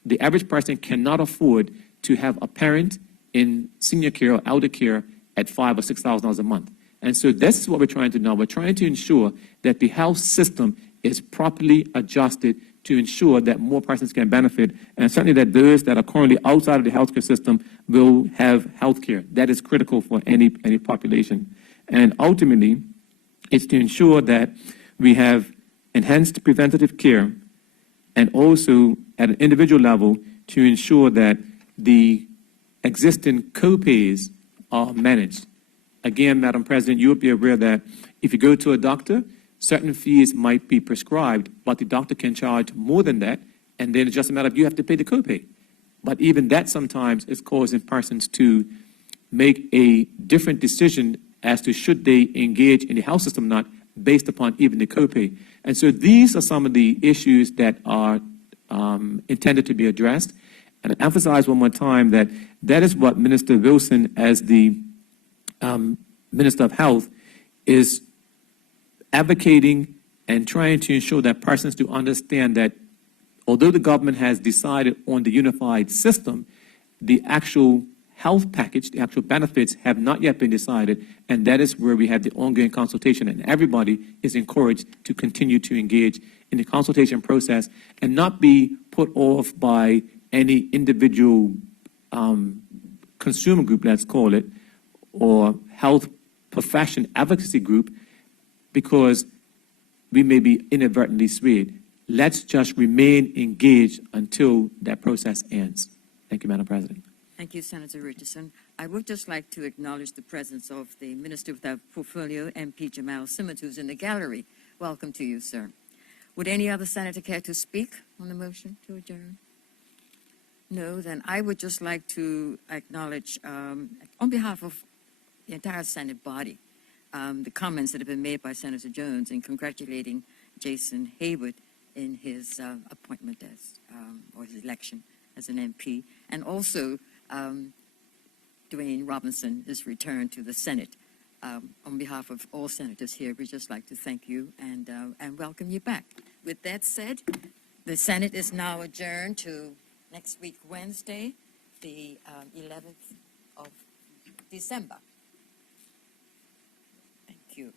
The average person cannot afford to have a parent in senior care or elder care at $5,000 or $6,000 a month. And so this is what we're trying to do now. We're trying to ensure that the health system is properly adjusted to ensure that more persons can benefit, and certainly that those that are currently outside of the healthcare system will have health care. That is critical for any population. And ultimately, it's to ensure that we have enhanced preventative care, and also at an individual level to ensure that the existing co-pays are managed. Again, Madam President, you will be aware that if you go to a doctor, certain fees might be prescribed, but the doctor can charge more than that, and then it's just a matter of you have to pay the copay. But even that sometimes is causing persons to make a different decision as to should they engage in the health system or not, based upon even the copay. And so these are some of the issues that are intended to be addressed. And I emphasize one more time that that is what Minister Wilson, as the Minister of Health, is advocating and trying to ensure that persons do understand that although the government has decided on the unified system, the actual health package, the actual benefits have not yet been decided, and that is where we have the ongoing consultation, and everybody is encouraged to continue to engage in the consultation process and not be put off by any individual consumer group, let's call it, or health profession advocacy group, because we may be inadvertently swayed. Let's just remain engaged until that process ends. Thank you, Madam President. Thank you, Senator Richardson. I would just like to acknowledge the presence of the Minister with that portfolio, MP Jamal Simmons, who's in the gallery. Welcome to you, sir. Would any other senator care to speak on the motion to adjourn? No, then I would just like to acknowledge, on behalf of the entire Senate body, the comments that have been made by Senator Jones in congratulating Jason Hayward in his appointment as, or his election as an MP, and also Dwayne Robinson's return to the Senate. On behalf of all senators here, we'd just like to thank you and welcome you back. With that said, the Senate is now adjourned to next week, Wednesday, the 11th of December. Thank you.